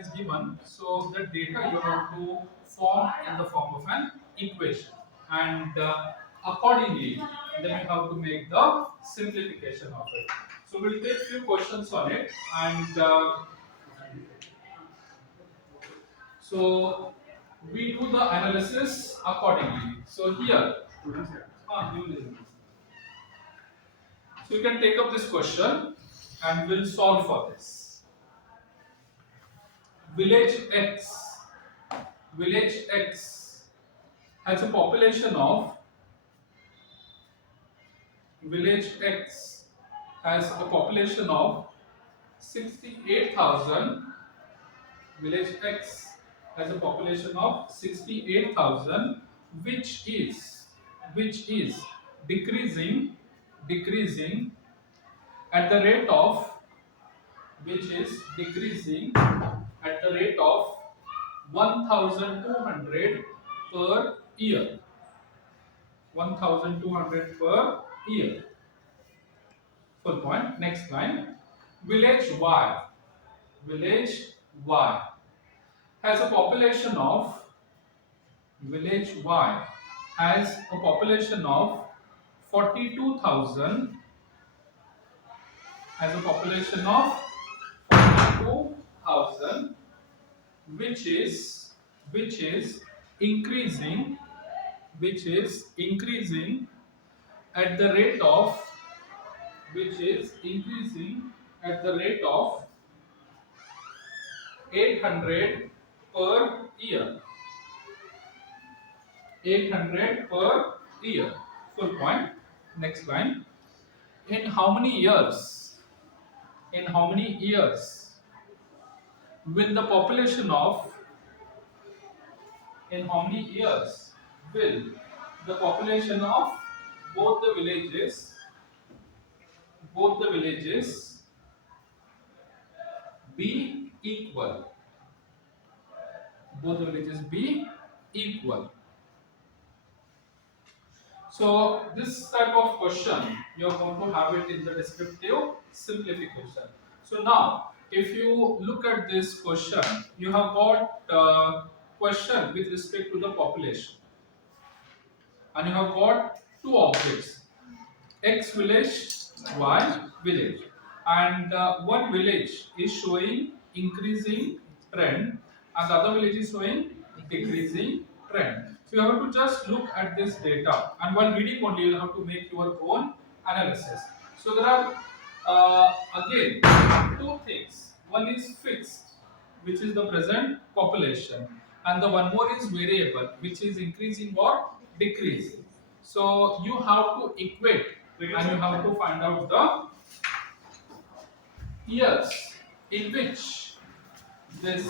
is given, so the data you have to form in the form of an equation, and accordingly then you have to make the simplification of it. So we'll take few questions on it, and so we do the analysis accordingly. So here, you listen. So you can take up this question and we'll solve for this. Village X, village X has a population of village X has a population of 68,000. Village X has a population of 68,000, which is decreasing at the rate of which is decreasing at the rate of 1,200 per year. 1,200 per year. Full point. Next line. Village Y. Village Y has a population of village Y has a population of 42,000, has a population of 42,000, which is increasing at the rate of which is increasing at the rate of 800 per year. 800 per year. Full point. Next line. In how many years? In how many years will the population of in how many years will the population of both the villages be equal? Both the villages be equal. So this type of question you are going to have it in the descriptive simplification. So now if you look at this question, you have got question with respect to the population, and you have got two objects, X village, Y village, and one village is showing increasing trend and the other village is showing decreasing trend. So you have to just look at this data, and while reading only you have to make your own analysis. So there are again two things. One is fixed, which is the present population, and the one more is variable, which is increasing or decreasing. So you have to equate and you have to find out the years in which this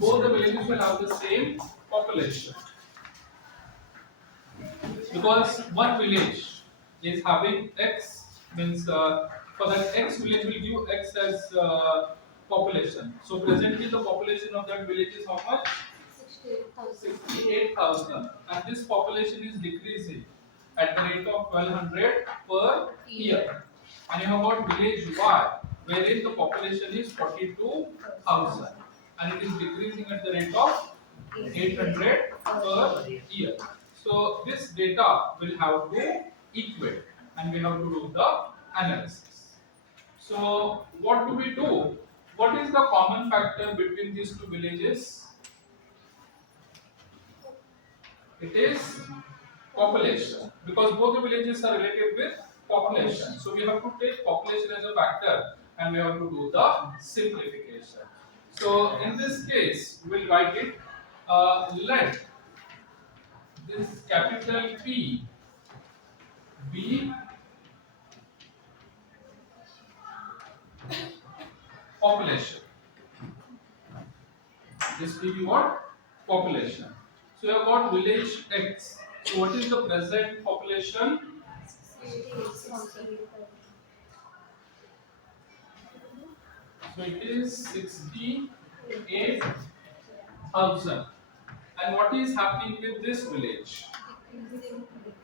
both the villages will have the same population, because one village is having X, means for that X village will give X as population. So presently the population of that village is how much? 68,000, and this population is decreasing at the rate of 1,200 per year. And you have got village Y, wherein the population is 42,000, and it is decreasing at the rate of 800 per year. So this data will have to equate, and we have to do the analysis. So what do we do? What is the common factor between these two villages? It is population, because both the villages are related with population. So we have to take population as a factor and we have to do the simplification. So in this case, we will write it, let this capital P be population. This will be what? Population. So you have got village X. So what is the present population? So it is 68,000. And what is happening with this village?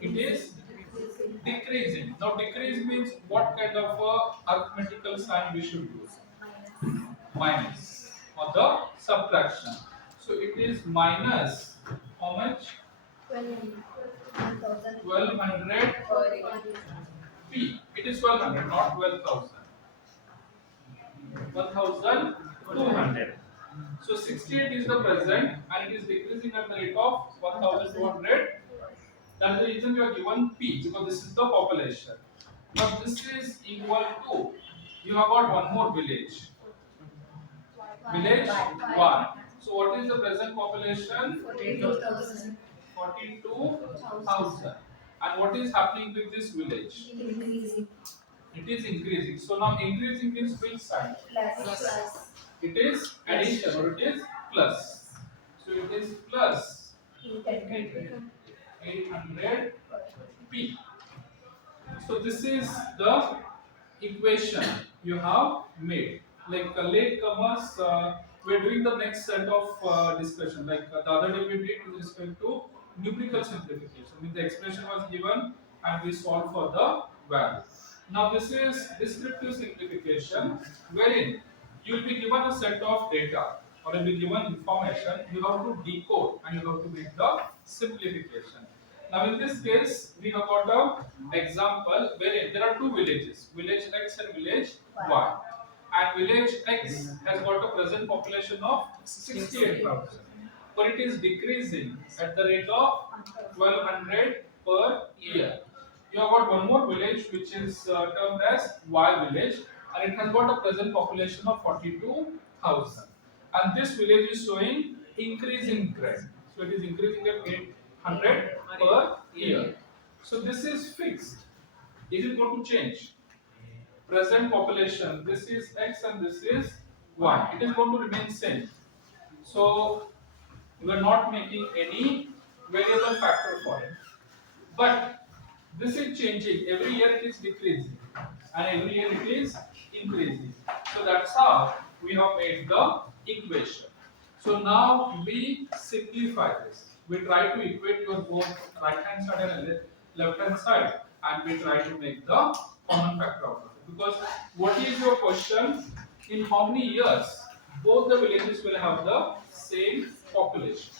It is decreasing. Now decrease means what kind of a arithmetical sign we should use? minus or the subtraction. So it is minus how much? 1200 P. It is 1200, not 12,000. 1200. So 68 is the present and it is decreasing at the rate of 1200. That is the reason we are given P, because this is the population. Now this is equal to, you have got one more village. Village 1. So what is the present population? 42,000. 42,000. And what is happening with this village? Increasing. It is increasing. So now increasing means which side? Plus. It is addition or it is plus. So it is plus 800 P. So this is the equation you have made. Like latecomers, we're doing the next set of discussion. Like the other day we did with respect to numerical simplification. I mean, the expression was given and we solved for the value. Now this is descriptive simplification, wherein you will be given a set of data or you'll be given information. You have to decode and you have to make the simplification. Now in this case, we have got a example where there are two villages, village X and village Y. And village X has got a present population of 68,000, but it is decreasing at the rate of 1200 per year. You have got one more village which is termed as Y village, and it has got a present population of 42,000. And this village is showing increasing trend. So it is increasing at 800 per year. So this is fixed. Is it going to change? Present population, this is X and this is Y. It is going to remain same. So we are not making any variable factor for it. But this is changing. Every year it is decreasing and every year it is increasing. So that's how we have made the equation. So now we simplify this. We try to equate your both right hand side and left hand side, and we try to make the common factor out of it. Because what is your question? In how many years both the villages will have the same population?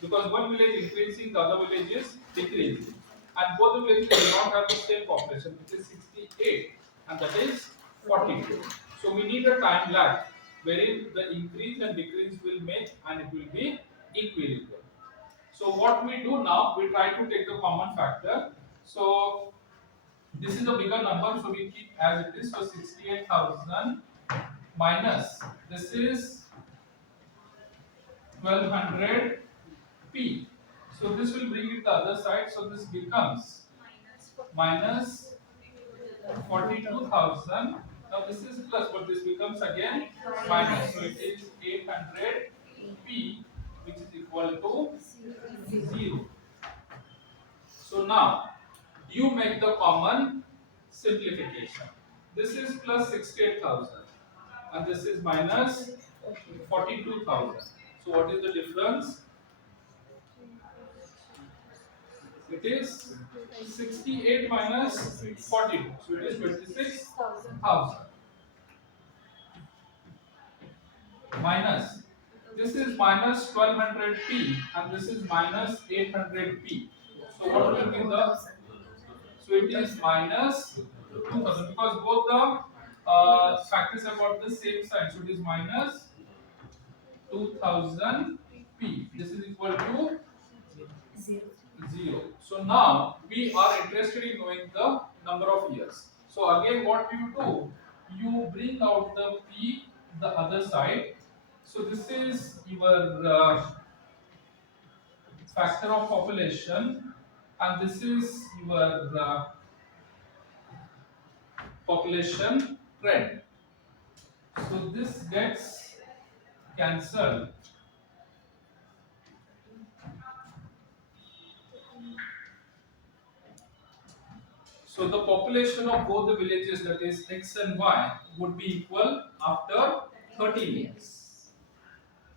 Because one village increasing, the other village is decreasing. And both the villages do not have the same population, which is 68 and that is 42. So we need a time lag wherein the increase and decrease will make and it will be equilibrium. So what we do now, we try to take the common factor. So this is a bigger number, so we keep as it is. So 68,000 minus this is 1200 P. So this will bring it the other side. So this becomes minus 42,000. Now this is plus, but this becomes again minus. So it is 800 P, which is equal to 0. So now you make the common simplification. This is plus 68,000 and this is minus 42,000. So what is the difference? It is 68 minus 42. So it is 26,000. Minus. This is minus 1200 P and this is minus 800 P. So what will be the? So it is minus 2000 because both the factors have got the same sign. So it is minus 2000 P. This is equal to 0. So now we are interested in knowing the number of years. So again, what you do, you bring out the P the other side. So this is your factor of population, and this is your population trend. So this gets cancelled. So the population of both the villages, that is X and Y, would be equal after 13 years.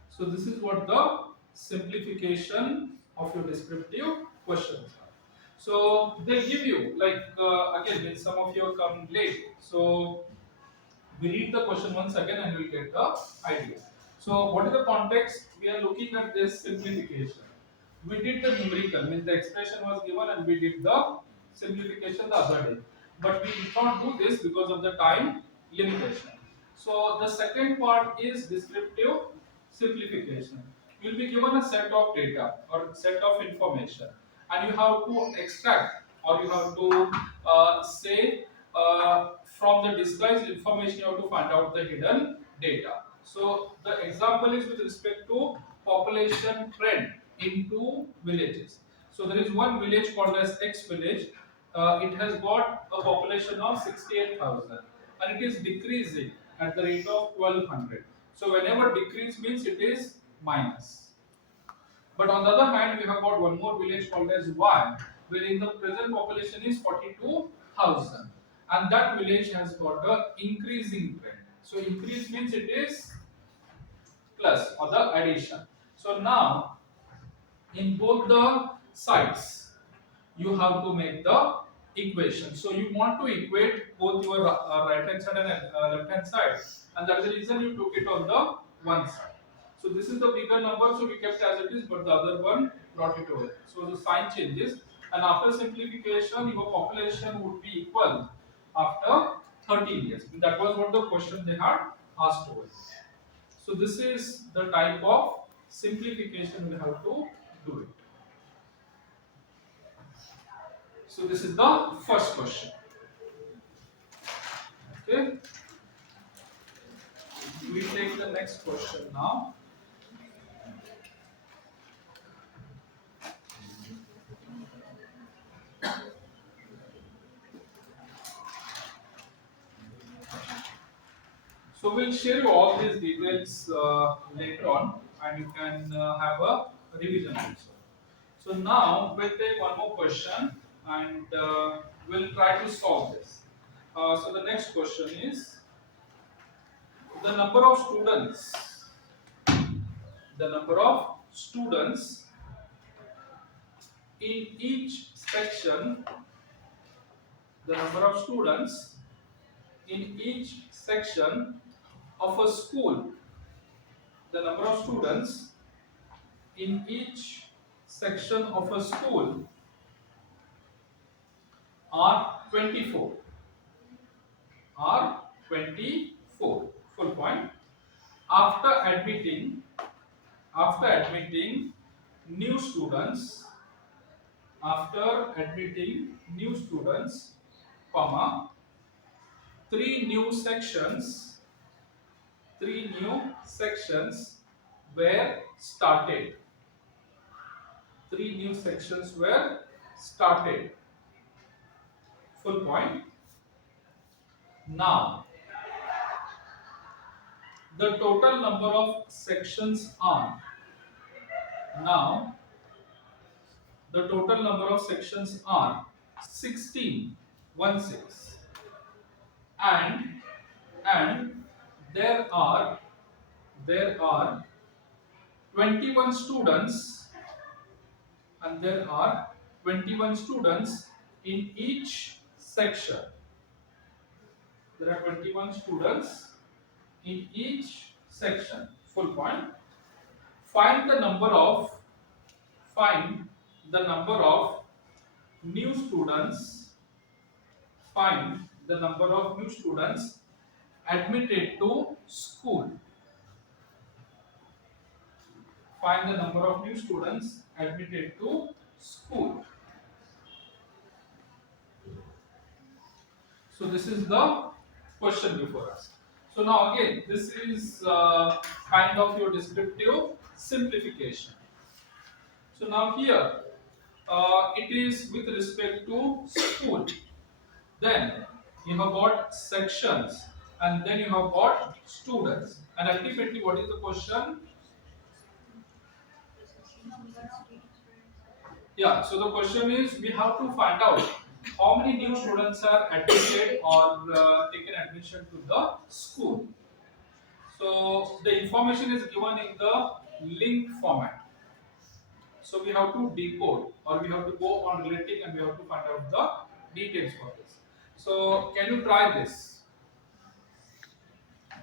So this is what the simplification of your descriptive questions are. So they give you like again when some of you come late. So We read the question once again and we'll get the idea. So what is the context? We are looking at this simplification. We did the numerical, means the expression was given and we did the simplification the other day. But we did not do this because of the time limitation. So the second part is descriptive simplification. You will be given a set of data or set of information and you have to extract or you have to say from the disguised information you have to find out the hidden data. So the example is with respect to population trend in two villages. So there is one village called as X village. It has got a population of 68,000 and it is decreasing at the rate of 1200. So whenever decrease means it is minus. But on the other hand, we have got one more village called as Y, wherein the present population is 42,000, and that village has got a increasing trend. So increase means it is plus or the addition. So now in both the sides, you have to make the equation. So you want to equate both your right hand side and left hand side, and that's the reason you took it on the one side. So this is the bigger number, so we kept as it is, but the other one brought it over. So the sign changes, and after simplification, your population would be equal after 13 years. That was what the question they had asked over. So this is the type of simplification we have to do it. So this is the first question. Okay. We take the next question now. So we'll share you all these details later on, and you can have a revision also. So now we'll take one more question, and we'll try to solve this. So the next question is the number of students. The number of students in each section. The number of students in each section of a school. The number of students in each section of a school are 24. Are 24. Full point. After admitting new students, after admitting new students, comma, three new sections were started. Three new sections were started. Full point. Now, the total number of sections are. Now, the total number of sections are 16, 16, and there are 21 students, and there are 21 students in each section. There are 21 students in each section. Full point. Find the number of new students. Find the number of new students admitted to school. Find the number of new students admitted to school. So this is the question before us. So now again, this is kind of your descriptive simplification. So now here, it is with respect to school. Then you have got sections, and then you have got students. And ultimately, what is the question? Yeah, so the question is we have to find out how many new students are admitted or taken admission to the school. So the information is given in the link format. So we have to decode or we have to go on relating and we have to find out the details for this. So can you try this?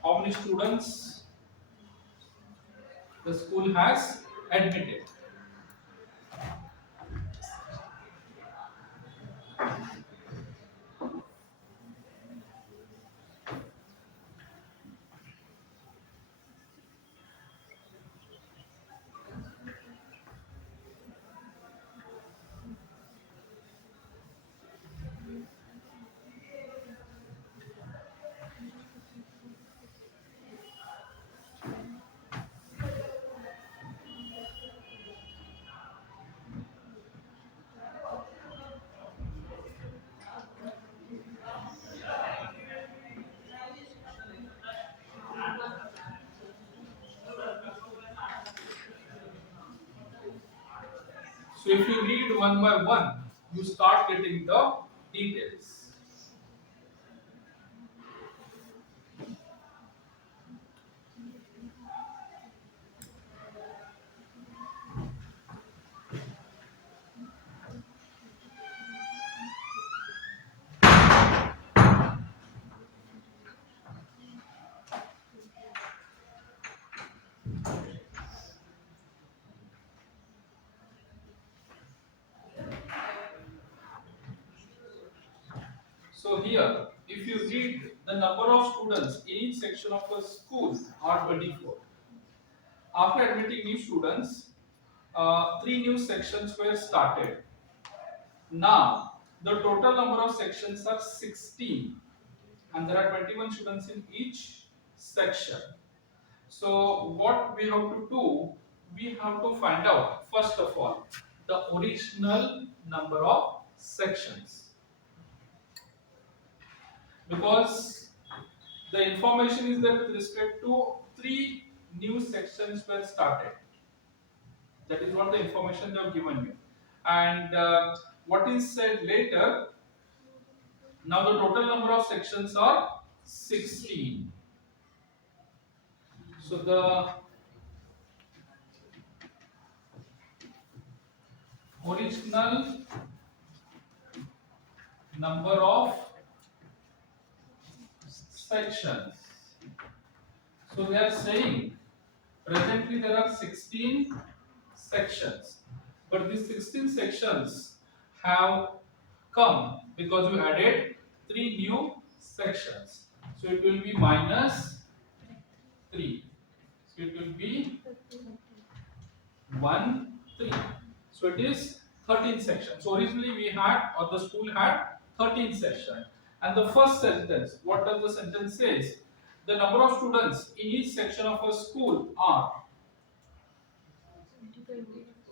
how many students the school has admitted. So if you read one by one, you start getting the details. So here, if you read the number of students in each section of a school are 24. After admitting new students, three new sections were started. Now, the total number of sections are 16 and there are 21 students in each section. So, what we have to do, we have to find out, first of all, the original number of sections. Because the information is that with respect to three new sections were started. That is what the information they have given you. And what is said later, now the total number of sections are 16. So the original number of sections. So they are saying presently there are 16 sections. But these 16 sections have come because you added three new sections. So it will be minus 3. So it will be 1, 3. So it is 13 sections. So originally we had, or the school had 13 sections. And the first sentence, what does the sentence says? The number of students in each section of a school are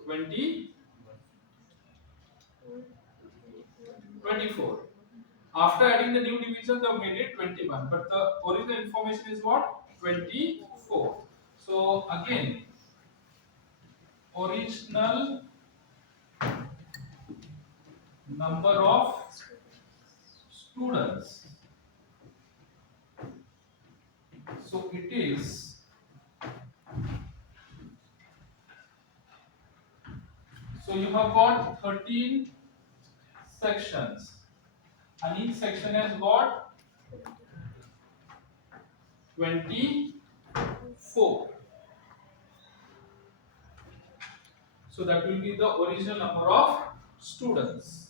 20, 24. After adding the new division, they have made it 21. But the original information is what? 24. So again, original number of students. So it is, so you have got 13 sections and each section has got 24. So that will be the original number of students.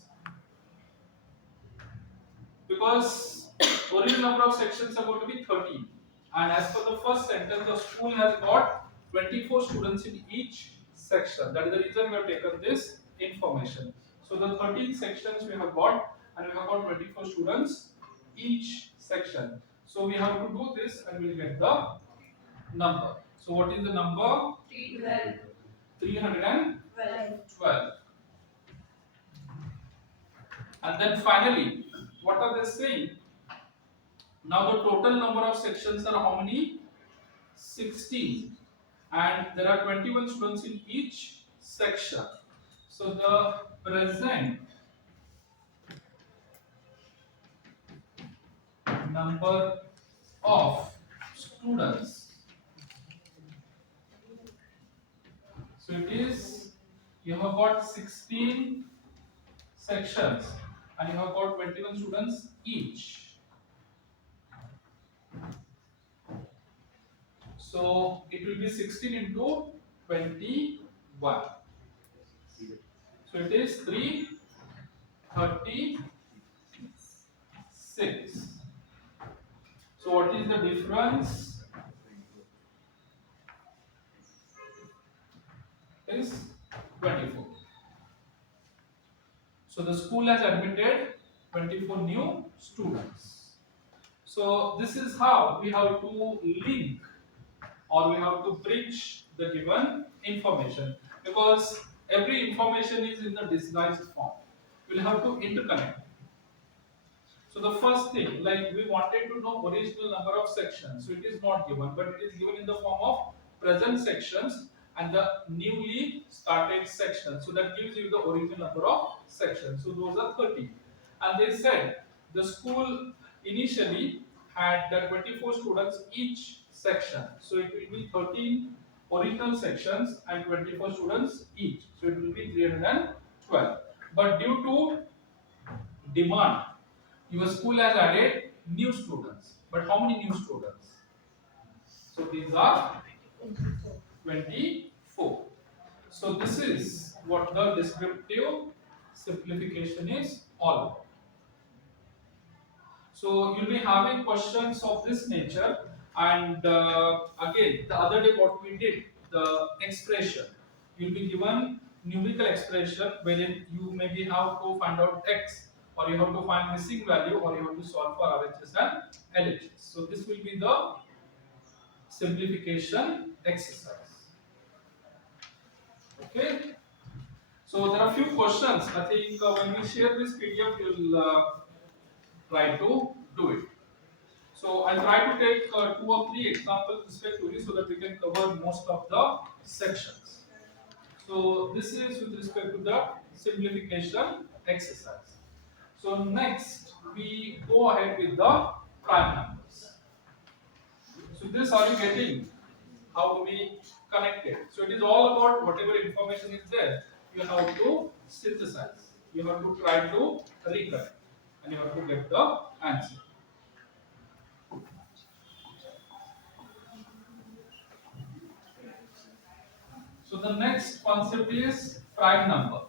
Because original number of sections are going to be 13. And as per the first sentence, the school has got 24 students in each section. That is the reason we have taken this information. So the 13 sections we have got, and we have got 24 students each section. So we have to do this and we'll get the number. So what is the number? 312. And then finally, what are they saying? Now the total number of sections are how many? 16. And there are 21 students in each section. So the present number of students. So it is, you have got 16 sections and you have got 21 students each. So it will be 16 into 21. So it is 336. So what is the difference? Is 24. So the school has admitted 24 new students. So this is how we have to link or we have to bridge the given information, because every information is in the disguised form. We'll have to interconnect. So the first thing, like we wanted to know original number of sections. So it is not given, but it is given in the form of present sections and the newly started sections. So that gives you the original number of sections. So those are 30. And they said the school initially had the 24 students each section. So it will be 13 original sections and 24 students each. So it will be 312. But due to demand, your school has added new students. But how many new students? So these are 24. So this is what the descriptive simplification is all about. So you'll be having questions of this nature, and again, the other day what we did, the expression, you'll be given numerical expression wherein you maybe have to find out x, or you have to find missing value, or you have to solve for RHS and LHS. So this will be the simplification exercise. Okay. So there are a few questions. I think when we share this PDF, you'll try to do it. So I'll try to take 2 or 3 examples respectively so that we can cover most of the sections. So this is with respect to the simplification exercise. So next we go ahead with the prime numbers. So this are you getting? How do we connect it? So it is all about whatever information is there, you have to synthesize. You have to try to reconnect and you have to get the answer. So the next concept is prime number.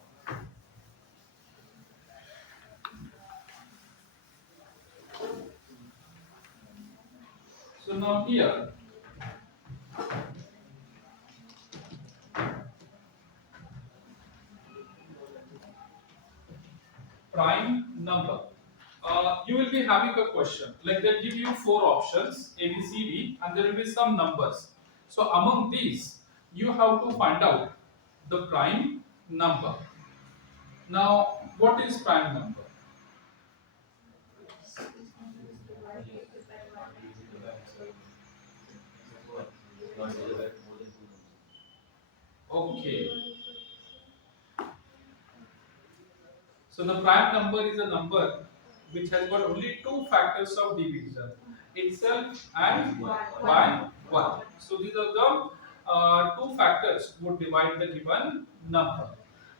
So now here, prime number. You will be having a question. Like they'll give you 4 options, A, B, C, D, and there will be some numbers. So among these, you have to find out the prime number. Now, what is prime number? Okay. So the prime number is a number which has got only 2 factors of division, itself and by 1. So these are the 2 factors would divide the given number.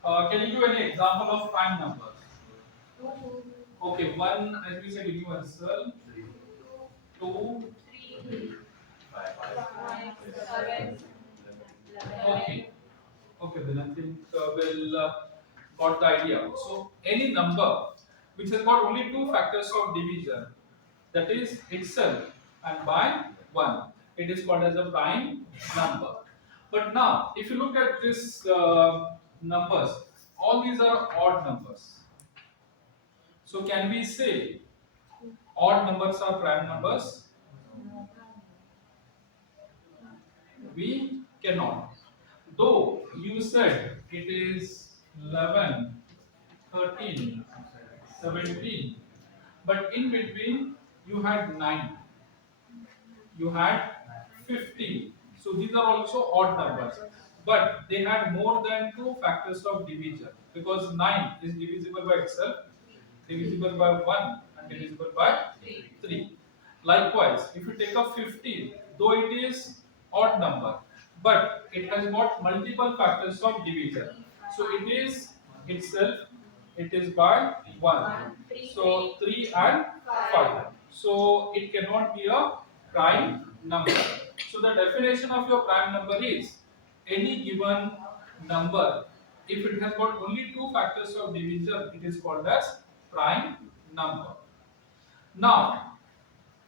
Can you give any example of prime numbers? Okay, 1 as we said universal, 2, okay. Okay, then I think we'll got the idea. So any number which has got only 2 factors of division, that is itself and by 1, it is called as a prime number. But now, if you look at this numbers, all these are odd numbers. So can we say odd numbers are prime numbers? We cannot. Though you said it is 11, 13, 17, but in between you had 9, you had 15. So these are also odd numbers, but they had more than 2 factors of division, because 9 is divisible by itself, divisible by 1, and divisible by 3. Likewise, if you take a 15, though it is odd number, but it has got multiple factors of division. So it is itself, it is by 1. So 3 and 5. So it cannot be a prime number. So the definition of your prime number is any given number, if it has got only two factors of division, it is called as prime number. Now,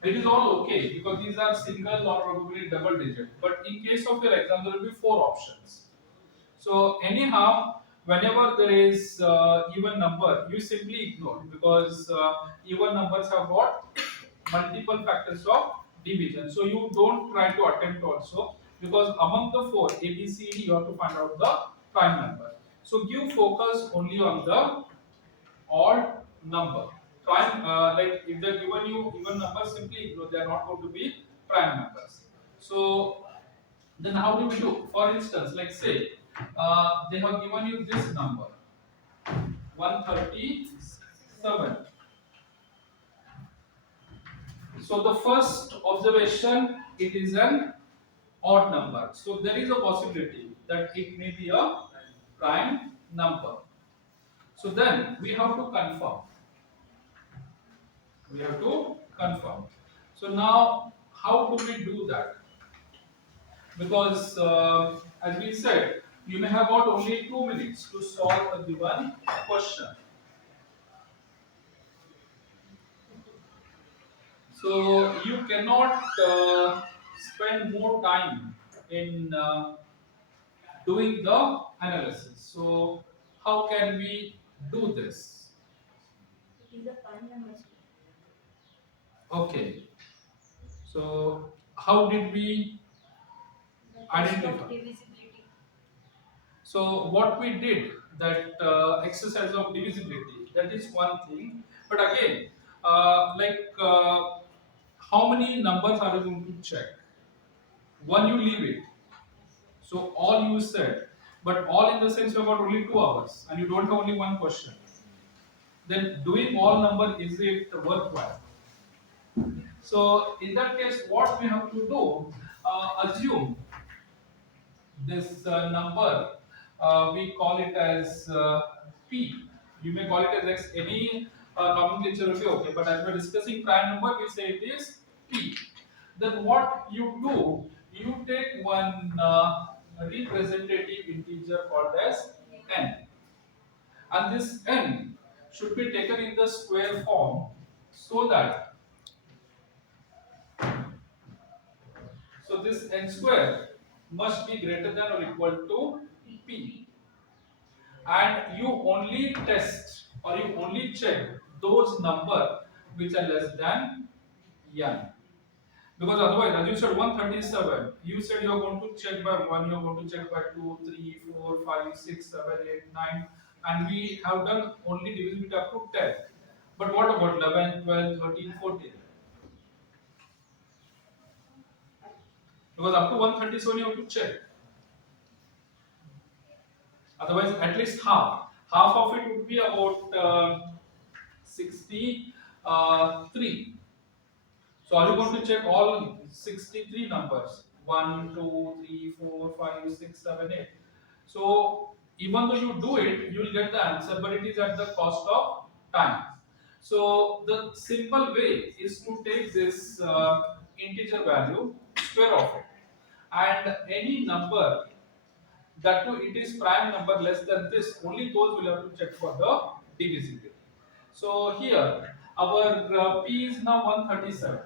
it is all okay because these are single or probably double digit. But in case of your exam, there will be four options. So anyhow, whenever there is even number, you simply ignore because even numbers have got multiple factors of division. So you don't try to attempt also because among the four A, B, C, D, you have to find out the prime number. So give focus only on the odd number. Prime, like if they're given you even numbers, simply ignore. They are not going to be prime numbers. So then how do we do? For instance, like say they have given you this number 137. So the first observation, it is an odd number. So there is a possibility that it may be a prime number. So then we have to confirm. We have to confirm. So now how do we do that? Because as we said, you may have got only 2 minutes to solve a given question. So you cannot spend more time in doing the analysis. So how can we do this? It is a prime number. Okay. So how did we identify? Divisibility. So what we did, that exercise of divisibility, that is one thing. But again, how many numbers are you going to check? One, you leave it. So all you said, but all in the sense you have got only 2 hours and you don't have only one question. Then doing all number, is it worthwhile? So in that case, what we have to do, assume this number, we call it as p. You may call it as x. Any nomenclature will be okay. But as we are discussing prime number, we say it is p. Then what you do, you take one representative integer called as n, and this n should be taken in the square form so that this n square must be greater than or equal to p, and you only test or you only check those number which are less than n. Because otherwise, as you said 137, you said you are going to check by 1, you are going to check by 2, 3, 4, 5, 6, 7, 8, 9, and we have done only divisibility up to 10. But what about 11, 12, 13, 14? Because up to 137 you have to check. Otherwise, at least half. Half of it would be about 63. So are you going to check all 63 numbers? 1, 2, 3, 4, 5, 6, 7, 8. So even though you do it, you will get the answer, but it is at the cost of time. So the simple way is to take this integer value, square of it, and any number that too it is prime number less than this, only those will have to check for the divisibility. So here our p is now 137.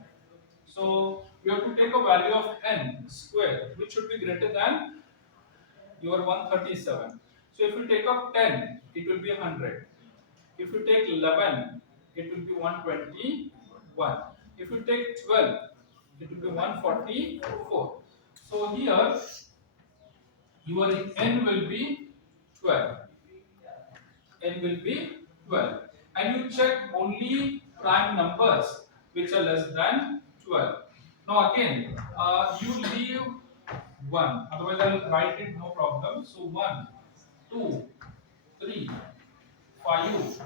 So you have to take a value of n square which should be greater than your 137. So if you take up 10, it will be 100. If you take 11, it will be 121. If you take 12, it will be 144. So here your n will be 12. N will be 12. And you check only prime numbers which are less than 12. Now again, you leave 1. Otherwise, I will write it, no problem. So 1, 2, 3, 5,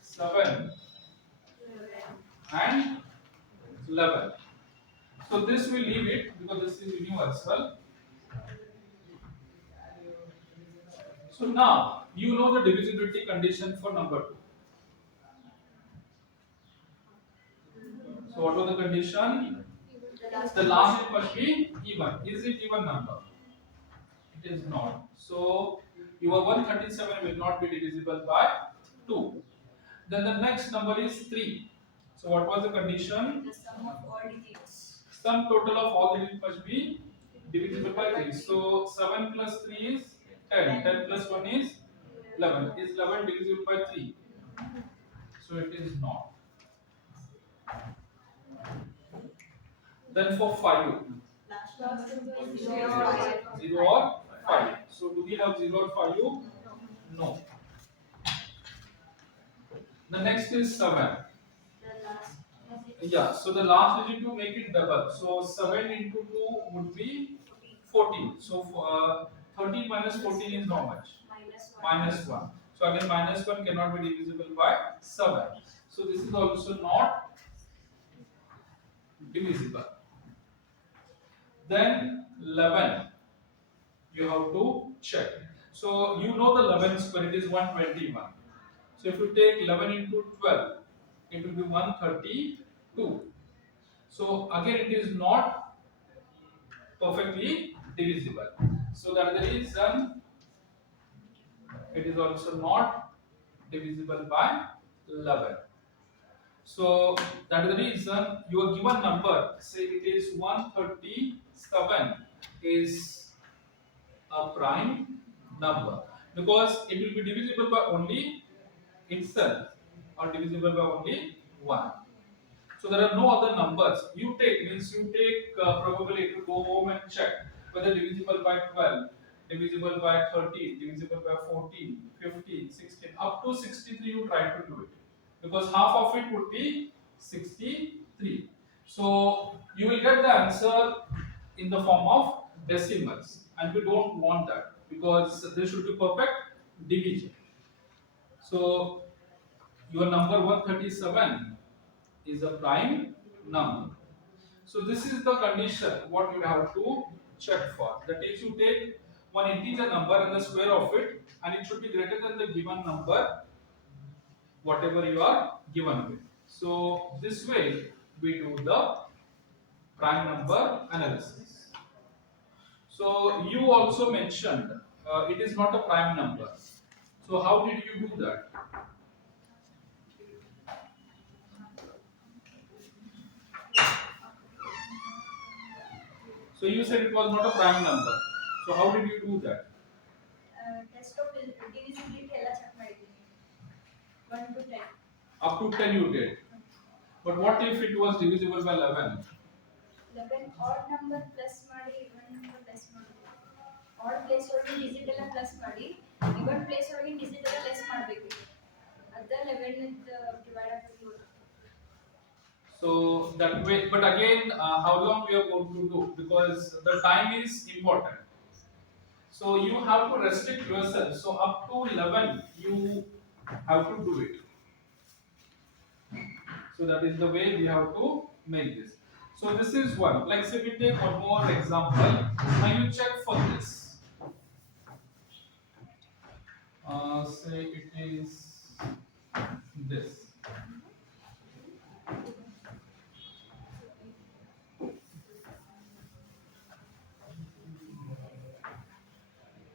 7, and 11. So this will leave it because this is universal. So now you know the divisibility condition for number 2. So what was the condition? The last digit must be even. Is it even number? It is not. So your 137 will not be divisible by 2. Then the next number is 3. So what was the condition? The sum of all digits. Sum total of all digits must be divisible by 3. So 7 plus 3 is 10. 10 plus 1 is 11. Is 11 divisible by 3? So it is not. Then for 5. Last number is 0 or 5. So do we have 0 or 5? No. The next is 7. The last Yeah, so the last digit to make it double. So 7 into 2 would be 14. So 13 minus 14 is how much? Minus 1. So again minus 1 cannot be divisible by 7. So this is also not divisible. Then 11. You have to check. So you know the 11 square, it is 121. So if you take 11 into 12, it will be 132. So again it is not perfectly divisible. So that is the reason it is also not divisible by 11. So that is the reason your given number, say it is 137, is a prime number because it will be divisible by only itself or divisible by only 1. So there are no other numbers. You take means you take probably to go home and check whether divisible by 12, divisible by 13, divisible by 14, 15, 16, up to 63 you try to do it because half of it would be 63. So you will get the answer in the form of decimals and we don't want that because there should be perfect division. So your number 137 is a prime number. So this is the condition what you have to check for. That is you take one integer number and the square of it and it should be greater than the given number whatever you are given with. So this way we do the prime number analysis. So you also mentioned it is not a prime number. So how did you do that? So you said it was not a prime number. So how did you do that? test of divisibility ಎಲ್ಲ check ಮಾಡಿದ್ದೀನಿ 1 to 10. Up to 10 you did. But what if it was divisible by 11? 11 odd number plus ಮಾಡಿ even number less ಮಾಡಬೇಕು. odd place ಒಳಗೆ digit ಎಲ್ಲ plus ಮಾಡಿ even place ಒಳಗೆ digit ಎಲ್ಲ less ಮಾಡಬೇಕು. ಅದ 11 with divide by 2. So that way, but again, how long we are going to do because the time is important. So you have to restrict yourself. So up to 11 you have to do it. So that is the way we have to make this. So this is one. Like say we take one more example. Now you check for this. Say it is this.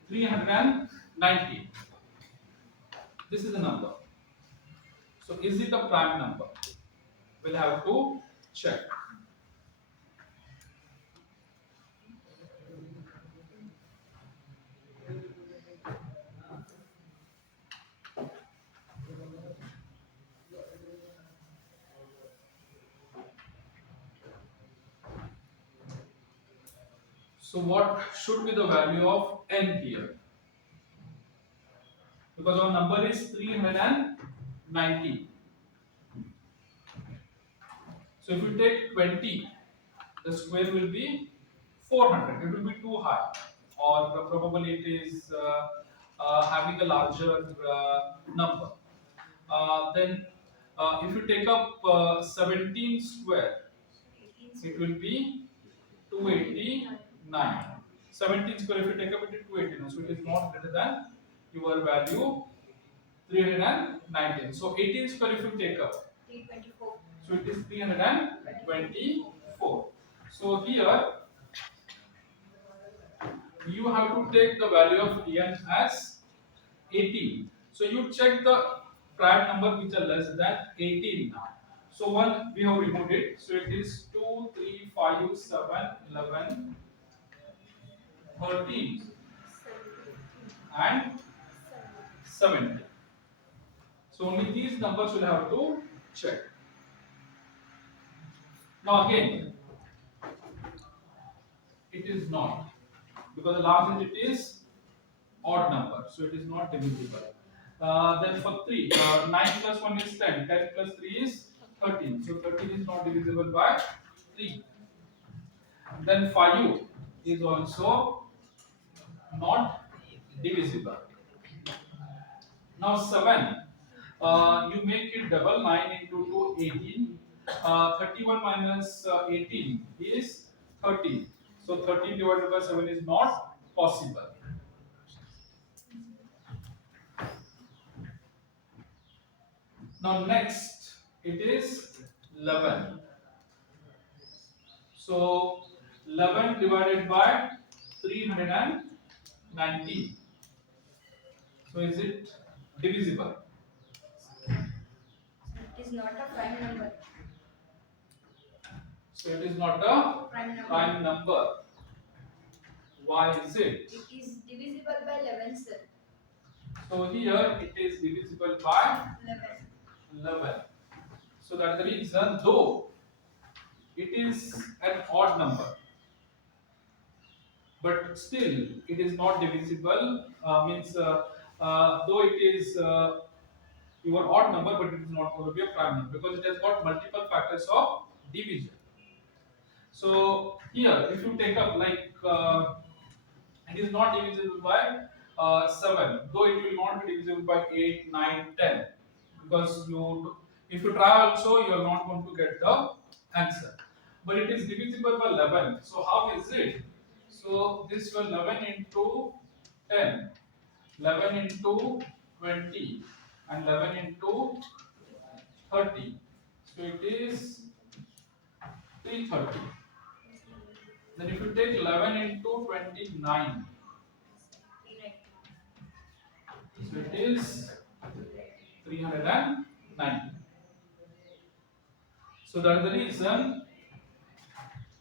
$390. This is the number. So is it a prime number? We'll have to check. So what should be the value of n here? Because our number is 390. So if you take 20, the square will be 400. It will be too high, or probably it is having a larger number. Then if you take up 17 square, it will be 289. 17 square, if you take up it is 289, so it is not greater than your value 319. So 18 square if you take up, 324. so it is 324. So here you have to take the value of n as 18. So you check the prime number which are less than 18 now. So one we have removed it. So it is 2, 3, 5, 7, 11, 13 and 70. So only these numbers will have to check. Now again, it is not, because the last digit is odd number, so it is not divisible. Then for 3, 9 plus 1 is 10, 10 plus 3 is 13, so 13 is not divisible by 3. Then 5 is also not divisible. Now 7, you make it double, 9 into 2, 18. 31 minus 18 is 13. So 13 divided by 7 is not possible. Now next, it is 11. So 11 divided by 390. So is it divisible? It is not a prime number. So it is not a prime number. Why is it? It is divisible by 11, sir. So here it is divisible by 11. 11. So that's the reason, though it is an odd number, but still it is not divisible. Though it is your odd number, but it is not going to be a prime number because it has got multiple factors of division. So here, if you take up like it is not divisible by 7, though it will not be divisible by 8, 9, 10, because if you try also, you are not going to get the answer. But it is divisible by 11. So how is it? So this will 11 into 10, 11 into 20, and 11 into 30. So it is 330. Then if you take 11 into 29, so it is 390. So that is the reason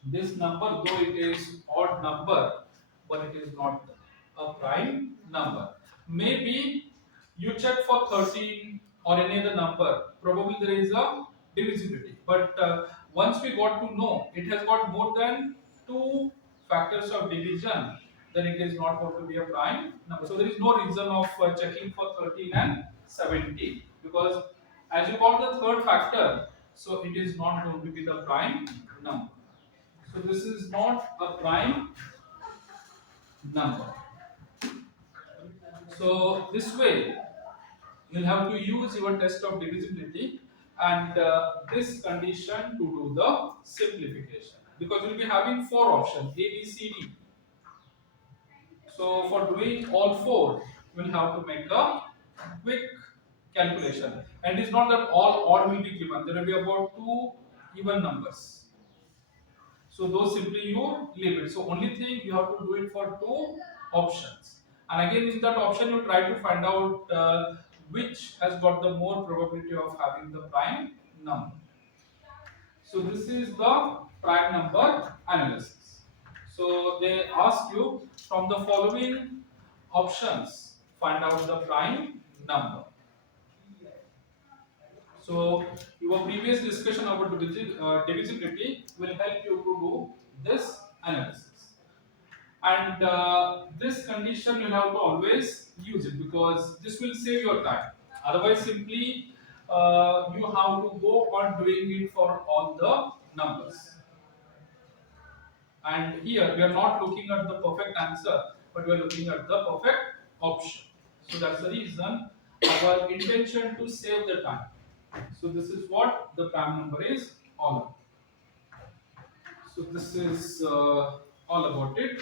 this number, though it is odd number, but it is not a prime number. Maybe you check for 13 or any other number, probably there is a divisibility. But once we got to know it has got more than two factors of division, then it is not going to be a prime number. So there is no reason of checking for 13 and 17, because as you got the third factor, so it is not going to be the prime number. So this is not a prime number. So this way you'll have to use your test of divisibility and this condition to do the simplification, because you'll be having four options A, B, C, D. So for doing all four, we'll have to make a quick calculation. And it's not that all odd will be given. There will be about two even numbers. So those simply you leave it. So only thing you have to do it for two options. And again in that option you try to find out which has got the more probability of having the prime number. So this is the prime number analysis. So they ask you from the following options find out the prime number. So your previous discussion about divisibility will help you to do this analysis. And this condition you have to always use it, because this will save your time. Otherwise, simply you have to go on doing it for all the numbers. And here we are not looking at the perfect answer, but we are looking at the perfect option. So that's the reason our intention to save the time. So this is what the prime number is all about. So this is all about it.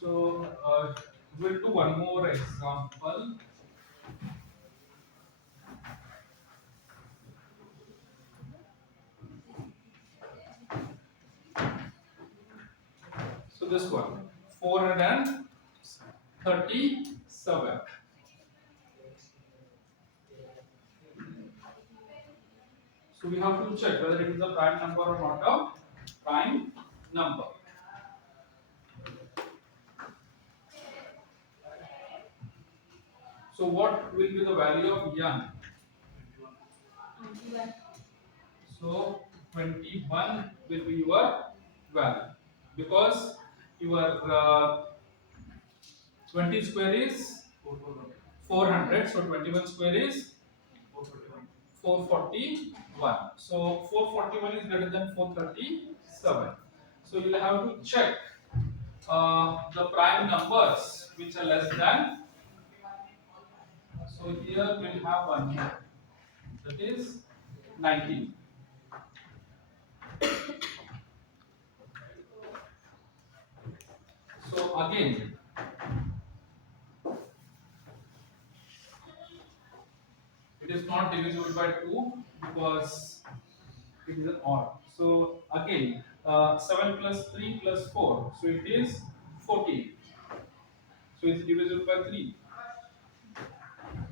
So we'll do one more example. this one 437. So we have to check whether it is a prime number or not a prime number. So what will be the value of n? 21. So 21 will be your value because your 20 square is 400. So 21 square is 441. So 441 is greater than 437. So you'll have to check the prime numbers which are less than. So here we'll have one here. That is 19. So again, it is not divisible by 2 because it is an odd. So again, 7 plus 3 plus 4. So it is 14. So it's divisible by 3.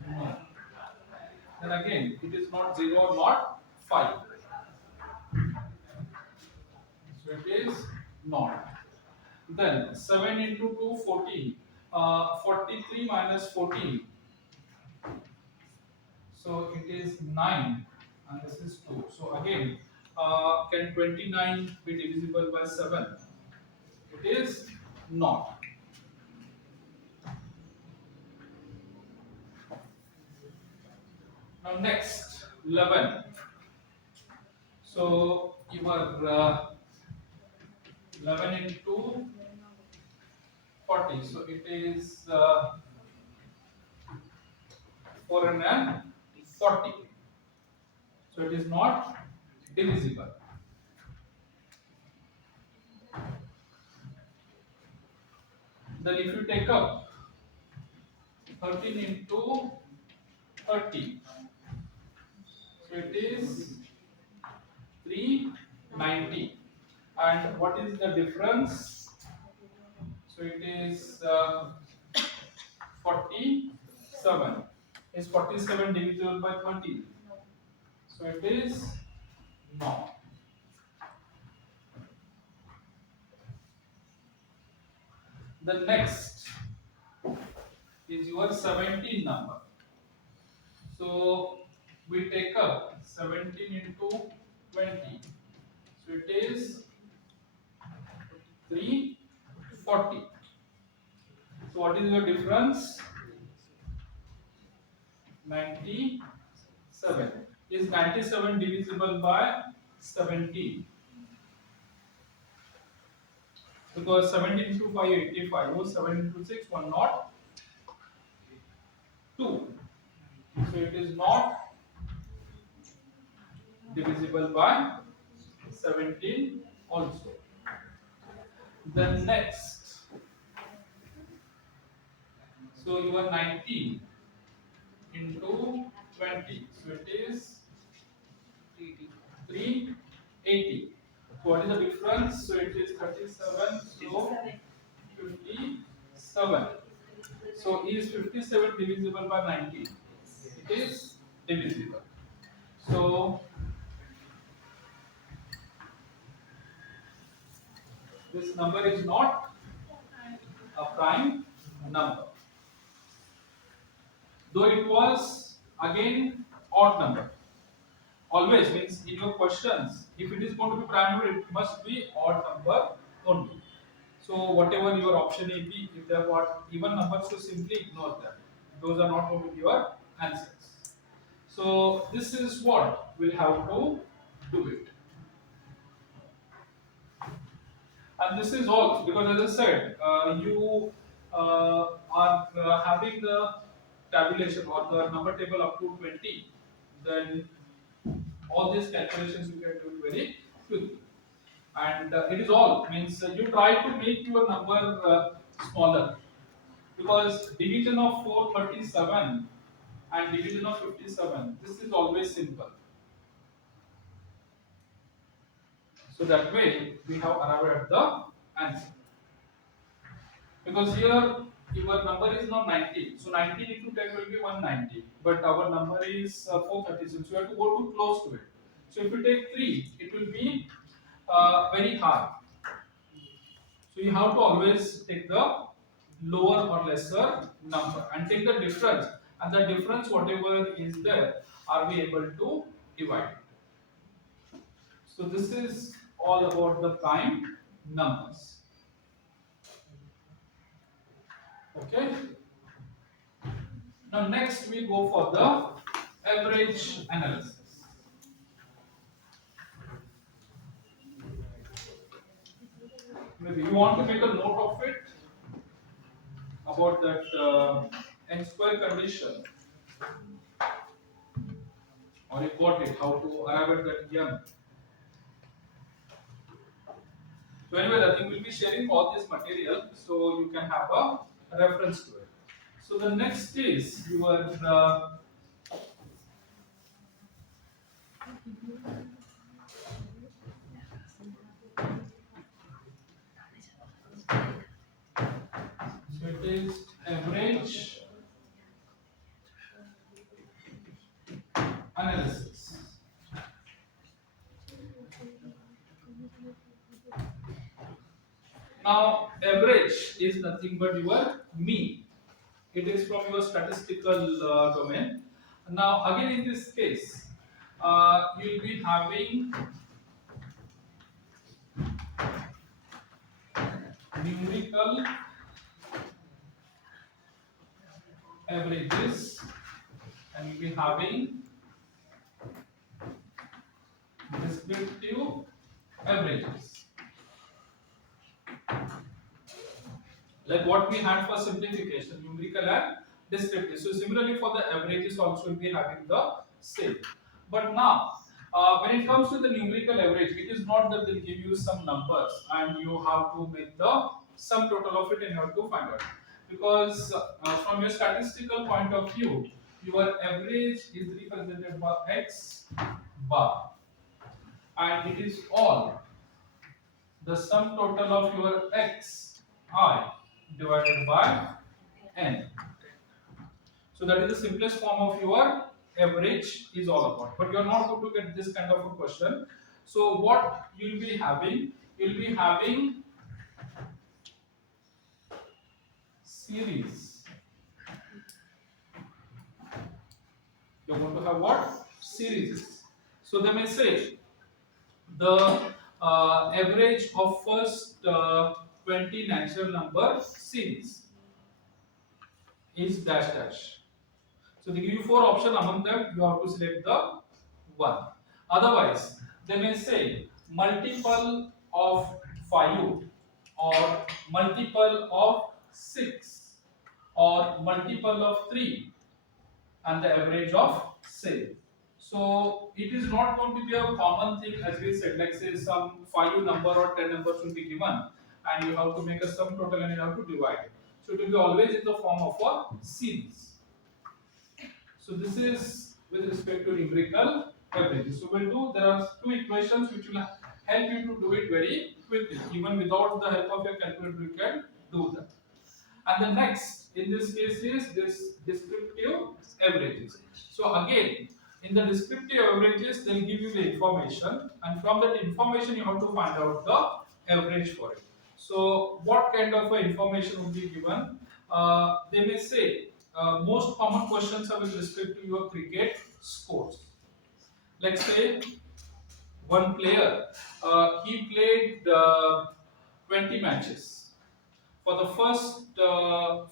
No. Then again, it is not 0 or not 5. So it is not. Then 7 into 2, 14. 43 minus 14. So it is 9 and this is 2. So again, can 29 be divisible by 7? It is not. Now next, 11. So your 11 into 40. So it is 440. So it is not divisible. Then if you take up 13 into 30, so it is 390. And what is the difference? So it is 47. Is 47 divisible by 30? So it is not. The next is your 17 number. So we take up 17 into 20. So it is 340. So what is your difference? 97. Is 97 divisible by 17? Because 17 into 5 85. Oh, 7 into 6 102. So it is not divisible by 17 also. Then next, so you are 19 into 20. So it is 380. So what is the difference? So it is 37. So 57. So is 57 divisible by 19? It is divisible. So this number is not a prime number. Though it was again odd number. Always means in your questions, if it is going to be prime number, it must be odd number only. So whatever your option may be, if they have got even numbers, so simply ignore them. Those are not going to be your answers. So this is what we'll have to do it. And this is all because as I said, you are having the tabulation or the number table up to 20, then all these calculations you can do it very quickly. And it is all means you try to make your number smaller because division of 437 and division of 57, this is always simple. So that way we have arrived at the answer. Because here your number is now 90, so 19 into 10 will be 190, but our number is 436, so you have to go too close to it. So if you take 3, it will be very hard. So you have to always take the lower or lesser number and take the difference, and the difference whatever is there are we able to divide. So this is all about the prime numbers. Okay. Now next we go for the average analysis. Maybe you want to make a note of it about that n square condition, or you got it how to arrive at that m. So anyway, I think we'll be sharing all this material so you can have a reference to it. So the next is your so it is average analysis. Now average is nothing but your mean. It is from your statistical domain. Now again in this case, you will be having numerical averages and you will be having descriptive averages. Like what we had for simplification, numerical and descriptive. So similarly for the averages also will be having the same. But now, when it comes to the numerical average, it is not that they give you some numbers and you have to make the sum total of it and you have to find out. Because from your statistical point of view, your average is represented by x bar, and it is all the sum total of your x I divided by n. So that is the simplest form of your average is all about. But you are not going to get this kind of a question. So what you'll be having, you'll be having series. You're going to have what? Series. So they may say the average of first 20 natural number series is dash dash. So they give you 4 options, among them you have to select the one. Otherwise, they may say multiple of 5 or multiple of 6 or multiple of 3 and the average of say. So it is not going to be a common thing as we said, like say some 5 number or 10 numbers will be given and you have to make a sum total and you have to divide it. So it will be always in the form of a series. So this is with respect to numerical averages. So we'll do, there are 2 equations which will help you to do it very quickly. Even without the help of your calculator you can do that. And the next in this case is this descriptive averages. So again, in the descriptive averages, they'll give you the information, and from that information you have to find out the average for it. So what kind of information would be given? They may say most common questions are with respect to your cricket scores. Let's say one player, he played 20 matches. For the first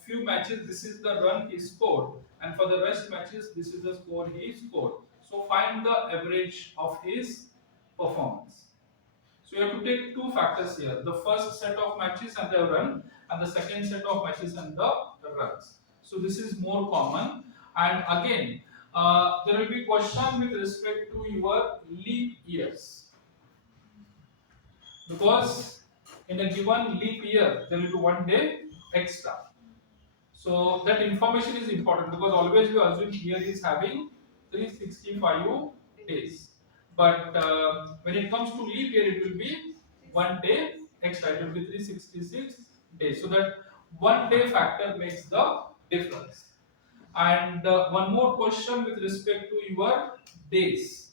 few matches, this is the run he scored, and for the rest matches, this is the score he scored. So find the average of his performance. So you have to take 2 factors here: the first set of matches and the run, and the second set of matches and the runs. So this is more common, and again, there will be question with respect to your leap years, because in a given leap year there will be 1 day extra. So that information is important because always you assume year is having 365 days. But when it comes to leap year, it will be 1 day extra. It will be 366 days. So that one day factor makes the difference. And one more question with respect to your days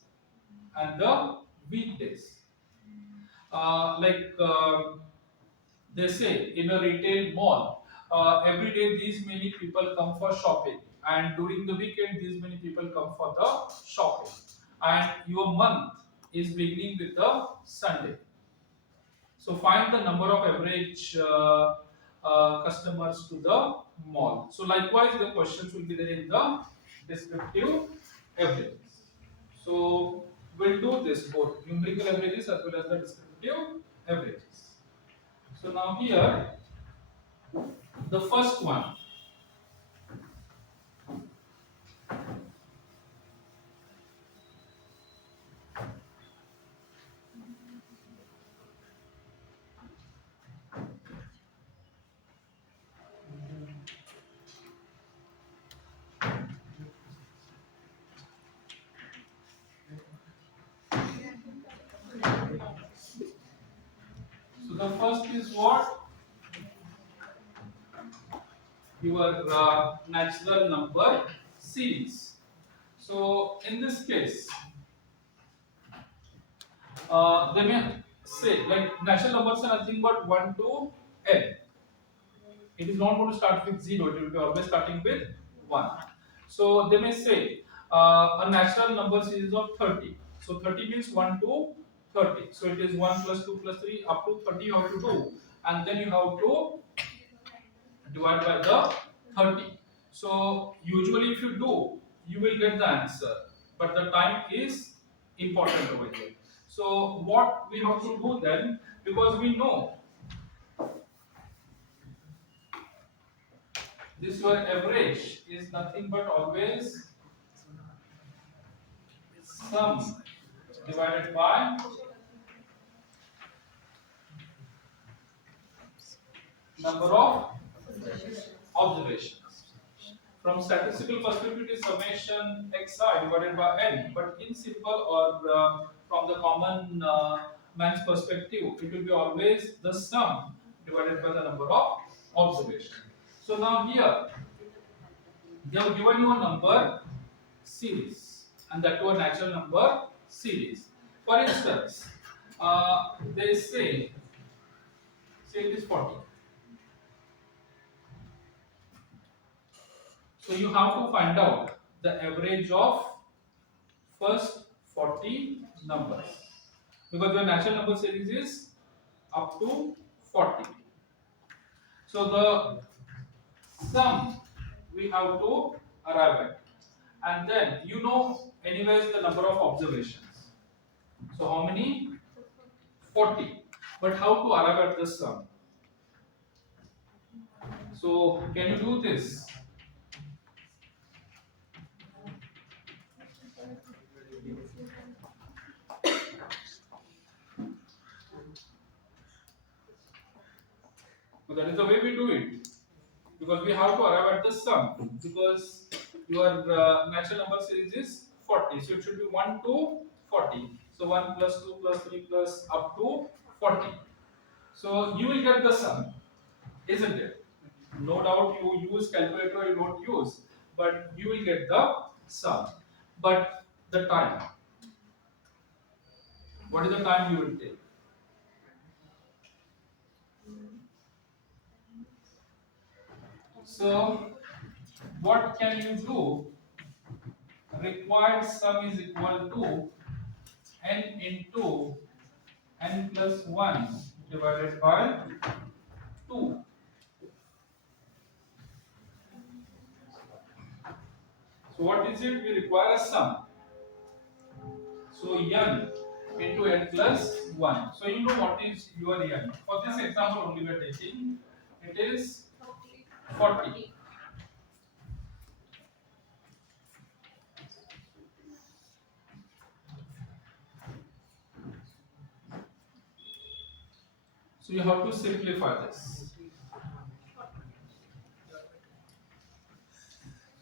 and the weekdays. They say in a retail mall, every day these many people come for shopping, and during the weekend these many people come for the shopping. And your month is beginning with the Sunday. So find the number of average customers to the mall. So likewise, the questions will be there in the descriptive averages. So we'll do this both numerical averages as well as the descriptive averages. So now here, the first one. So the first is what? Your natural number series. So in this case, they may say like natural numbers are nothing but 1 to n. It is not going to start with 0, it will be always starting with 1. So they may say a natural number series of 30. So 30 means 1 to 30. So it is 1 plus 2 plus 3 up to 30 you have to do. And then you have to divide by the 30. So usually if you do, you will get the answer. But the time is important over here. So what we have to do then, because we know this your average is nothing but always sum divided by number of observations. From statistical perspective, it is summation xi divided by n. But in simple or from the common man's perspective, it will be always the sum divided by the number of observations. So now here they have given you a number series, and that to a natural number series. For instance, they say it is 40. So you have to find out the average of first 40 numbers, because your natural number series is up to 40. So the sum we have to arrive at, and then you know anyways the number of observations. So how many? 40. But how to arrive at the sum? So can you do this? So that is the way we do it, because we have to arrive at the sum, because your natural number series is 40, so it should be 1 to 40. So 1 plus 2 plus 3 plus up to 40. So you will get the sum, isn't it? No doubt you use calculator or you don't use, but you will get the sum. But the time, what is the time you will take? So what can you do? Required sum is equal to n into n plus 1 divided by 2. So what is it? We require a sum. So n into n plus 1. So you know what is your n. For this example only we are taking, it is 40. So you have to simplify this.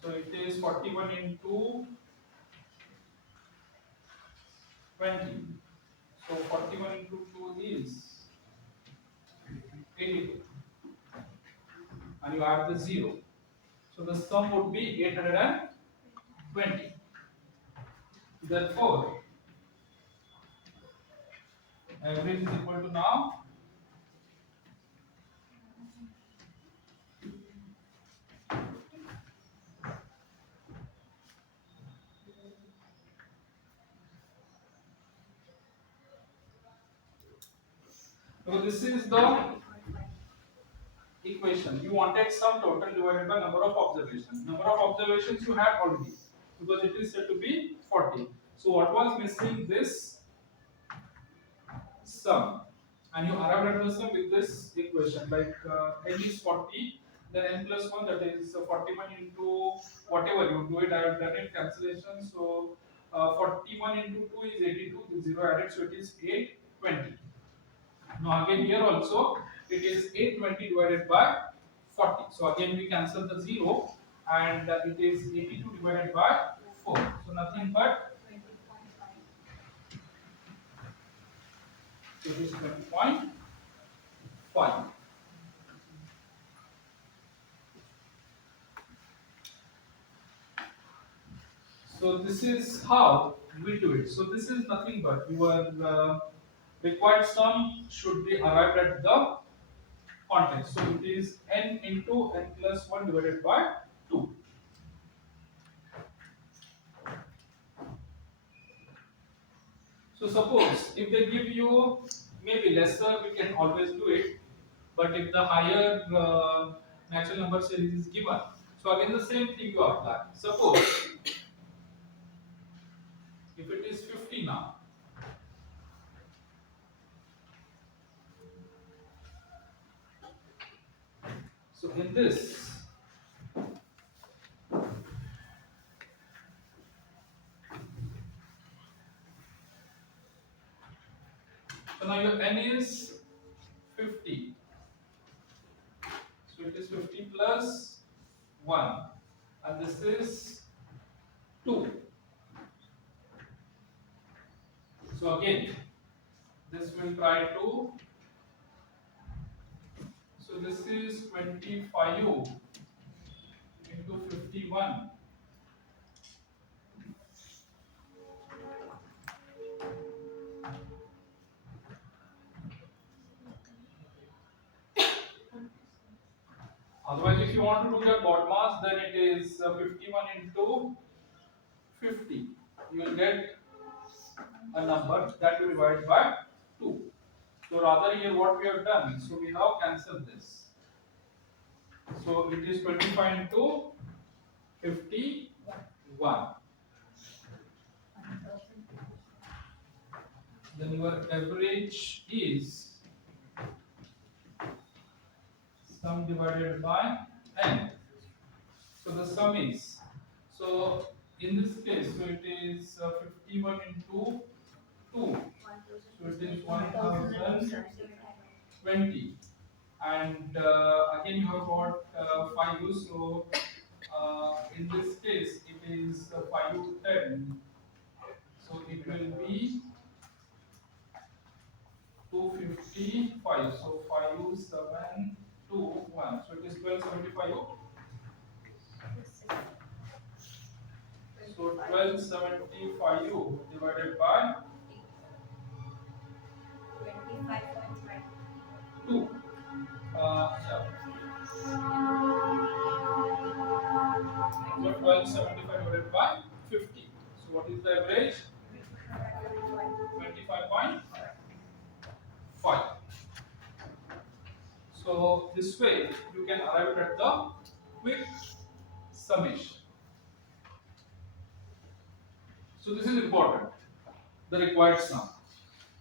So it is 41 into 20. So 41 into 2 is 82. you add the 0. So the sum would be 820. Therefore, average is equal to now so this is the equation. You wanted sum total divided by number of observations. Number of observations you had already because it is said to be 40. So what was missing? This sum, and you arrived at the sum with this equation like n is 40, then n plus 1, that is 41 into whatever you do it. I have done it cancellation. So 41 into 2 is 82, the 0 added, so it is 820. Now again here also it is 820 divided by 40. So again we cancel the 0 and it is 82 divided by 4. So nothing but it is 20.5. So this is how we do it. So this is nothing but your required sum should be arrived at the context. So it is n into n plus 1 divided by 2. So suppose if they give you maybe lesser, we can always do it. But if the higher natural number series is given, so again the same thing you apply. Suppose if it is 50 now, so in this, so now your n is 50. So it is 50 plus 1, and this is 2. So again, this will try to, so this is 25 into 51. Otherwise, if you want to do your bod mass, then it is 51 into 50. You will get a number that you divide by 2. So rather here what we have done, so we have cancelled this. So it is 25 into 51. Then your average is sum divided by n. So the sum is, so in this case, so it is 51 into 2. So it is 1020. And again you have got 5 u. So in this case it is 5 u 10. So it will be 255. So 5 u 7 2 1. So it is 1275 u. So 1275 u divided by 2. Yeah. So 1275 divided by 50. So what is the average? 25.5. So this way you can arrive at the quick summation. So this is important, the required sum.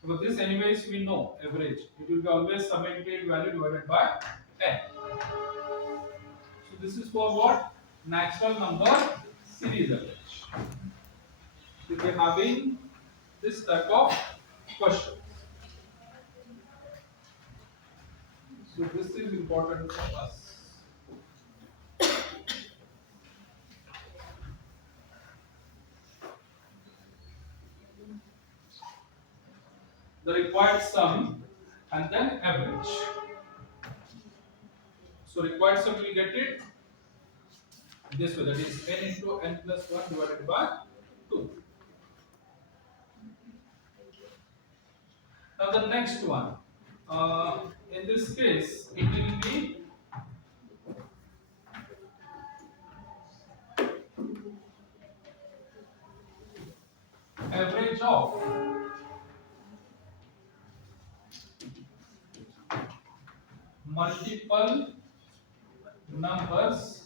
Because this anyways we know average. It will be always summated value divided by n. So this is for what? Natural number series average. If you are having this type of question. So this is important for us. The required sum and then average. So So required sum will get it this way, that is n into n plus 1 divided by 2. Now the next one, in this case, it will be average of multiple numbers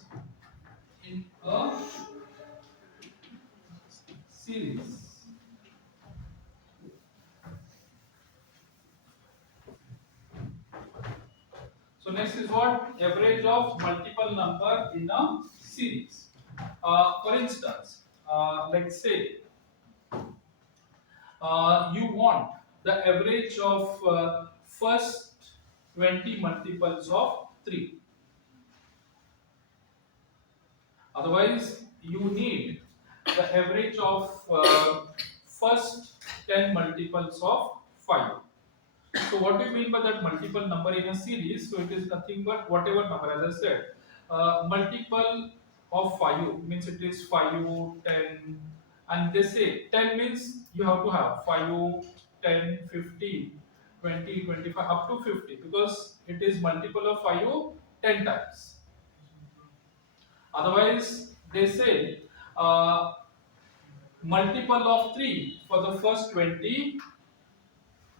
in a series. So next is what? Average of multiple number in a series. For instance, let's say you want the average of first 20 multiples of 3. Otherwise, you need the average of first 10 multiples of 5. So what we mean by that multiple number in a series? So it is nothing but whatever number, as I said, multiple of 5 means it is 5, 10, and they say 10 means you have to have 5, 10, 15, 20, 25 up to 50 because it is multiple of 5 10 times. Otherwise, they say uh, multiple of 3 for the first 20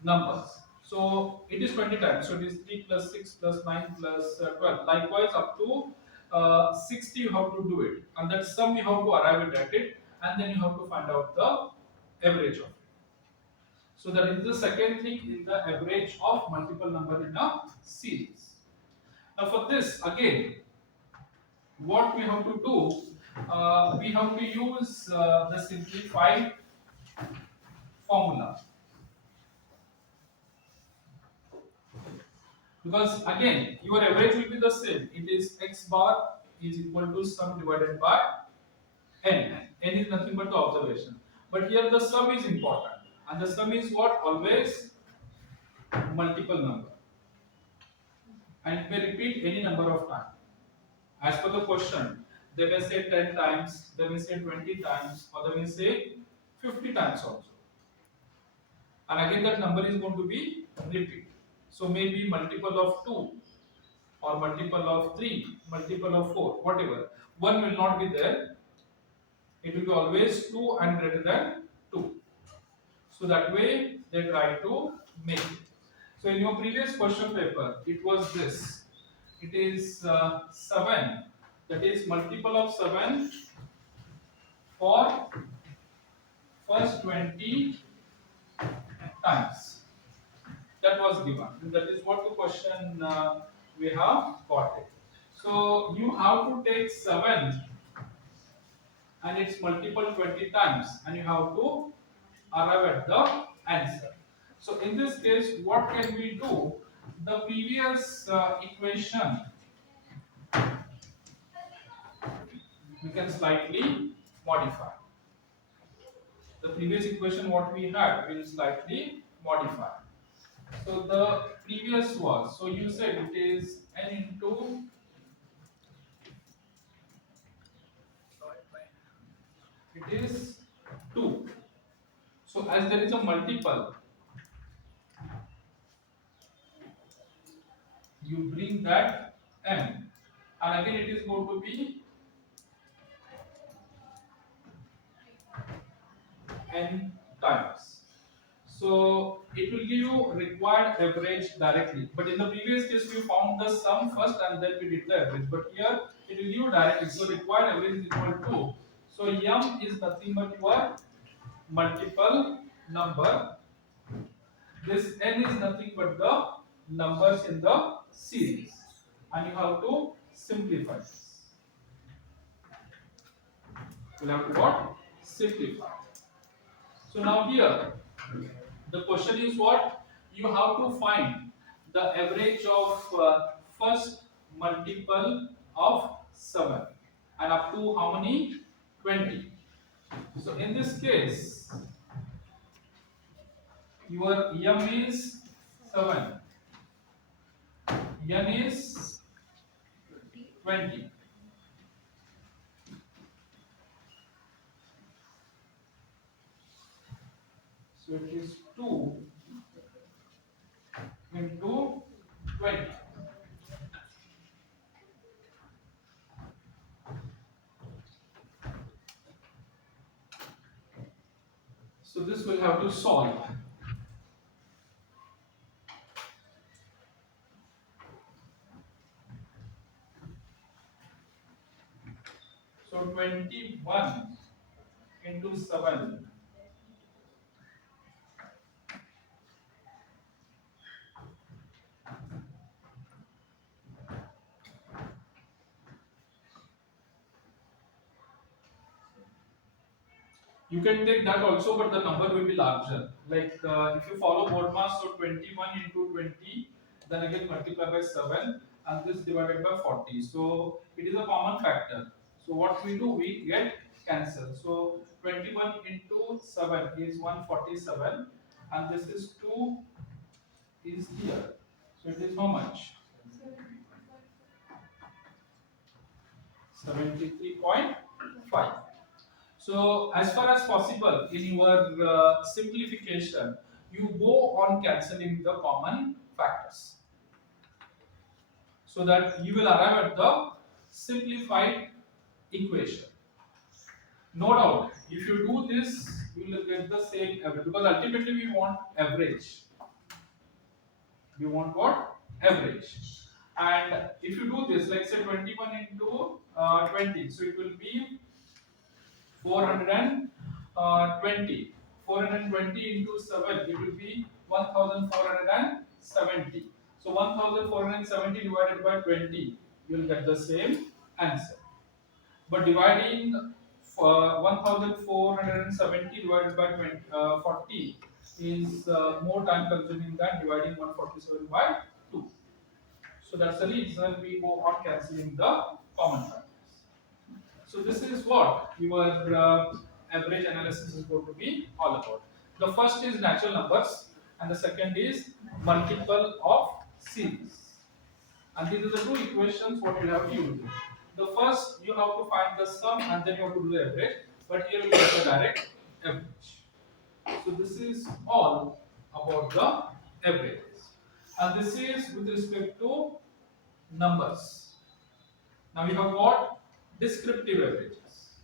numbers. So it is 20 times. So it is 3 plus 6 plus 9 plus 12. Likewise, up to 60 you have to do it. And that sum you have to arrive at it. And then you have to find out the average of it. So that is the second thing in the average of multiple number in a series. Now for this, again, what we have to do, we have to use the simplified formula. Because again, your average will be the same. It is x bar is equal to sum divided by n. N is nothing but the observation. But here the sum is important. And the sum is what? Always multiple number. And it may repeat any number of times. As per the question, they may say 10 times, they may say 20 times, or they may say 50 times also. And again that number is going to be repeat. So maybe multiple of 2 or multiple of 3, multiple of 4, whatever. 1 will not be there. It will be always 2 and greater than 2. So that way they try to make it. So in your previous question paper, it was this. It is 7. That is multiple of 7 for first 20 times. That was given. That is what the question we have got it. So you have to take 7 and its multiple 20 times and you have to arrive at the answer. So in this case, what can we do? The previous equation we can slightly modify. The previous equation what we had will slightly modify. So the previous was, so you said it is n into it is 2. So as there is a multiple, you bring that n, and again it is going to be n times. So it will give you required average directly. But in the previous case, we found the sum first and then we did the average. But here it will give you directly. So required average is equal to. So m is nothing but your multiple number. This n is nothing but the numbers in the series. And you have to simplify this. You have to what? Simplify. So now here, the question is what? You have to find the average of first multiple of 7 and up to how many? 20. So in this case, your m is 7, n is 20. So it is 2 into 20. So this will have to solve. So 21 into 7. You can take that also, but the number will be larger. Like if you follow board mass, so 21 into 20, then again multiply by 7, and this divided by 40. So it is a common factor. So what we do, we get cancel. So 21 into 7 is 147, and this is 2 is here. So it is how much? 73.5. So as far as possible in your simplification, you go on cancelling the common factors so that you will arrive at the simplified equation. No doubt, if you do this, you will get the same average, because ultimately we want average. We want what? Average. And if you do this, like say 21 into 20, so it will be 420. 420 into 7, it will be 1470. So 1470 divided by 20, you will get the same answer. But dividing 1470 divided by 40 is more time consuming than dividing 147 by 2. So that's the reason we go on cancelling the common factors. So this is what your average analysis is going to be all about. The first is natural numbers, and the second is multiple of series. And these are the two equations what you have to use. The first you have to find the sum, and then you have to do the average. But here we get the direct average. So this is all about the averages, and this is with respect to numbers. Now we have got descriptive averages.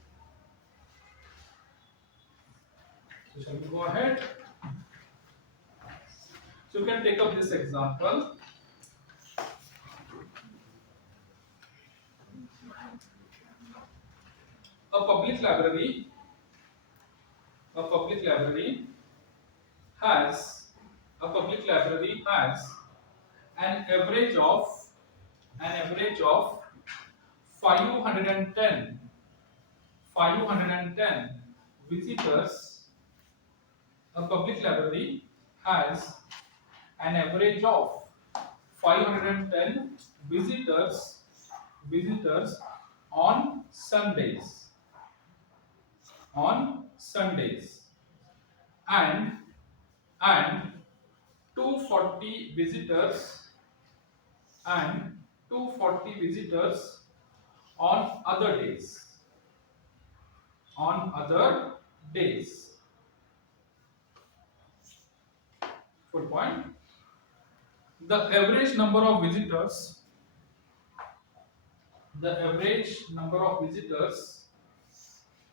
So shall we go ahead? So you can take up this example. A public library, a public library has a public library has an average of 510 visitors. A public library has an average of 510 visitors on Sundays, and and 240 visitors and 240 visitors on other days, Good point. The average number of visitors,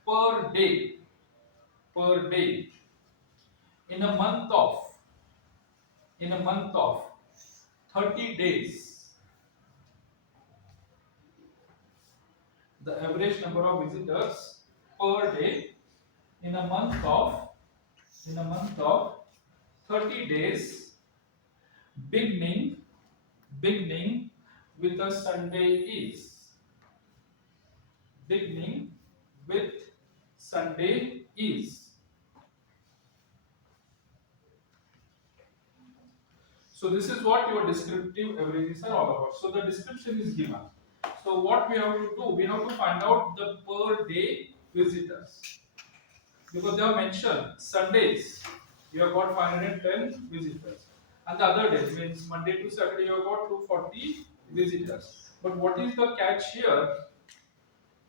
per day, per day in a month of 30 days, the average number of visitors per day in a month of 30 days, beginning with a Sunday beginning with Sunday is. So this is what your descriptive averages are all about. So the description is given. So what we have to do, we have to find out the per day visitors, because they have mentioned Sundays you have got 510 visitors, and the other days means Monday to Saturday you have got 240 visitors. But what is the catch here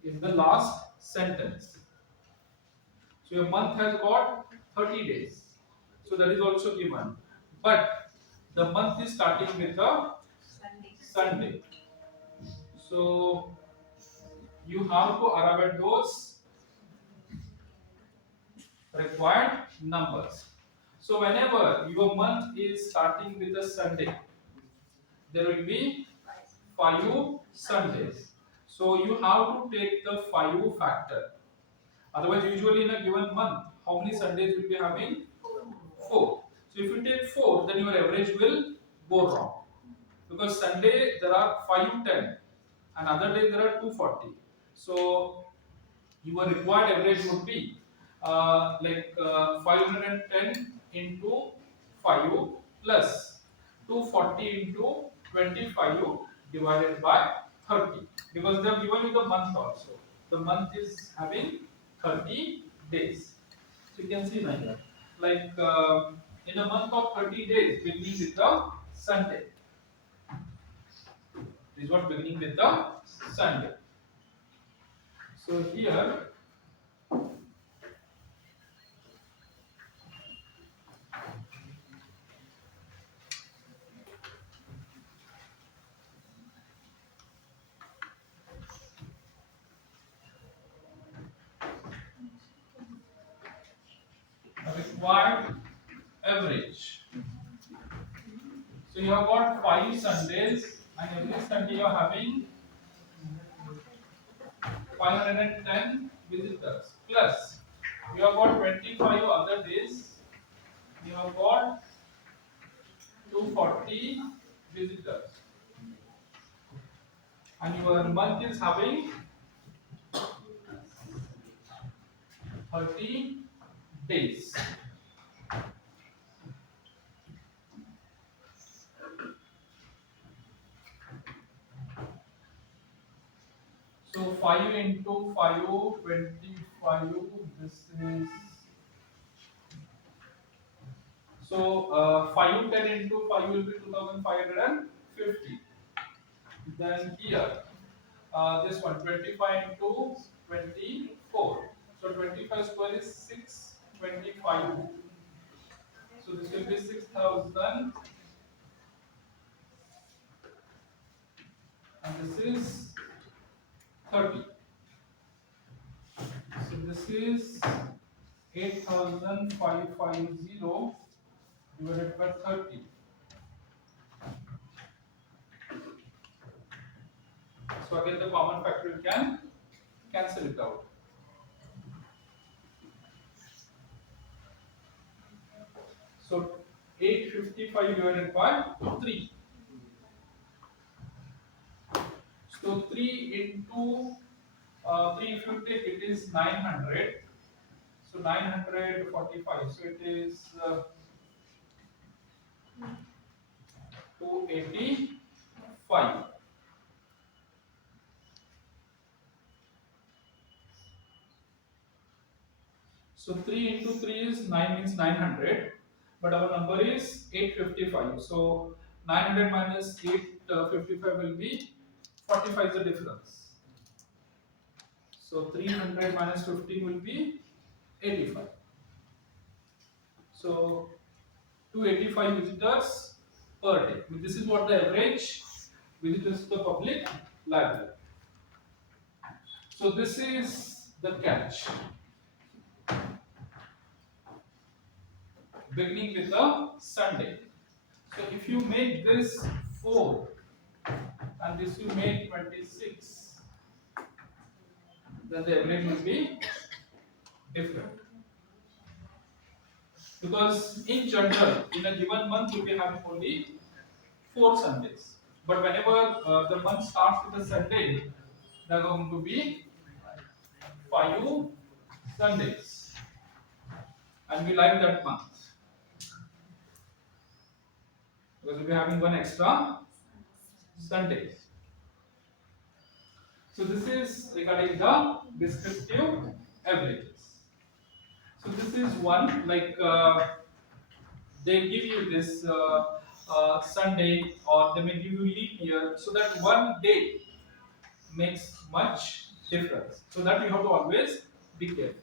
is the last sentence. So your month has got 30 days. So that is also given. But the month is starting with a Sunday. So you have to arrive at those required numbers. So whenever your month is starting with a Sunday, there will be 5 Sundays. So you have to take the 5 factor. Otherwise, usually in a given month, how many Sundays will be having? 4. So if you take 4, then your average will go wrong. Because Sunday there are 510, and other day there are 240. So your required average would be 510 into 5 plus 240 into 25 divided by 30, because they have given you the month also. The month is having 30 days. So you can see now here, in a month of 30 days, beginning with the Sunday. This is what beginning with the Sunday. So here required average. So you have got 5 Sundays, and every Sunday you are having 510 visitors. Plus you have got 25 other days. You have got 240 visitors, and your month is having 30 days. So 5 into 5, 25. This is so 510 into 5 will be 2550. Then here this one 25 into 24. So 25 square is 625. So this will be 6000, and this is 30. So this is 8550 divided by 30. So again the common factor you can cancel it out. So 855 divided by 3. So 3 into 3, if you take, it is 900. So 945. So it is 285. So 3 into 3 is 9, means 900. But our number is 855. So 900 minus 855 will be 45 is the difference. So 300 minus 15 will be 85. So 285 visitors per day. This is what the average visitors to the public library. So this is the catch. Beginning with a Sunday. So if you make this 4 and this you make 26, then the average will be different. Because in general, in a given month, you will be having only 4 Sundays. But whenever the month starts with a Sunday, there are going to be 5 Sundays. And we like that month, because we'll be having one extra Sunday. So this is regarding the descriptive averages. So this is one, they give you this Sunday, or they may give you leap year, so that one day makes much difference. So that you have to always be careful.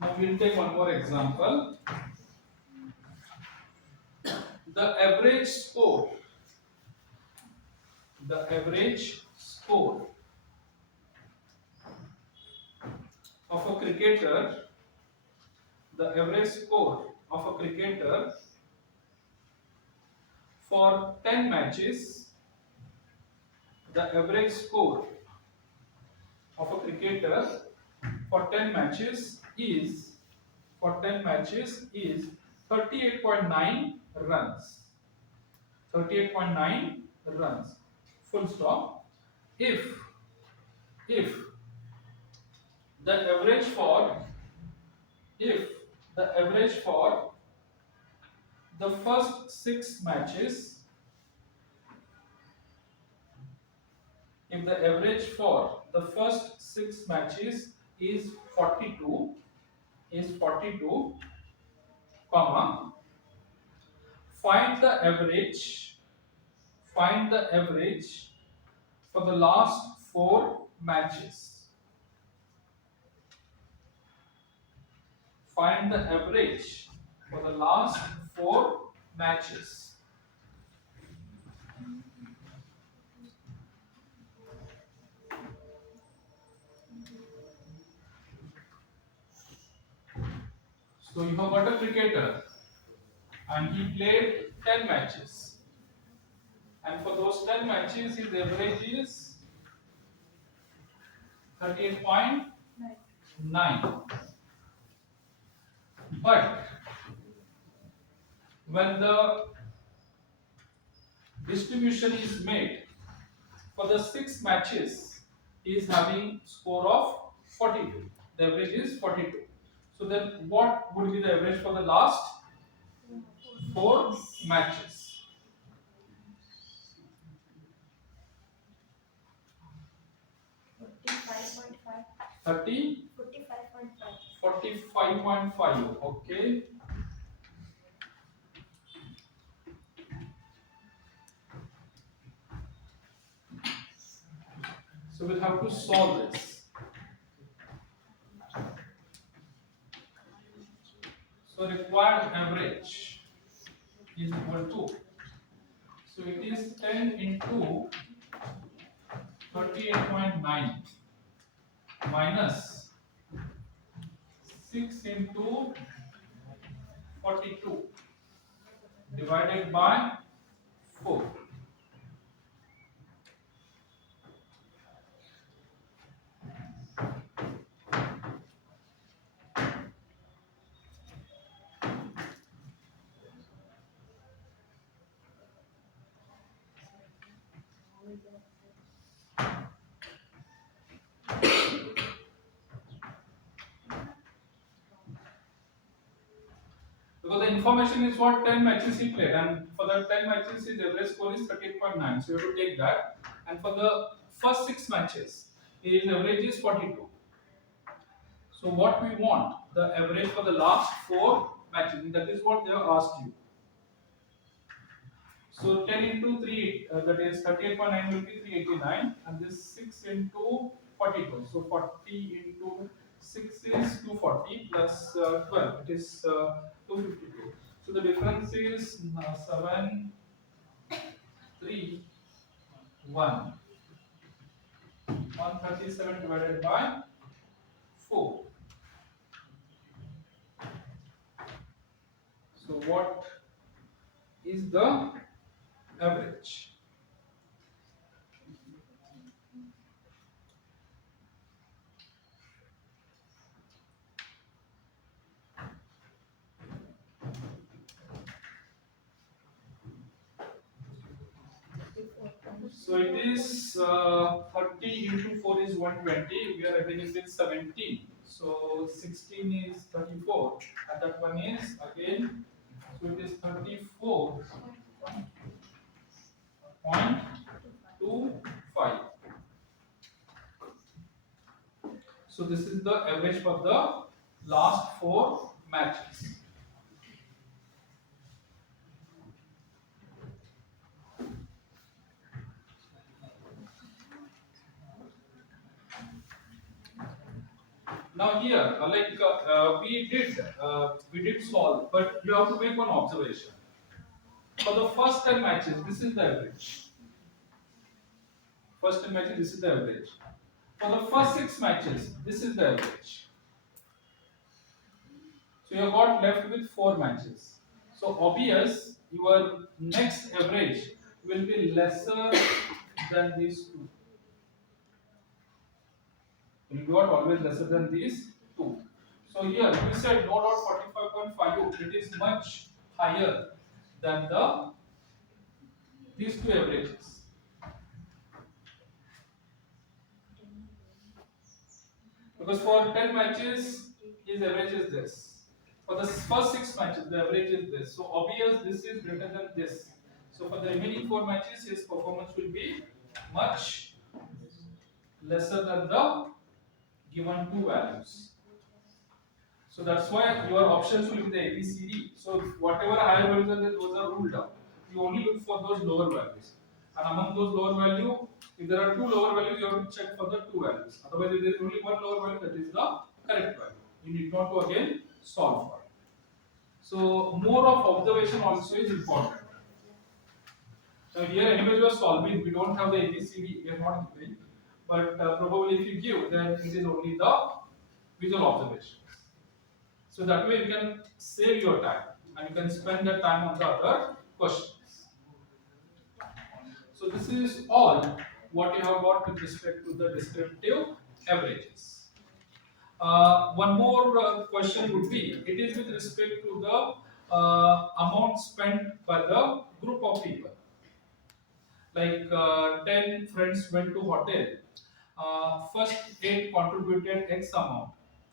Now we'll take one more example. The average score, the average score of a cricketer, the average score of a cricketer for 10 matches, the average score of a cricketer for 10 matches is, for 10 matches is 38.9 runs. 38.9 runs. Full stop. If the average for, if the average for the first 6 matches, if the average for the first 6 matches is 42, is 42, comma, find the average, find the average for the last 4 matches. Find the average for the last 4 matches. So you have got a cricketer and he played 10 matches. And for those 10 matches, his average is 38.9. But when the distribution is made for the 6 matches, he is having score of 42. The average is 42. So then what would be the average for the last 4 matches? 45.5. 30, 45.5. 45.5. Okay. So we'll have to solve this. So required average is equal to, so it is 10 into 38.9 minus 6 into 42 divided by 4. Because the information is what 10 matches he played, and for the 10 matches his average score is 38.9. So you have to take that. And for the first 6 matches, his average is 42. So what we want, the average for the last 4 matches, that is what they have asked you. So 10 into 3, that is 38.9 will be 389, and this 6 into 42. So 40 into 6 is 240 plus 12, it is 252. So the difference is 7, 3, 1. 137 divided by 4. So what is the average? So it is 30 into 4 is 120. We are adding with 17. So 16 is 34. And that one is again, so it is 34.25. So this is the average for the last 4 matches. Now here, we did solve, but you have to make one observation. For the first 10 matches, this is the average. First 10 matches, this is the average. For the first 6 matches, this is the average. So you have got left with 4 matches. So obvious, your next average will be lesser than these two. Will be what? Always lesser than these two. So here we said no doubt 45.5. It is much higher than these two averages. Because for 10 matches, his average is this. For the first 6 matches, the average is this. So obvious this is greater than this. So for the remaining 4 matches, his performance will be much lesser than the given two values. So that's why your options will be the A, B, C, D. So whatever higher values are there, those are ruled out. You only look for those lower values. And among those lower value, if there are two lower values, you have to check for the two values. Otherwise, if there is only one lower value, that is the correct value. You need not to again solve for it. So more of observation also is important. So here, anyway, you are solving. We don't have the ABCD. We are not giving. But probably if you give, then it is only the visual observations. So that way you can save your time and you can spend the time on the other questions. So this is all what you have got with respect to the descriptive averages. One more question would be, it is with respect to the amount spent by the group of people. Like 10 friends went to hotel. First 8 contributed X amount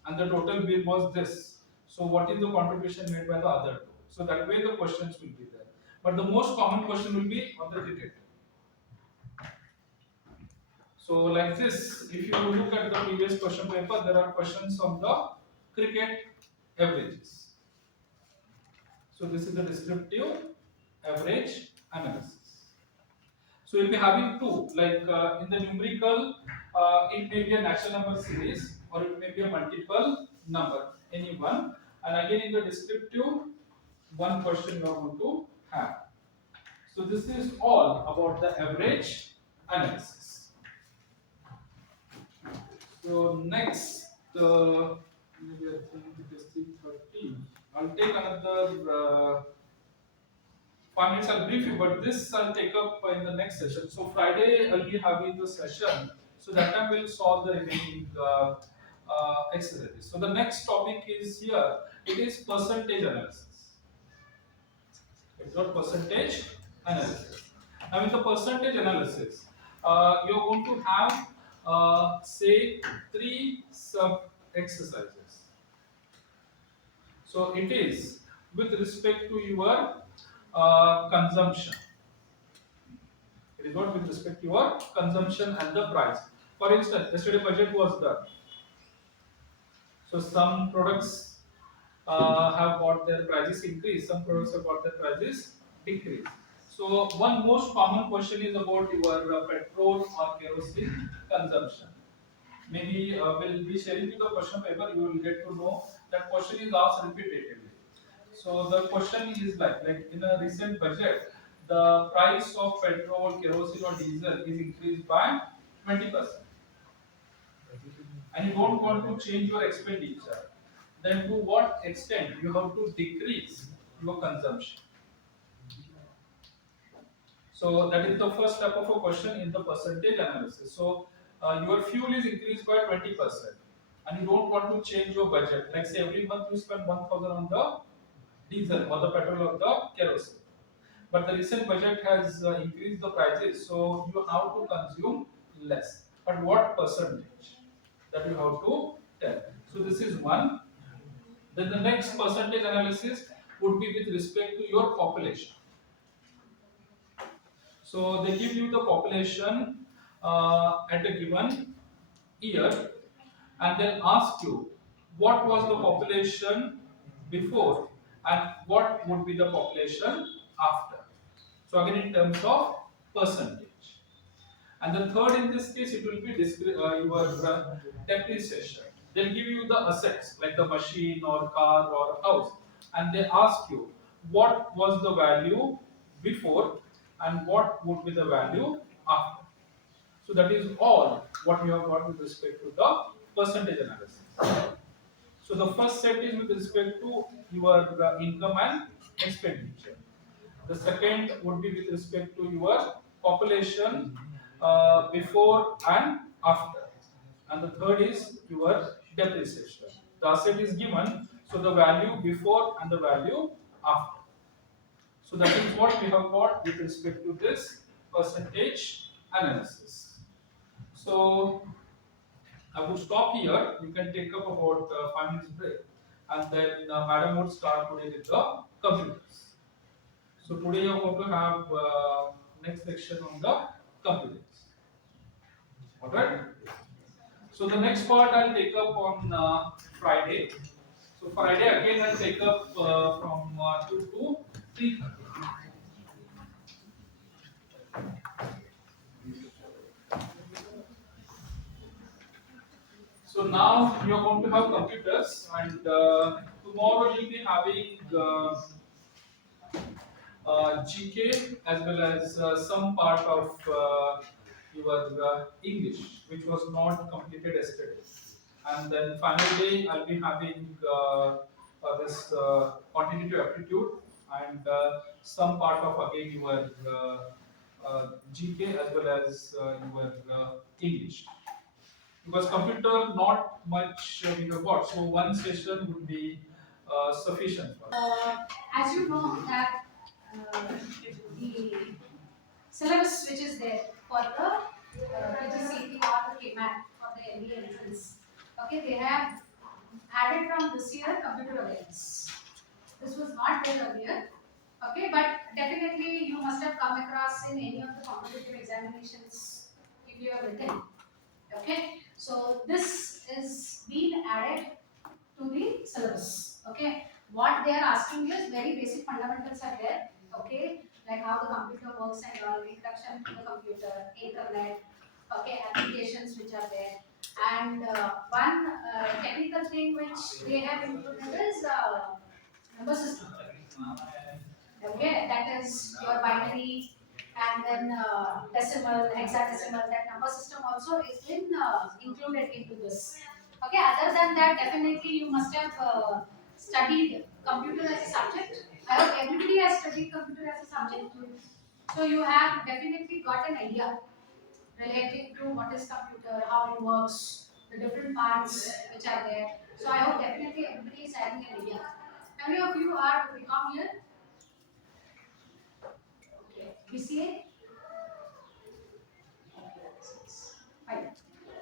and the total bill was this. So what is the contribution made by the other two? So that way the questions will be there. But the most common question will be on the cricket. So like this, if you look at the previous question paper, there are questions on the cricket averages. So this is the descriptive average analysis. So you'll be having two, like in the numerical, it may be a natural number series or it may be a multiple number, any one. And again in the descriptive, one question you are going to have. So this is all about the average analysis. So next, maybe I think it is 3:30. I'll take another 5 minutes. I'll brief you, but this I'll take up in the next session. So Friday I'll be having the session. So that time we'll solve the remaining exercises. So the next topic is here. It is percentage analysis. It's not percentage analysis. Now in the percentage analysis, you're going to have say 3 sub exercises. So it is with respect to your consumption. It is not with respect to your consumption and the price. For instance, yesterday budget was done. So some products have got their prices increased, some products have got their prices decreased. So one most common question is about your petrol or kerosene consumption. Maybe we'll be sharing you the question paper. You will get to know that question is asked repetitively. So the question is like in a recent budget, the price of petrol, kerosene or diesel is increased by 20%. And you don't want to change your expenditure, then to what extent you have to decrease your consumption. So that is the first step of a question in the percentage analysis. So your fuel is increased by 20% and you don't want to change your budget. Like say every month you spend 1000 on the diesel or the petrol or the kerosene. But the recent budget has increased the prices, so you have to consume less. But what percentage? That you have to tell. So this is one. Then the next percentage analysis would be with respect to your population. So they give you the population at a given year and then ask you what was the population before and what would be the population after. So again in terms of percentage. And the third in this case it will be your depreciation. They'll give you the assets like the machine or car or house, and they ask you what was the value before and what would be the value after. So that is all what we have got with respect to the percentage analysis. So the first set is with respect to your income and expenditure. The second would be with respect to your population before and after. And the third is your depreciation. The asset is given, so the value before and the value after. So that is what we have got with respect to this percentage analysis. So I would stop here. You can take up about 5 minutes break, and then Madam would start today with the computers. So today you are going to have next section on the computers. Alright. So the next part I'll take up on Friday. So Friday again I'll take up from 2 to 3:30. So now you're going to have computers, and tomorrow you'll be having GK as well as some part of your English, which was not completed yesterday. And then final day, I'll be having this quantitative aptitude and some part of again your GK as well as your English. Because computer not much we have got, so one session would be sufficient for us. As you know that the syllabus which is there for the Pgcet or the KMAT for the MBA entrance. Okay, they have added from this year computer awareness. This was not there earlier. Okay, but definitely you must have come across in any of the competitive examinations if you have written. Okay, so this is being added to the syllabus. Okay, what they are asking is very basic fundamentals are there. Okay, like how the computer works and all, introduction to the computer, internet, okay, applications which are there, and one technical thing which they have included is number system. Okay, that is your binary and then decimal, hexadecimal. That number system also is been included into this. Okay, other than that, definitely you must have studied computer as a subject. I hope everybody has studied computer as a subject. So you have definitely got an idea related to what is computer, how it works, the different parts which are there. So I hope definitely everybody is having an idea. How many of you are become here? BCA? Fine.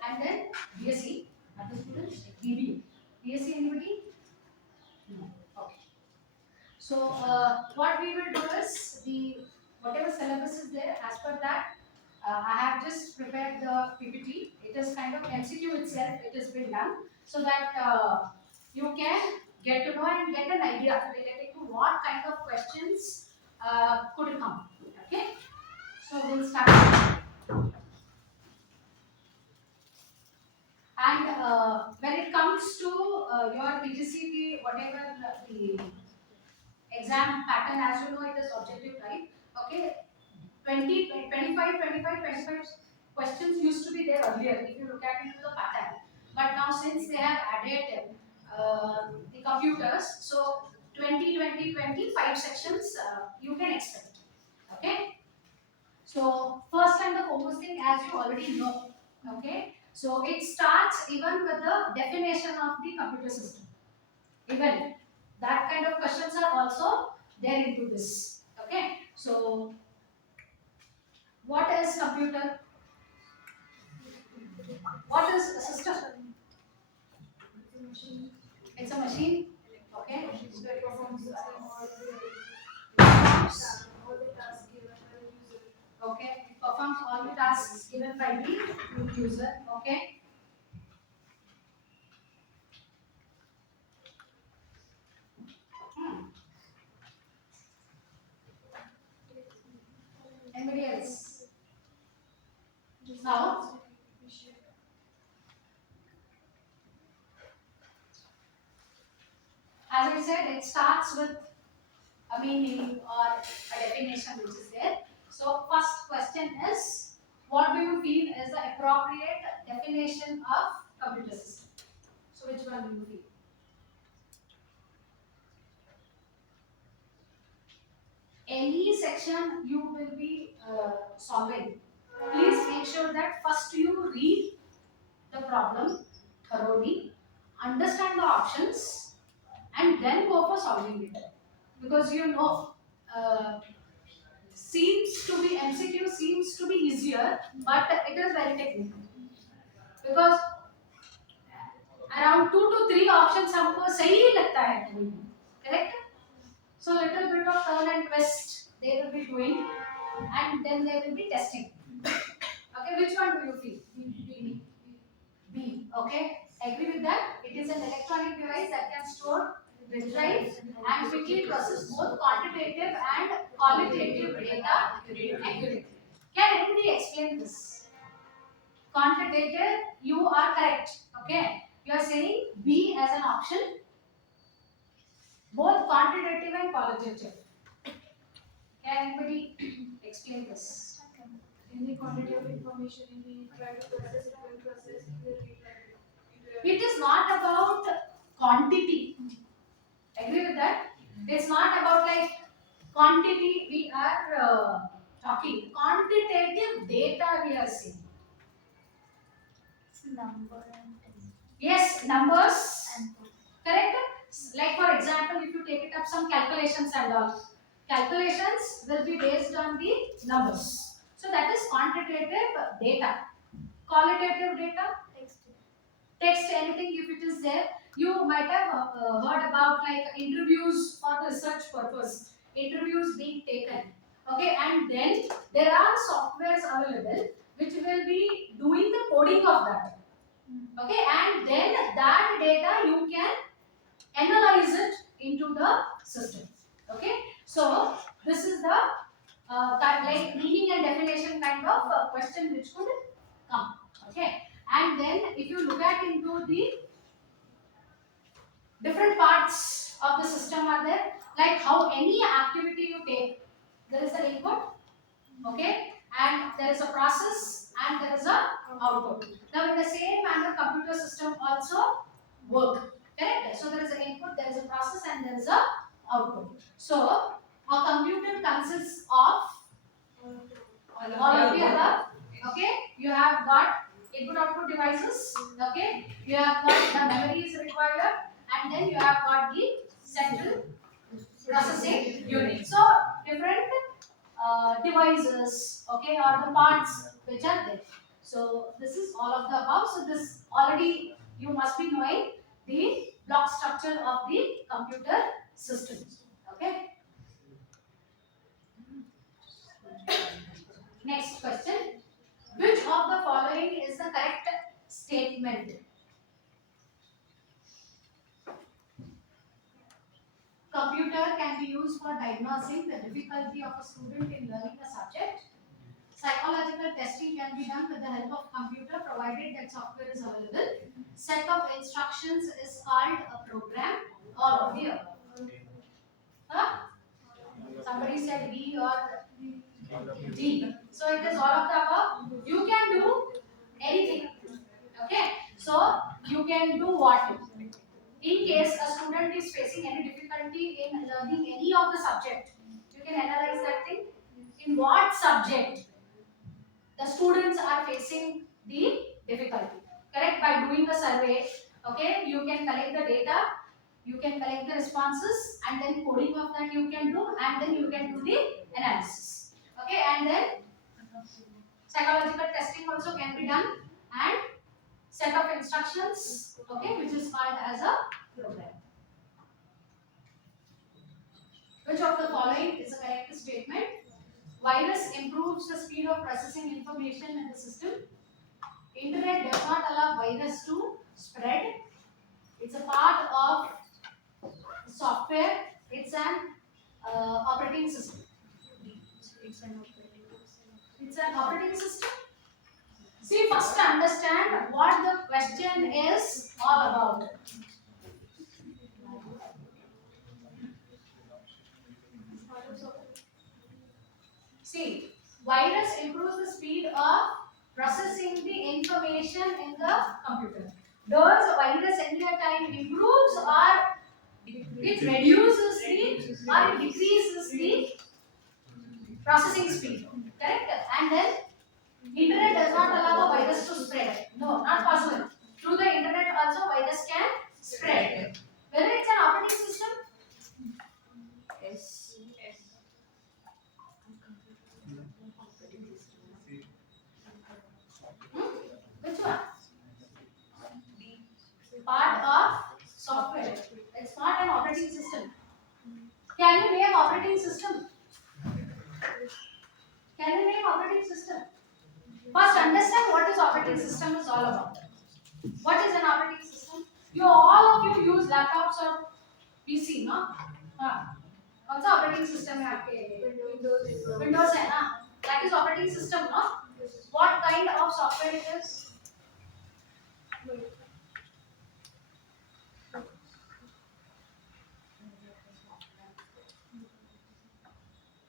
And then BSc, other students, BBA. BSc anybody? No. Okay. So what we will do is the whatever syllabus is there, as per that, I have just prepared the PPT. It is kind of MCQ itself. It has been done so that you can get to know and get an idea related to what kind of questions could come. Okay. So we'll start. And when it comes to your PGCP, whatever the exam pattern, as you know, it is objective type. Okay, 20, 25, 25, 25 questions used to be there earlier if you look at into the pattern. But now since they have added the computers, so 20, 20, 25 sections you can expect. Okay. So first and the foremost thing, as you already know, okay. So it starts even with the definition of the computer system. Even that kind of questions are also there into this. Okay. So what is computer? What is a system? It's a machine. Okay. Performs. Okay. It performs all the tasks given by the user. Okay. Anybody else? Now, starts with a meaning or a definition which is there. So first question is, what do you feel is the appropriate definition of computer system? So which one do you feel? Any section you will be solving, please make sure that first you read the problem thoroughly, understand the options, and then go for solving it. Because uh, seems to be MCQ seems to be easier, but it is very technical. Because around 2 to 3 options हमको सही ही लगता है कभी, correct? So little bit of turn and twist they will be doing, and then they will be testing. Okay, which one do you feel? B. B. Okay, agree with that? It is an electronic device that can store, retrieve, and quickly process both quantitative and qualitative data accurately. Can anybody explain this? Quantitative, you are correct. Okay, you are saying B as an option, both quantitative and qualitative. Can anybody explain this? Any quantity of information, any try to process it, will process, it will be It is not about quantity. Agree with that? It's not about like quantity we are talking. Quantitative data we are seeing. number and test. Yes, numbers. And Correct? Like for example, if you take it up some calculations and all. Calculations will be based on the numbers. So that is quantitative data. Qualitative data, text anything if it is there. You might have heard about like interviews for the research purpose, interviews being taken. Okay, and then there are softwares available which will be doing the coding of that. Okay, and then that data you can analyze it into the system. Okay, so this is the like meaning and definition kind of question which could come. Okay, and then if you look at into the different parts of the system are there, like how any activity you take, there is an input, okay, and there is a process and there is a output. Now in the same manner computer system also work, correct? So there is an input, there is a process and there is a output. So a computer consists of all of the above. Okay, you have got input output devices. Okay, you have got the memory is required, and then you have got the central processing unit. So different devices, okay, or the parts which are there. So this is all of the above. So this already you must be knowing the block structure of the computer system. Okay. Next question. Which of the following is the correct statement? Computer can be used for diagnosing the difficulty of a student in learning a subject. Psychological testing can be done with the help of computer provided that software is available. Set of instructions is called a program. All of the above. Huh? Somebody said B or D. So it is all of the above. You can do anything. Okay. So you can do what? In case a student is facing any difficulty in learning any of the subject, you can analyze that thing. In what subject the students are facing the difficulty? Correct? By doing a survey, okay, you can collect the data, you can collect the responses, and then coding of that you can do, and then you can do the analysis. Okay, and then psychological testing also can be done, and set of instructions, okay, which is called as a program. Which of the following is a correct statement? Virus improves the speed of processing information in the system. Internet does not allow virus to spread. It's a part of software. It's an operating system. It's an operating system. See, first understand what the question is all about. See, virus improves the speed of processing the information in the computer. Does virus entry time improves or it reduces the or it decreases the processing speed? Correct? And then internet does not allow the virus to spread. No, not possible. Through the internet also virus can spread. Whether it's an operating system, Yes. which one? Part of software. It's not an operating system. Can you name operating system? Can you name operating system? First, understand what is operating system is all about. What is an operating system? You all of you use laptops or PC, no? हाँ. कौन सा operating system है आपके? Windows है ना? That is operating system, no? What kind of software it is?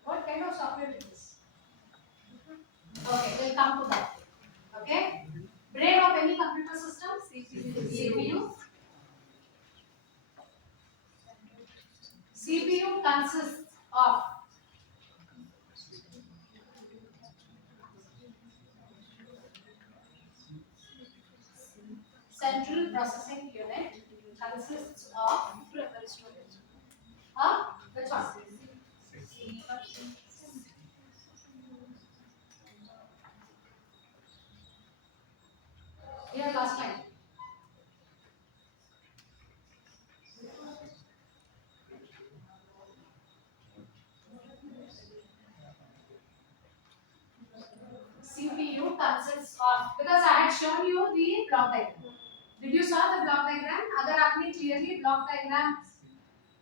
What kind of software it is? Okay, we'll come to that. Okay? Brain of any computer system? CPU. CPU consists of central processing unit consists of which one? Here last line. CPU consists of, because I had shown you the block diagram. Did you saw the block diagram? अगर आपने clearly block diagram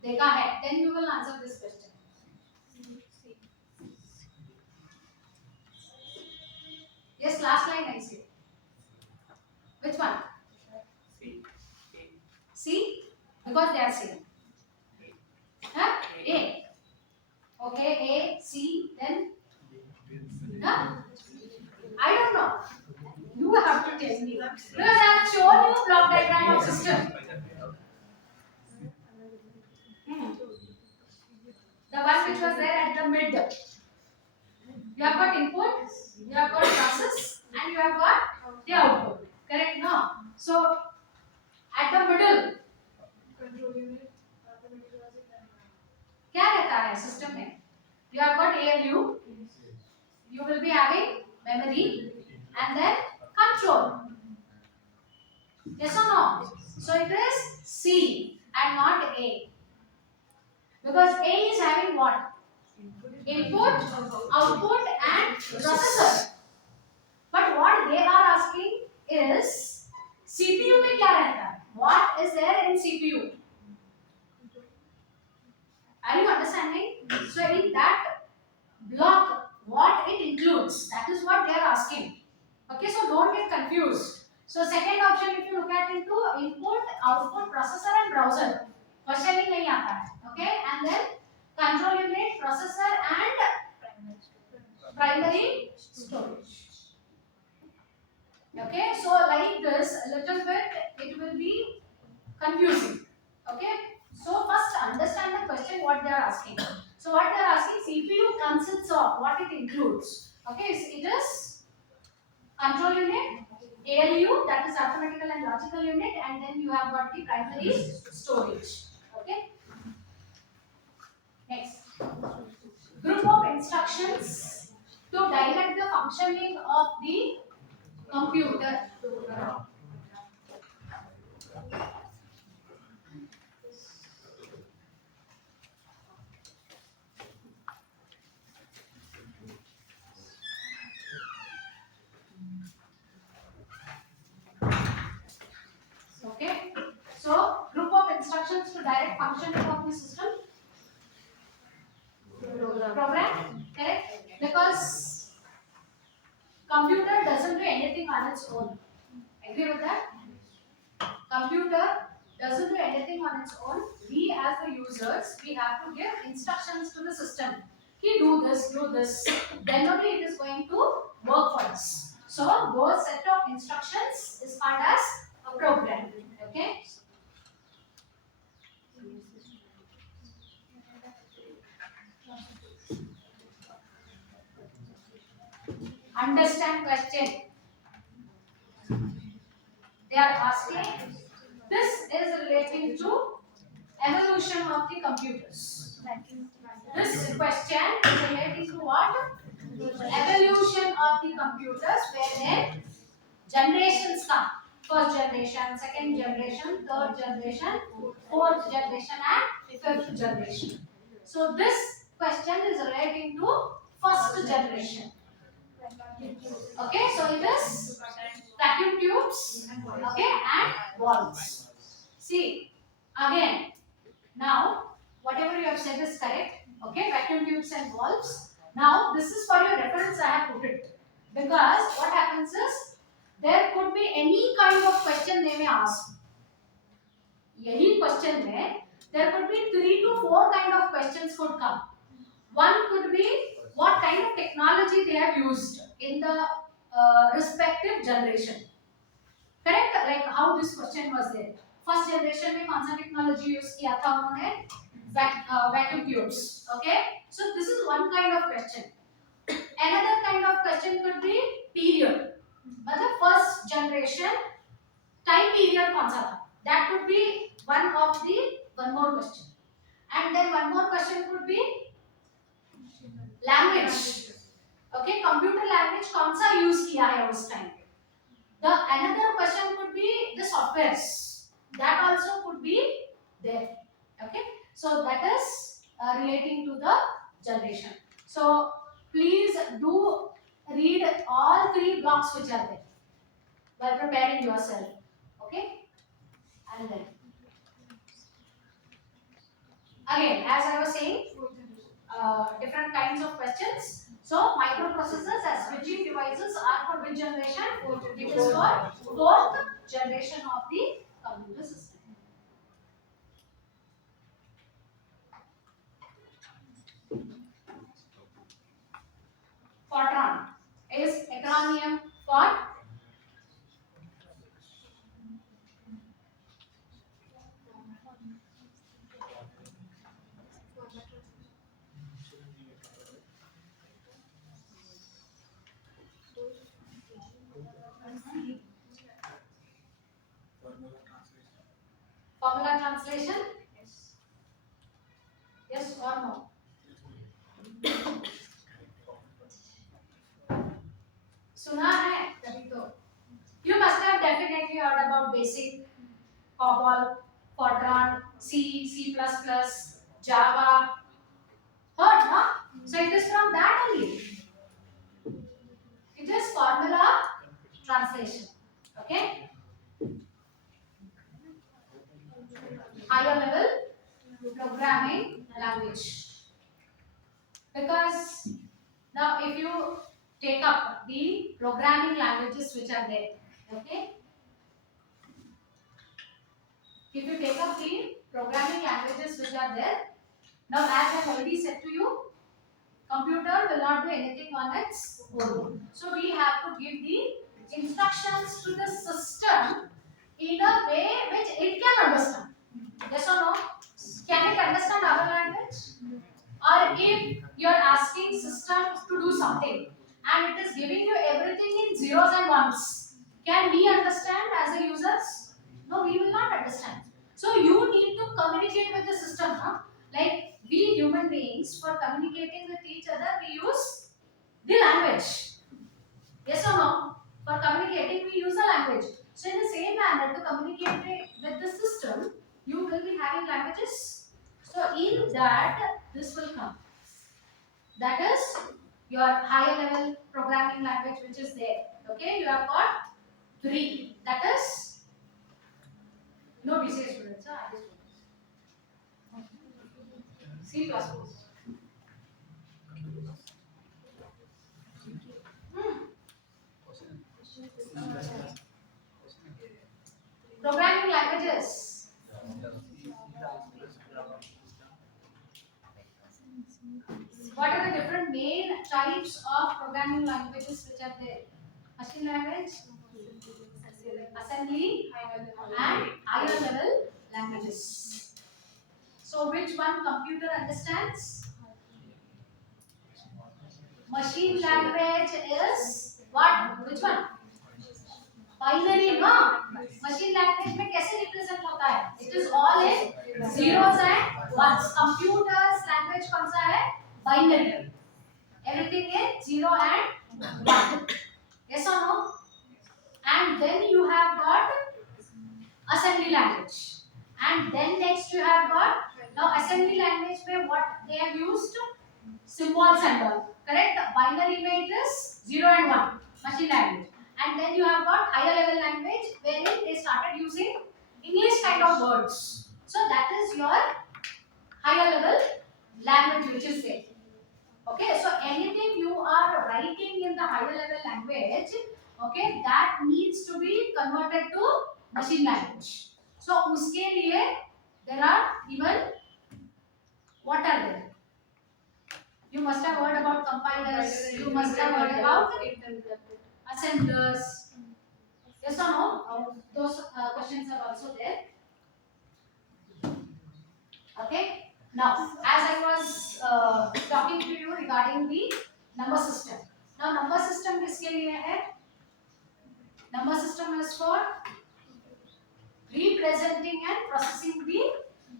देखा है, then you will answer this question. Yes, last line I see. Which one? C? Because they are same. Huh? A. Okay, A, C, then? Huh? I don't know. You have to tell me. Because I have shown you block diagram of system. The one which was there at the mid. You have got input, you have got process, and you have got the output. Correct? No. So at the middle, क्या रहता है system में? You have got ALU. You will be having memory and then control. Yes or no? So it is C and not A. Because A is having what? Input, output, and processor. But what they are asking is CPU में क्या रहता है? What is there in CPU? Are you understanding? So in that block, what it includes? That is what they are asking. Okay, so don't get confused. So second option, if you look at into input, output, processor, and browser. Questioning नहीं आता है. Okay, and then control unit, processor, and primary storage. Okay, so like this, a little bit it will be confusing. Okay, so first understand the question what they are asking. So what they are asking, CPU consists of what it includes. Okay, so it is control unit, ALU, that is arithmetical and logical unit, and then you have got the primary storage. Okay, next group of instructions to direct the functioning of the computer. Okay, so group of instructions to direct functioning of the system. Program, correct? Because computer doesn't do anything on its own. Agree with that? Computer doesn't do anything on its own. We as the users, we have to give instructions to the system. He do this, then only it is going to work for us. So those set of instructions is called as a program. Okay. Understand question. They are asking. This is relating to evolution of the computers. This question is relating to what? Evolution of the computers, wherein generations come. First generation, second generation, third generation, fourth generation, and fifth generation. So this question is relating to first generation. Okay, so it is vacuum tubes, okay, and valves. See, again, now whatever you have said is correct. Okay, vacuum tubes and valves. Now this is for your reference. I have put it because what happens is there could be any kind of question they may ask. Any question may there could be 3 to 4 kind of questions could come. One could be what kind of technology they have used in the respective generation. Correct? Like how this question was there. First generation में कौन सा technology use किया था उन्होंने? Vacuum tubes. Okay? So this is one kind of question. Another kind of question could be period. मतलब first generation time period कौन सा था? That could be one more question. And then one more question could be language. Okay, computer language कौन सा use किया है उस time पे? The another question could be the softwares. That also could be there. Okay, so that is relating to the generation. So please do read all 3 blocks which are there while preparing yourself. Okay, and then again, as I was saying, different kinds of questions. So microprocessors as switching devices are for which generation? It is for fourth generation of the computer system. Fortran is acronym for formula translation. Yes or no? सुना है तभी तो. You must have definitely heard about basic, COBOL, Fortran, C, C++, Java. Heard, no? So it is from that only. It is formula translation. Okay? Higher level programming language. Because now if you take up the programming languages which are there, okay? If you take up the programming languages which are there, now as I have already said to you, computer will not do anything on its own. So we have to give the instructions to the system in a way which it can understand. Yes or no? Can it understand our language? Or if you are asking system to do something and it is giving you everything in zeros and ones, can we understand as a users? No, we will not understand. So you need to communicate with the system. Huh? Like we human beings, for communicating with each other, we use the language. Yes or no? For communicating, we use a language. So in the same manner, to communicate with the system, you will be having languages. So in that, this will come. That is your higher level programming language which is there. Okay, you have got 3. That is no BCA students, IT students. C++. Hmm. Programming languages. What are the different main types of programming languages which are there? Machine language, assembly, and higher level languages. So which one computer understands? Machine language is what? Which one? Binary, ना? Machine language में कैसे represent होता है? It is all in zeros and ones. Computers language कौन सा है? Binary. Everything is 0 and 1. Yes or no? And then you have got assembly language. And then next you have got, now assembly language में what they have used? Symbols and all. Correct? Binary में it is 0 and 1. Machine language. And then you have got higher level language wherein they started using English kind of words. So that is your higher level language which is there. Okay, so anything you are writing in the higher level language, okay, that needs to be converted to machine language. So uske liye there are even what are there? You must have heard about compilers. You must have heard about assemblers. Yes or no? Those questions are also there. Okay. Now, as I was talking to you regarding the number system. Now, number system किसके लिए है? Number system is for representing and processing the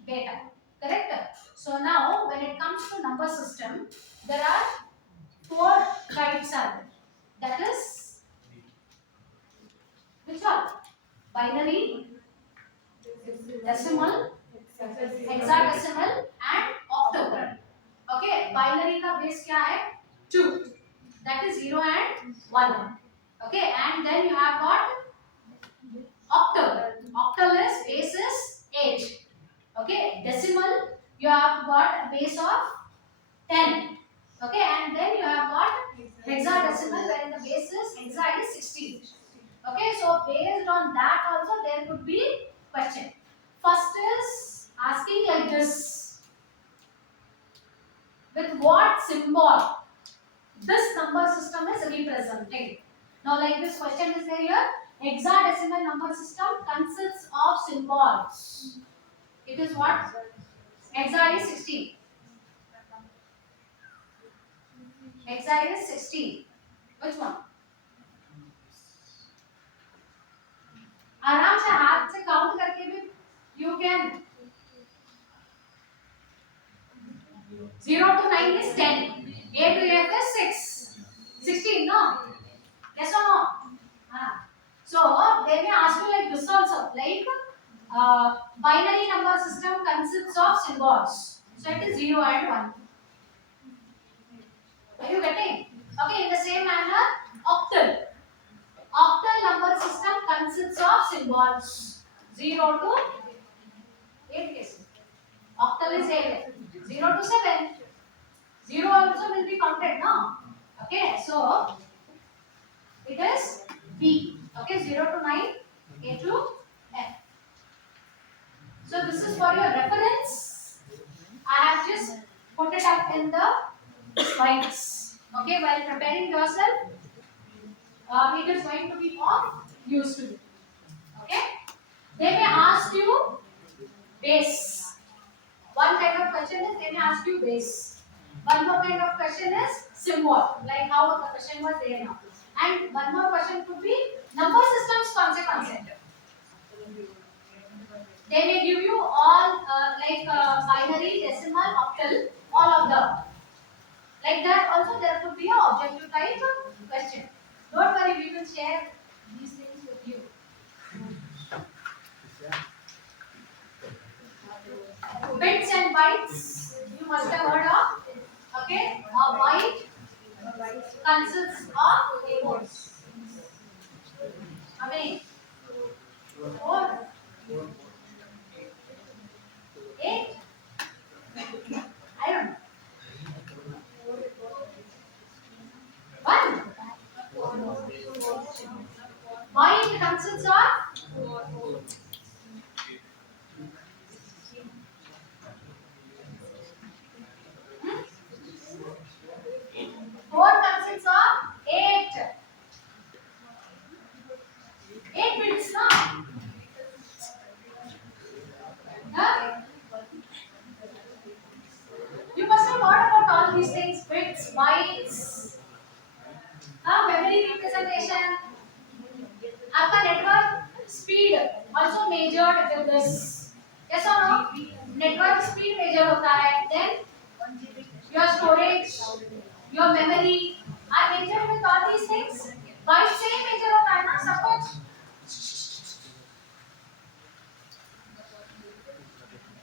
data. Correct? So now, when it comes to number system, there are 4 types are there. That is which one? Binary, decimal, hexadecimal and octal. Okay, binary का base क्या है? 2. That is 0 and 1. Okay, and then you have got octal. Octal is base is 8. Okay, decimal you have got a base of 10. Okay, and then you have got hexadecimal where the base is hexa is 16. Okay, so based on that also there could be question. First is asking like this: with what symbol this number system is represented? Now, like this question is there here. Hexadecimal number system consists of symbols. It is what? Hexa is 16. Hexa is 16. Which one? आराम से हाथ से count करके भी you can 0 to 9 is 10, A to F is 6, 16, no? Yes or no? So they may ask you like this also, like binary number system consists of symbols. So it is 0 and 1. Are you getting? Okay, in the same manner, octal. Octal number system consists of symbols 0 to 8 cases. Octal is 8. 0 to 7. 0 also will be counted, no? Okay, so it is B. Okay, 0 to 9, A to F. So this is for your reference. I have just put it up in the slides. Okay, while preparing yourself, it is going to be of use to you. Okay, they may ask you base. One kind of question is they may ask you base. One more kind of question is symbol, like how the question was there now. And one more question could be number systems concept. They may give you all like binary, decimal, octal, all of them. Like that also there could be an objective type question. Don't worry, we will share these things with you. Bits and bytes, you must have heard of. Okay, a byte consists of 8 words. How many? 4, 8. I don't know. 1. Byte consists of bytes, memory representation. आपका network speed also measured with this. Yes or no? Network speed measure होता है. Then your storage, your memory are measured with all these things. Byte से ही measure होता है ना सब कुछ.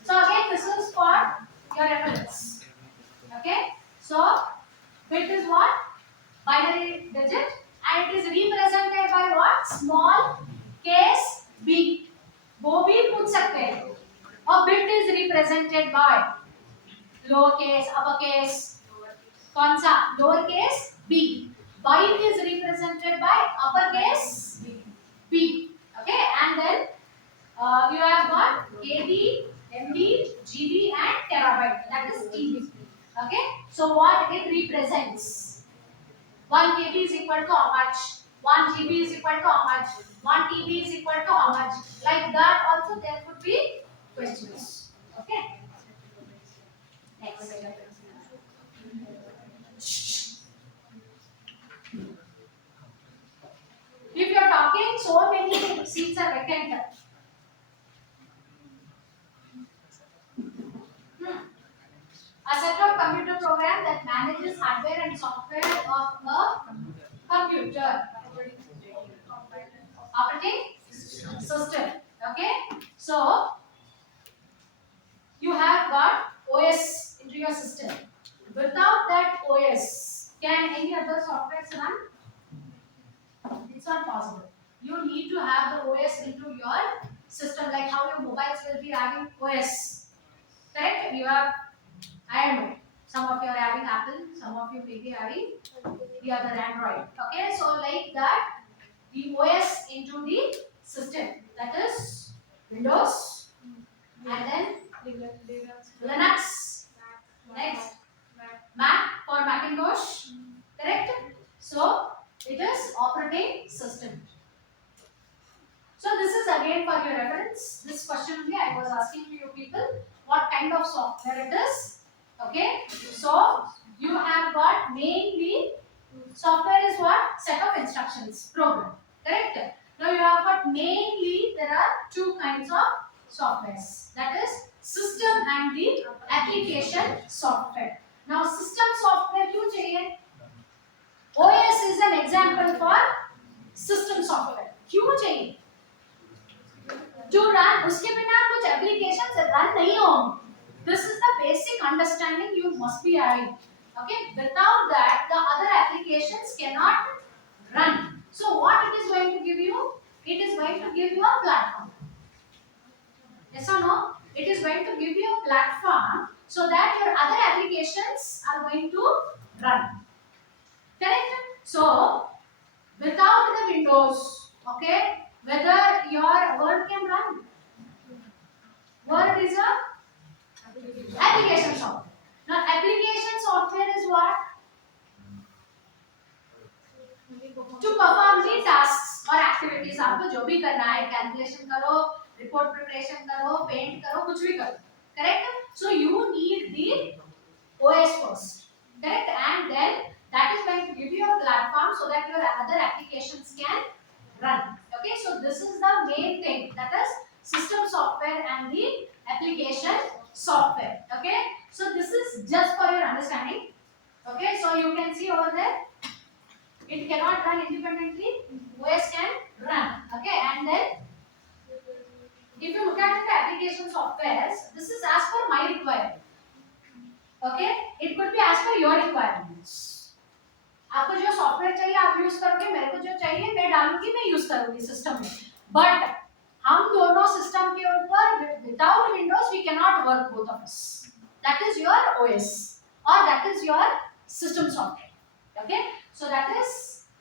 So again, this is for your reference. Okay. So bit is what? Binary digit, and it is represented by what? Small case b. वो भी पूछ सकते हैं. A bit is represented by lower case, upper case. कौन सा? Lower case b. Byte is represented by upper case b. Okay, and then you have got KB, MB, GB, and terabyte. That is TB. Okay, so what it represents? 1 KB is equal to how much? 1 GB is equal to how much? 1 TB is equal to how much? Like that also there could be questions. Okay. Next. If you are talking so many seats are vacant. A set of computer program that manages hardware and software of a computer. Operating system. Okay. So you have got OS into your system. Without that OS, can any other software run? It's not possible. You need to have the OS into your system, like how your mobiles will be having OS. Correct? You have, I don't know, some of you are having Apple, some of you may be having the other Android. Okay, so like that, the OS into the system, that is Windows, and then Linux, next Mac for Macintosh, correct? So it is operating system. So this is again for your reference. This question only I was asking to you people, what kind of software it is. Okay, so you have got mainly software is what? Set of instructions, program, correct? Now you have got mainly there are two kinds of softwares, that is system and the application software. Now system software क्यों चाहिए? OS is an example for system software. क्यों चाहिए? To run उसके बिना कुछ applications run नहीं होंगे. This is the basic understanding you must be having. Okay, without that the other applications cannot run. So what it is going to give you? It is going to give you a platform. Yes or no? It is going to give you a platform so that your other applications are going to run. Correct? So without the Windows, okay, whether your Word can run. Word is a application software. Now application software is what? To perform the tasks or activities. आपको जो भी करना है, calculation करो, report preparation करो, paint करो, कुछ भी करो. Correct? So you need the OS first. Correct? And then that is going to give you a platform so that your other applications can run. Okay? So this is the main thing, that is system software and the application software. Okay? So this is just for your understanding. Okay? So you can see over there. It cannot run independently. OS can run. Okay, and then if you look at the application softwares, this is as per my requirement. Okay, it could be as per your requirements. आपको जो software चाहिए आप use करोगे, मेरे को जो चाहिए मैं डालूंगी, मैं यूज करूंगी सिस्टम में. बट हम दोनों सिस्टम के ऊपर without Windows we can not work both of us. That is your OS or that is your system software. Okay, so that is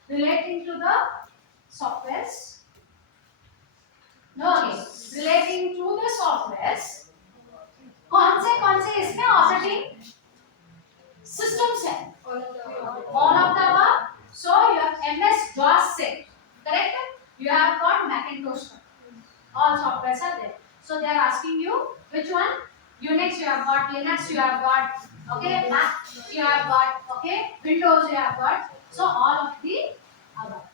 relating to the softwares. No, okay, relating to the softwares. कौन से इसमें operating systems है? All of the above. So you have MS DOS set, correct? You have got Macintosh. All softwares are there. So they are asking you which one? Unix you have got, Linux you have got, okay, Mac you have got, okay. Windows you have got. So all of the above.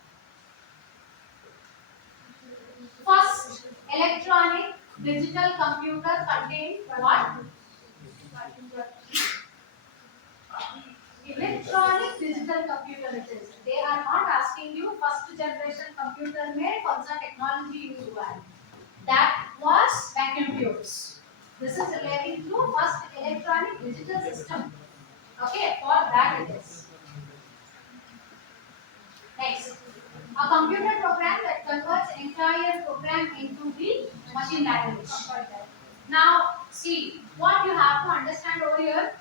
First electronic digital computer contained what? Electronic digital computer it is. They are not asking you first generation computer में कौन सा technology use हुआ है. That was vacuum tubes. This is relating to first electronic digital system. Okay, for that it is. Next, a computer program that converts entire program into the machine language. Now, see what you have to understand over here.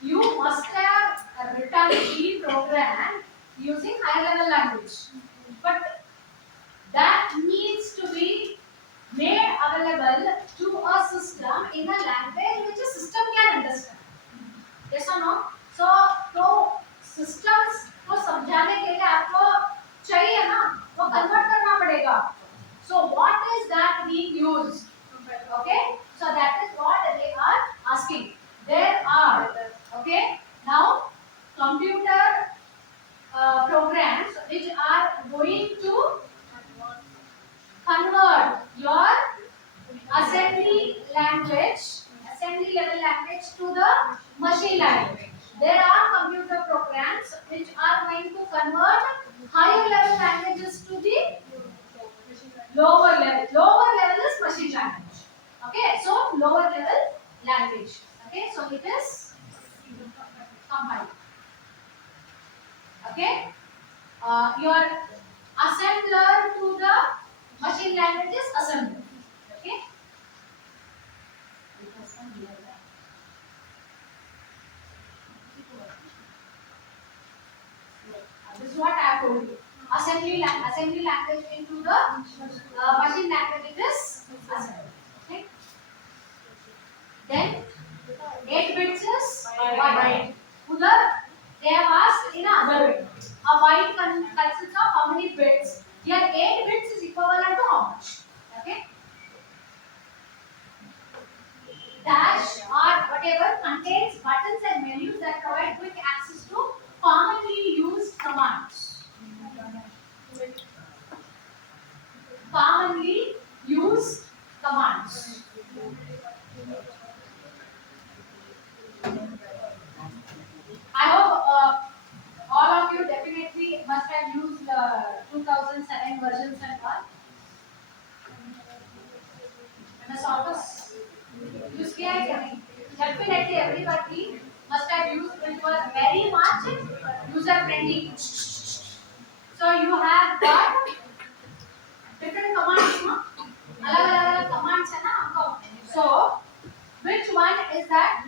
You must have written the program using high level language, but that needs to be made available to a system in a language which a system can understand. Yes or no? So systems को समझाने के लिए आपको चाहिए ना, वो convert करना पड़ेगा. So what is that being used? Okay, so that is what they are asking. There are, okay, now computer programs which are going to convert your assembly level language to the machine language. There are computer programs which are going to convert higher level languages to the lower level. Lower level is machine language. Okay, so lower level language. Okay, so it is combined. Okay, your assembler to the machine language is assembler. Okay. This is what I have told you. Assembly language into the machine language is assembly. Okay. Then 8 bits is byte. Udhar they have asked in another way. A byte consists of how many bits? Here 8 bits is equivalent to how much? Okay. Dash or whatever contains buttons and menus that provide quick access to commonly used commands. Commonly used commands. I hope all of you definitely must have used 2007 versions and all. MS Office. Use किया है क्या नहीं? Definitely everybody must have used it was very much user friendly. So you have got different commands, no? अलग-अलग commands है ना आपको. So which one is that?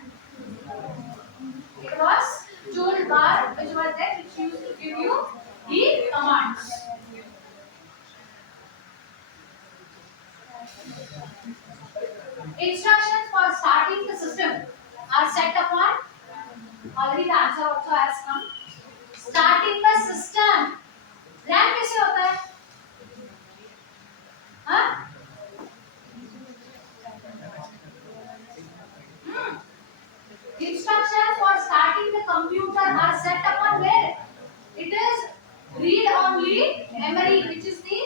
It was toolbar which was there which used to give you the commands. Instructions for starting the system are set upon. Already the answer also has come. Starting the system. RAM कैसे होता है? हाँ? Instructions for starting the computer are set upon where? It is read-only memory, which is the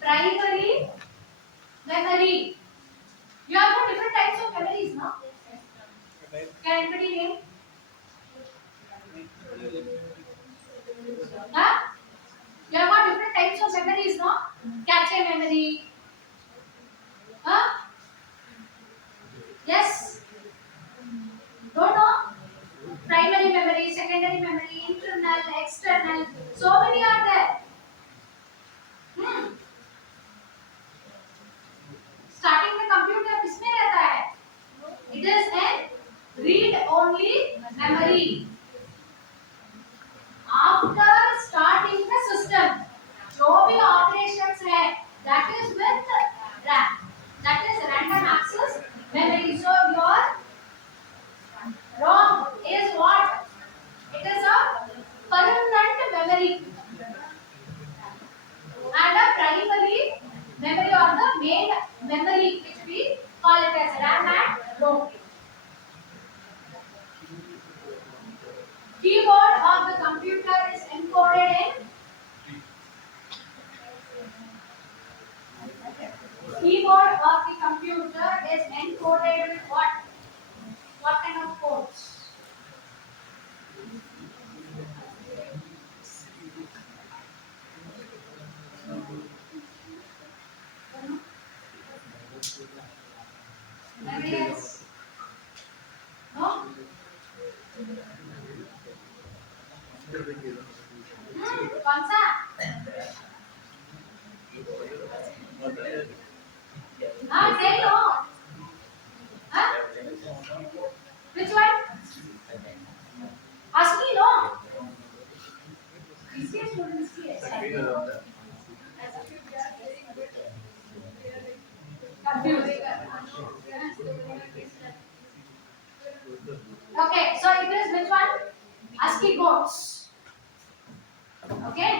primary memory. You have got different types of memories, no? Can anybody name? Huh? You have got different types of memories, no? Cache memory. Huh? Yes. Don't know? Primary memory, secondary memory, internal, external. So many are there. Starting the computer किसमें रहता है? It is an read-only memory. After starting the system, जो भी operations है, that is with RAM. That is random access memory. So your ROM is what? It is a permanent memory and a primary memory or the main memory which we call it as RAM and Which one? ASCII, no? BCS students की है. Confused. Okay, so it is which one? ASCII codes. Okay.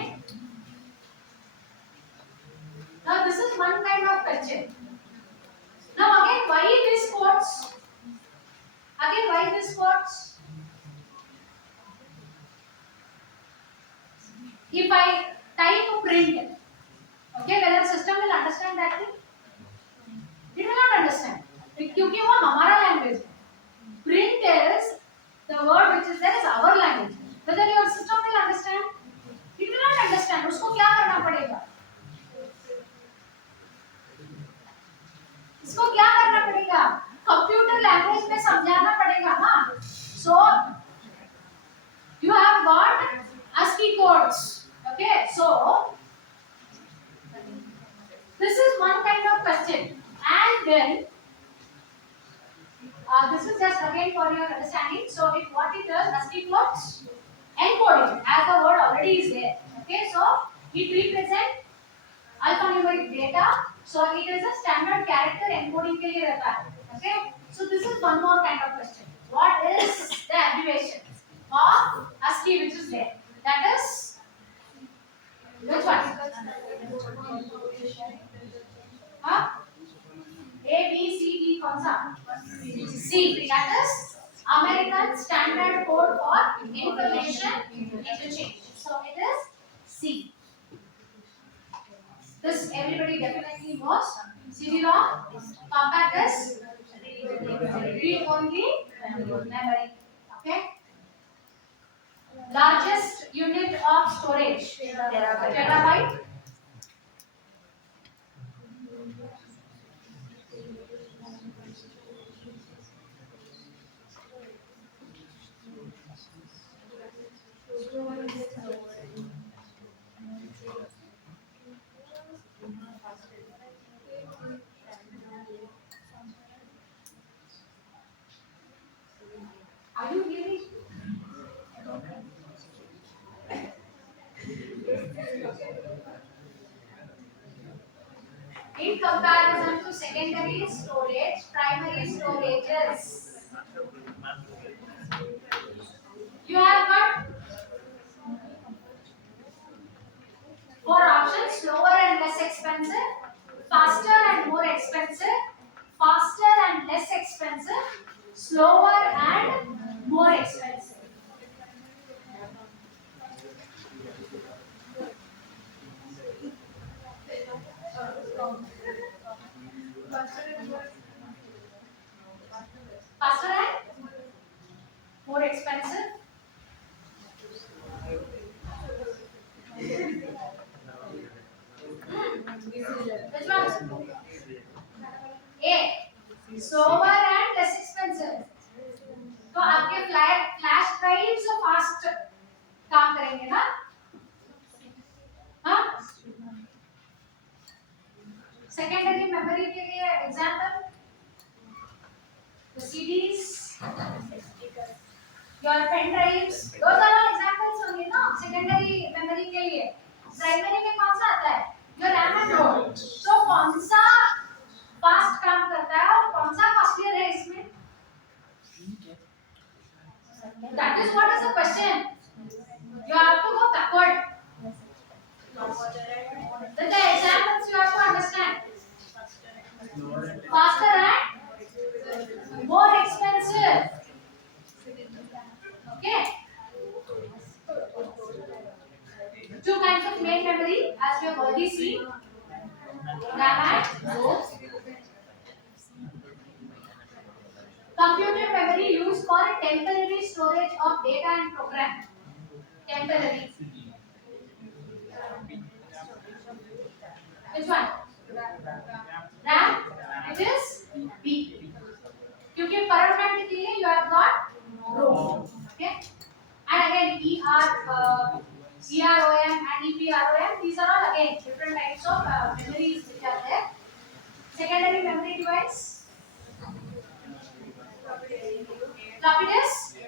Now this is one kind of question. Now again, why this codes? Again, why this codes? If I type print, okay, whether system will understand that thing? It will not understand. क्योंकि वो हमारा language है. Print is the word which is there is our language. Whether your system will understand? It will not understand. उसको क्या करना पड़ेगा? इसको क्या करना पड़ेगा? कंप्यूटर लैंग्वेज में समझाना पड़ेगा ना. So you have got ASCII codes. Okay, so this is one kind of question, and then this is just again for your understanding. So if what it does, ASCII codes encoding, as the word already is there. Okay, so it represents alphanumeric data. So it is a standard character encoding के लिए रहता है. Okay, so this is one more kind of question. What is the abbreviation of ASCII which is there? That is which one? Huh? A, B, C, D कौन सा? C. That is American Standard Code for Information Interchange. So it is C. This everybody definitely knows. CD-ROM, compact disc, read-only memory. Okay. Largest unit of storage, terabyte. Are you hearing? In comparison to secondary storage, primary storages, you have got four options: slower and less expensive, faster and more expensive, faster and less expensive, slower and more expensive. Faster and more expensive. Which one? A. Slower and less expensive. तो आपके flash drive से fast काम करेंगे ना? हाँ? Secondary memory के लिए example, the CDs, your pen drives, those are all examples होंगे ना सेकेंडरी मेमोरी के लिए. प्राइमरी में कौन सा आता है? Your RAM and ROM. तो कौन सा फास्ट काम करता है और कौन सा कॉस्टलियर है इसमें? That is what is the question. You have to go backward. With the examples you have to understand. Faster and more expensive. Okay. Two kinds of main memory, as we have already seen. RAM and ROM. Computer memory used for temporary storage of data and program. Temporary. Which one? RAM. It is B. क्योंकि permanent के लिए you have got ROM. Okay. And again EROM and EPROM. These are all again different types of memories which are there. Secondary memory device. Copy this?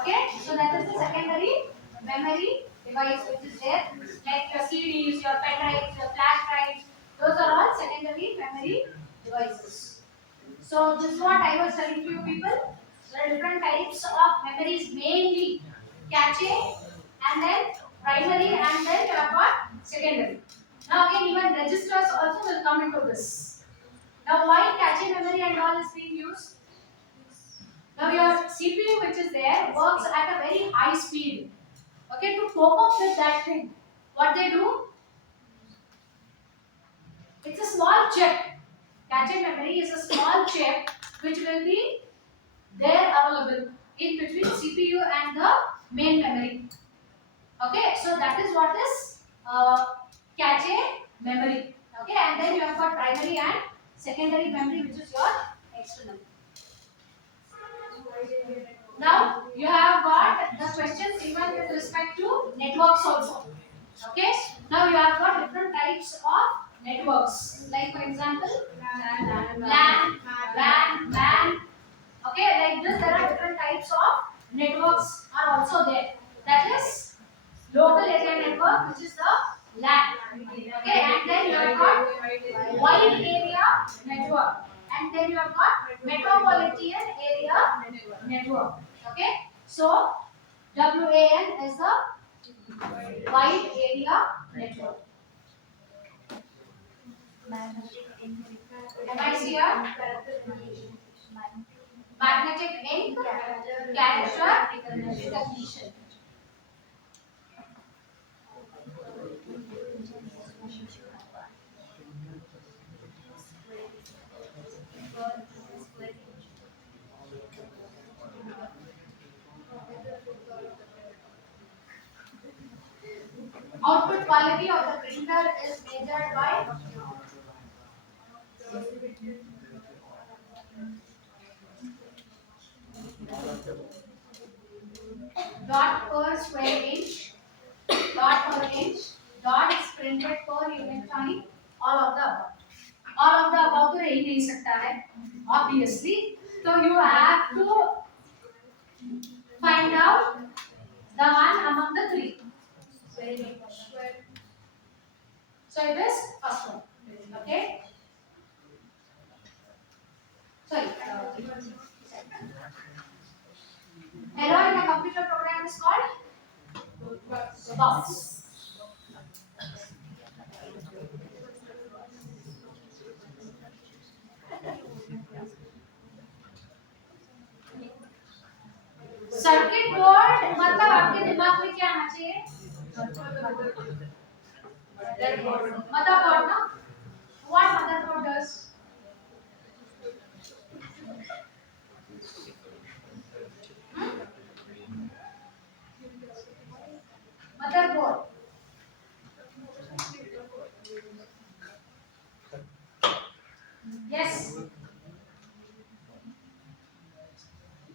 Okay, so that is the secondary memory device which is there, like your CDs, your pen drives, your flash drives. Those are all secondary memory devices. So this is what I was telling to you people. There are different types of memories, mainly cache, and then primary, and then you have got secondary. Now again, even registers also will come into this. Now why cache memory and all is being used? Now your CPU which is there works at a very high speed. Okay, to cope up with that thing, what they do? It's a small chip. Cache memory is a small chip which will be there available in between CPU and the main memory. Okay, so that is what is cache memory. Okay, and then you have got primary and secondary memory, which is your external. Now you have got the questions even with respect to networks also. Okay, now you have got different types of networks. Like for example, LAN, WAN, MAN. Okay, like this, there are different types of networks are also there. That is local area network, which is the LAN. Okay, and then you have got wide area network, and then you have got metropolitan area network. Okay, so WAN is the wide area network. MICR, magnetic ink character recognition. Output quality of the printer is measured by dot per square inch, dot per inch, dot is printed per unit time, all of the above. All of the above तो रह ही नहीं सकता है, obviously. So you have to find out the one among the three. So it is first one. Okay. Sorry. Error in a computer program is called bus. Circuit board मतलब आपके दिमाग में क्या आना चाहिए? मदरबोर्ड ना? What motherboard does? Motherboard. Yes.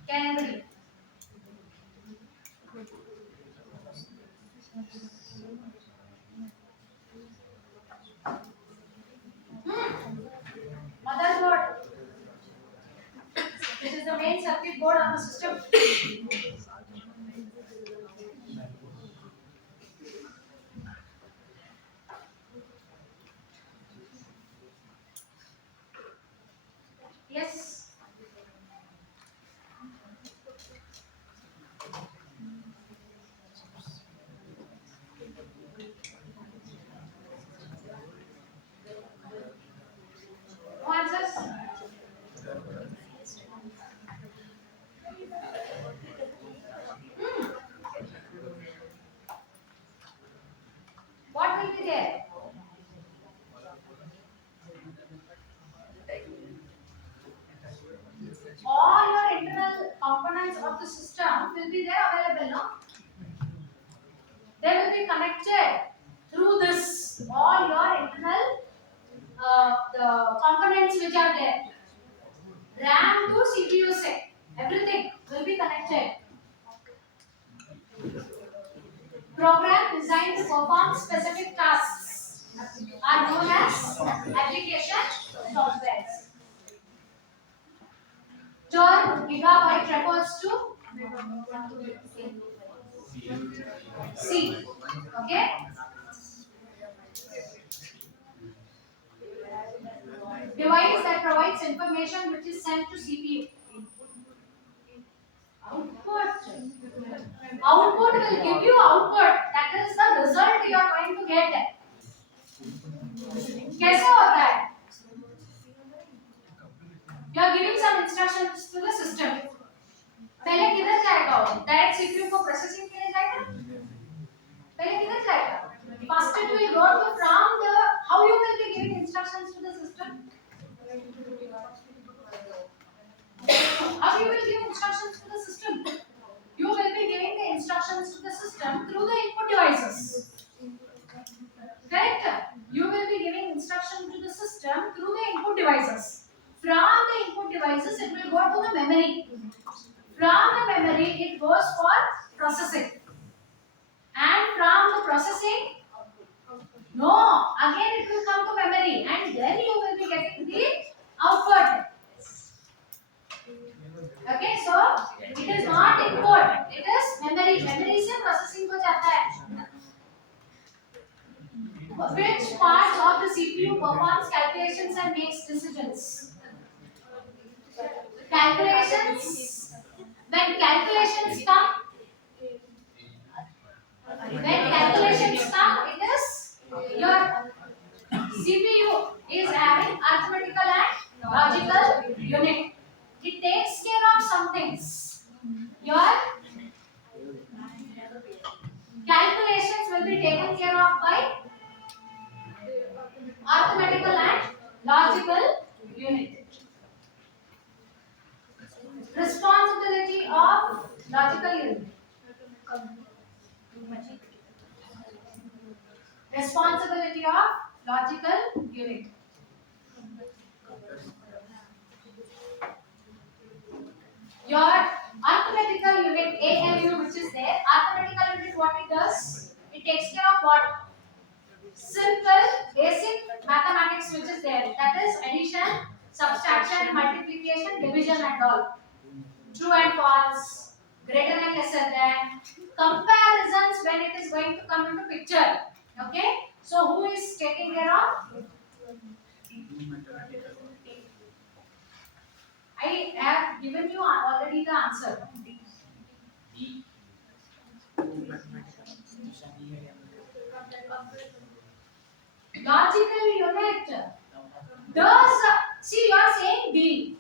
Can anybody? Motherboard, which is the main circuit board of the system. Yes. No answers? What will be there? All your internal components of the system will be there available, no? They will be connected through this. All your internal the components which are there. RAM to CPU set. Everything will be connected. Program designed to perform specific tasks are known as application softwares. Term gigabyte refers to C. Okay. Device that provides information which is sent to CPU. Output. Output will give you output. That is the result you are going to get. कैसे होता है? You are giving some instructions to the system. पहले किधर जाएगा वो? Direct CPU को processing के लिए जाएगा? पहले किधर जाएगा? First it will go to from the how you will be giving instructions to the system. How you will give instructions to the system? You will be giving the instructions to the system through the input devices. Correct? You will be giving instruction to the system through the input devices. From the input devices, it will go to the memory. From the memory, it goes for processing. And from the processing, no, again it will come to memory, and then you will be getting the output. Okay, so it is not input, it is memory. Memory से processing को जाता है. Which parts of the CPU performs calculations and makes decisions? Calculations. When calculations come, it is your CPU is having arithmetical and logical unit. It takes care of some things. Your calculations will be taken care of by arithmetical and logical unit. Responsibility of logical unit. Responsibility of logical unit. Your arithmetical unit ALU, which is there, arithmetical unit, what it does? It takes care of what? Simple, basic mathematics, which is there. That is addition, subtraction, multiplication, division, and all. True and false, greater than, lesser than, comparisons when it is going to come into picture. Okay, so who is taking care of? I have given you already the answer. Logical unit does, see you are saying B.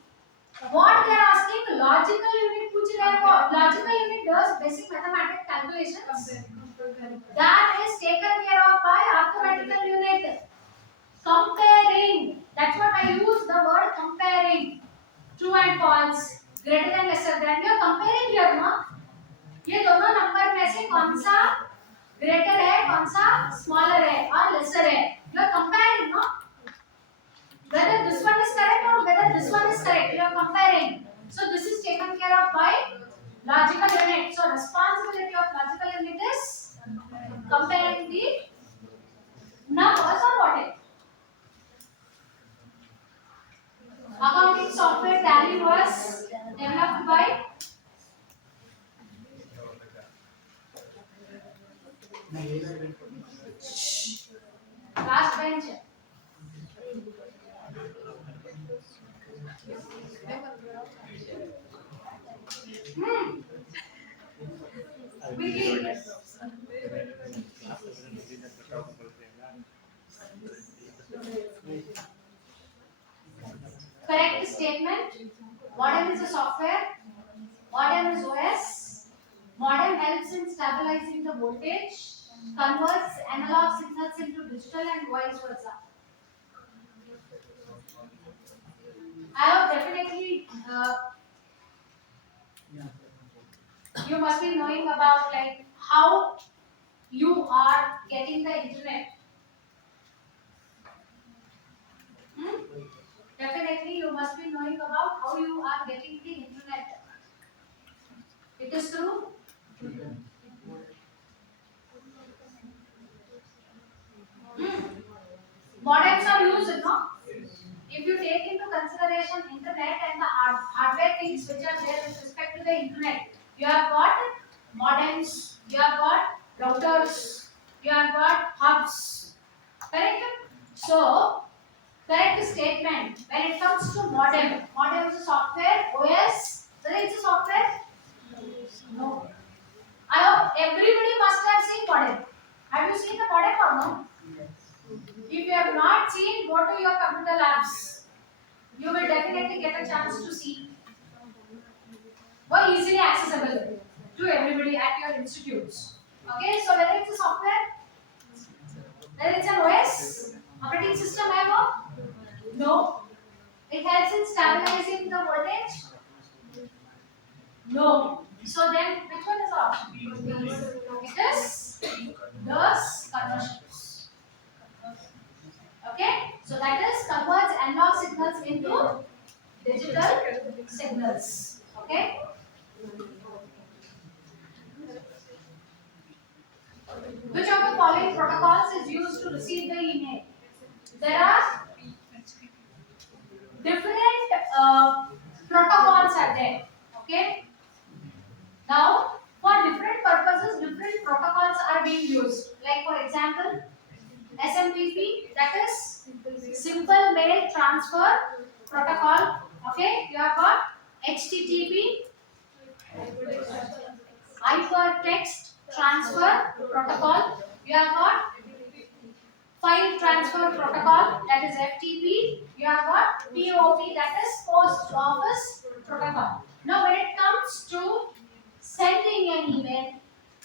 What they are asking, logical unit पूछ रहे हैं वो. Logical unit does basic mathematical calculations. That is taken care of by arithmetical unit. Comparing, that's what I use the word comparing. True and false, greater than, lesser than. You are comparing here, no? ये दोनों number में से कौन सा greater है, कौन सा smaller है और लेसर है. You are comparing, no? Whether this one is correct or whether this one is correct, you are comparing. So this is taken care of by logical unit. So responsibility of logical unit is comparing the numbers or whatever. Accounting software Tally was developed by last bench. Quickly. Correct statement. Modem is a software. Modem is OS. Modem helps in stabilizing the voltage, converts analog signals into digital and vice versa. I have definitely you must be knowing about like how you are getting the internet. Definitely you must be knowing about how you are getting the internet. It is through modems are used, no? If you take into consideration internet and the hardware hardware things which are there with respect to the internet. You have got modems, you have got routers, you have got hubs. Correct? So, correct statement. When it comes to modem is a software, OS. Whether it's a software? No. I hope everybody must have seen modem. Have you seen the modem or no? If you have not seen, go to your computer labs. You will definitely get a chance to see. More easily accessible to everybody at your institutes. Okay, so whether it's a software, whether it's an OS, operating system ever? No. It helps in stabilizing the voltage? No. So then, which one is the option? It is those conversions. Okay, so that is converts analog signals into digital signals. Okay. Which of the following protocols is used to receive the email? There are different protocols are there. Okay. Now, for different purposes, different protocols are being used. Like for example, SMTP, that is Simple Mail Transfer Protocol. Okay, you have got HTTP, Hypertext Transfer Protocol. You have got File Transfer Protocol, that is FTP. You have got POP, that is Post Office Protocol. Now, when it comes to sending an email,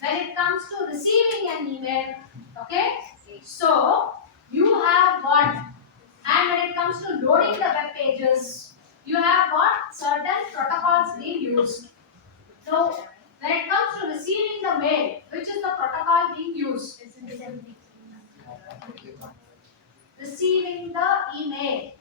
when it comes to receiving an email, okay, so you have got, and when it comes to loading the web pages, you have got certain protocols being used. So, when it comes to receiving the mail, which is the protocol being used? Receiving the email.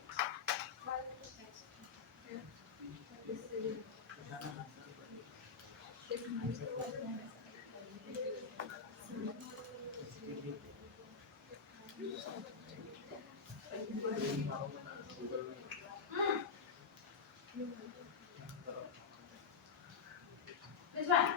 Hmm. Which one?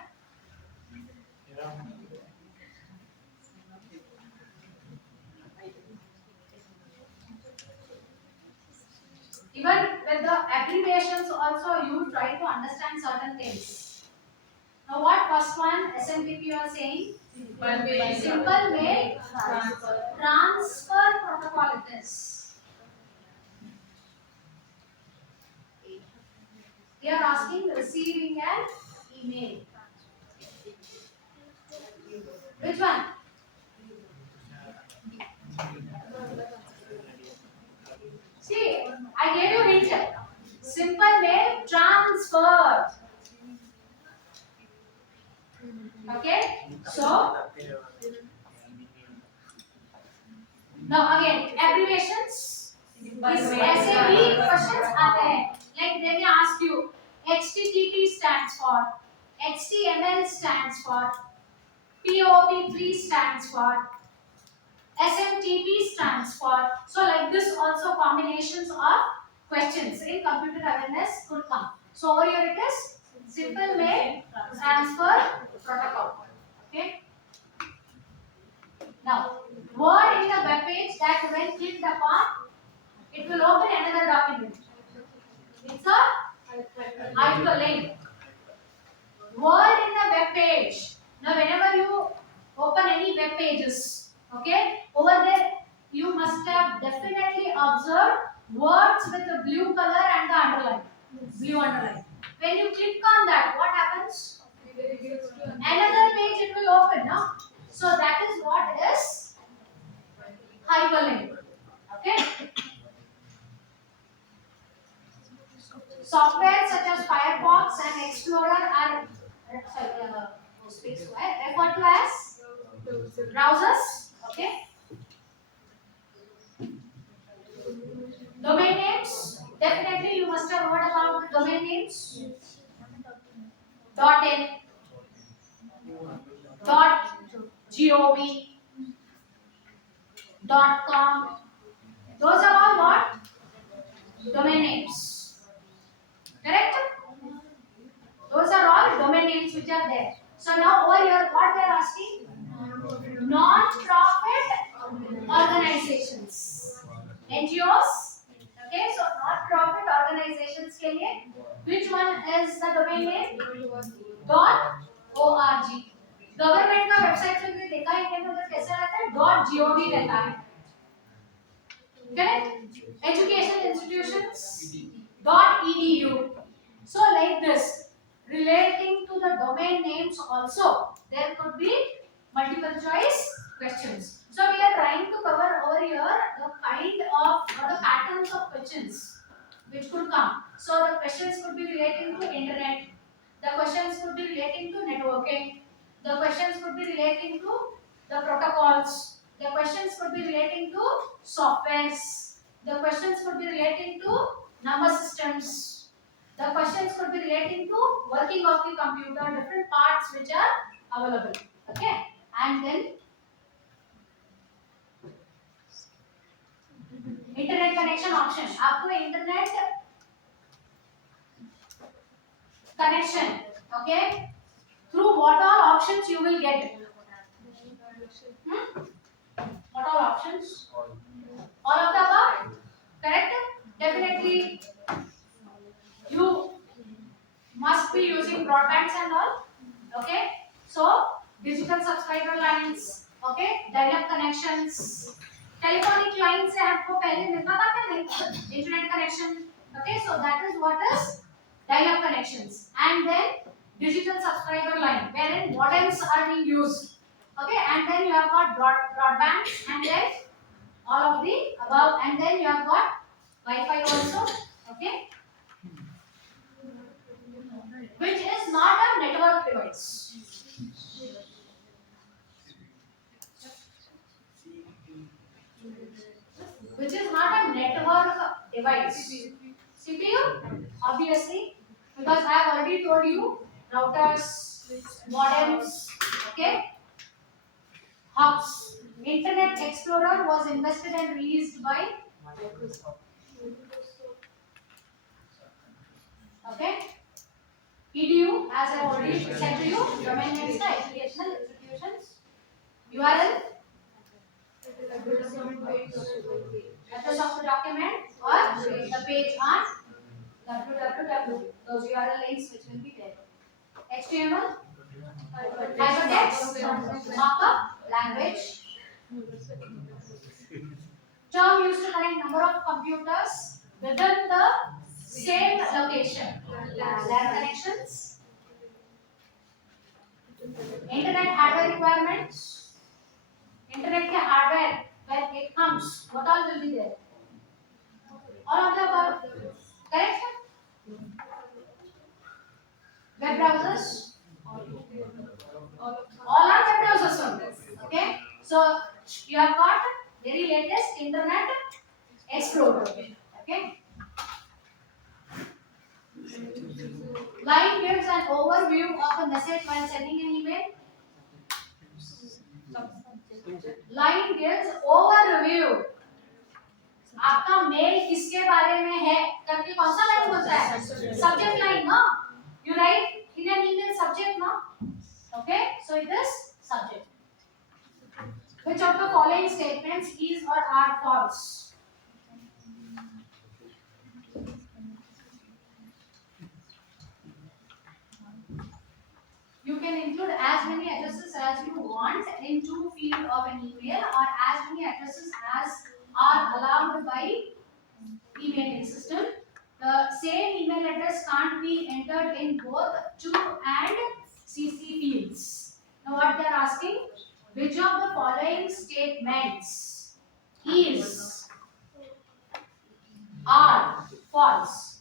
Even with the abbreviations also you try to understand certain things. Now what first one SMTP you are saying? Simple mail transfer protocol it is. They are asking receiving an email. Which one? See, I gave you hint. Simple mail transfer. Okay, so now again abbreviations. These SAB questions are there. Like they may ask you HTTP stands for, HTML stands for, POP3 stands for, SMTP stands for. So like this also combinations of questions in computer awareness could come. So over here it is simple mail transfer protocol. Okay. Now, word in the web page that when clicked upon, it will open another document. It's a hyperlink. Word in the web page. Now, whenever you open any web pages, okay, over there you must have definitely observed words with the blue color and the underline. Blue underline. When you click on that, what happens? Another page it will open, no? So that is what is hyperlink. Okay. Software such as Firefox and Explorer are referred to as browsers. Okay. Domain names. Definitely you must have heard about domain names. .in, .gov, .com. Those are all what? Domain names. Correct? Those are all domain names which are there. So now over here, what they are asking? Non-profit organizations, NGOs. Okay, so non-profit organizations के लिए which one is the domain name? .org. Government का website पे भी देखा है कि उधर कैसा रहता है .gov रहता है. Correct? Education institutions .edu. So like this, relating to the domain names also, there could be multiple choice questions. So we are trying to cover over here the kind of or the patterns of questions which could come. So the questions could be relating to internet. The questions could be relating to networking. The questions could be relating to the protocols. The questions could be relating to softwares. The questions could be relating to number systems. The questions could be relating to working of the computer, different parts which are available. Okay, and then internet connection option. आपको internet connection, okay, through what all options you will get? Hmm? What all options? All of the above? Correct? Definitely you must be using broadbands and all. Okay, so digital subscriber lines, okay, dial-up connections, telephonic lines से आपको पहले मिलता था क्या नहीं? Internet connection. Okay, so that is what is dial-up connections, and then digital subscriber line wherein modems are being used. Okay, and then you have got broadband, and then all of the above, and then you have got Wi-Fi also. Okay, which is not a network device. Which is not a network device. CPU, obviously, because I have already told you routers, modems, okay, hubs. Internet Explorer was invested and released by, okay, EDU, as I already said to you, domain names का educational institutions, URL, address of the document, or the page on www. Those URL links which will be there. HTML, hypertext, markup, language. Term used to connect number of computers within the same location. LAN connections. Internet hardware requirements. Internet के hardware when it comes, what all will be there? All of the above. Correct? Web browsers. All are web browsers only. Okay. So you have got very latest Internet Explorer. Okay. Line gives an overview of a message while sending an email. Line gives overview. आपका mail किसके बारे में है करके कौन सा line होता है? Subject line, no? You write in an email subject, no? Okay, so it is subject. Which of the following statements is or are false? You can include as many addresses as you want into field of an email, or as many addresses as are allowed by emailing system. The same email address can't be entered in both to and CC fields. Now what they are asking? Which of the following statements is are false?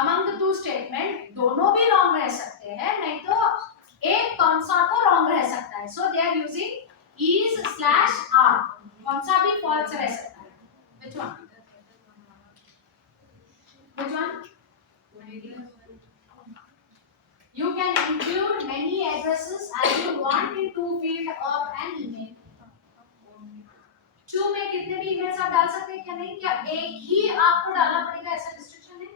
Among the two statement, दोनों भी wrong रह सकते हैं, नहीं तो एक कौन सा तो wrong रह सकता है. So they are using is/are. कौन सा भी false रह सकता है. Which one? Which one? You can include many addresses as you want in two field of an email. To में कितने भी emails आप डाल सकते हैं क्या नहीं? क्या एक ही आपको डालना पड़ेगा ऐसा restriction है?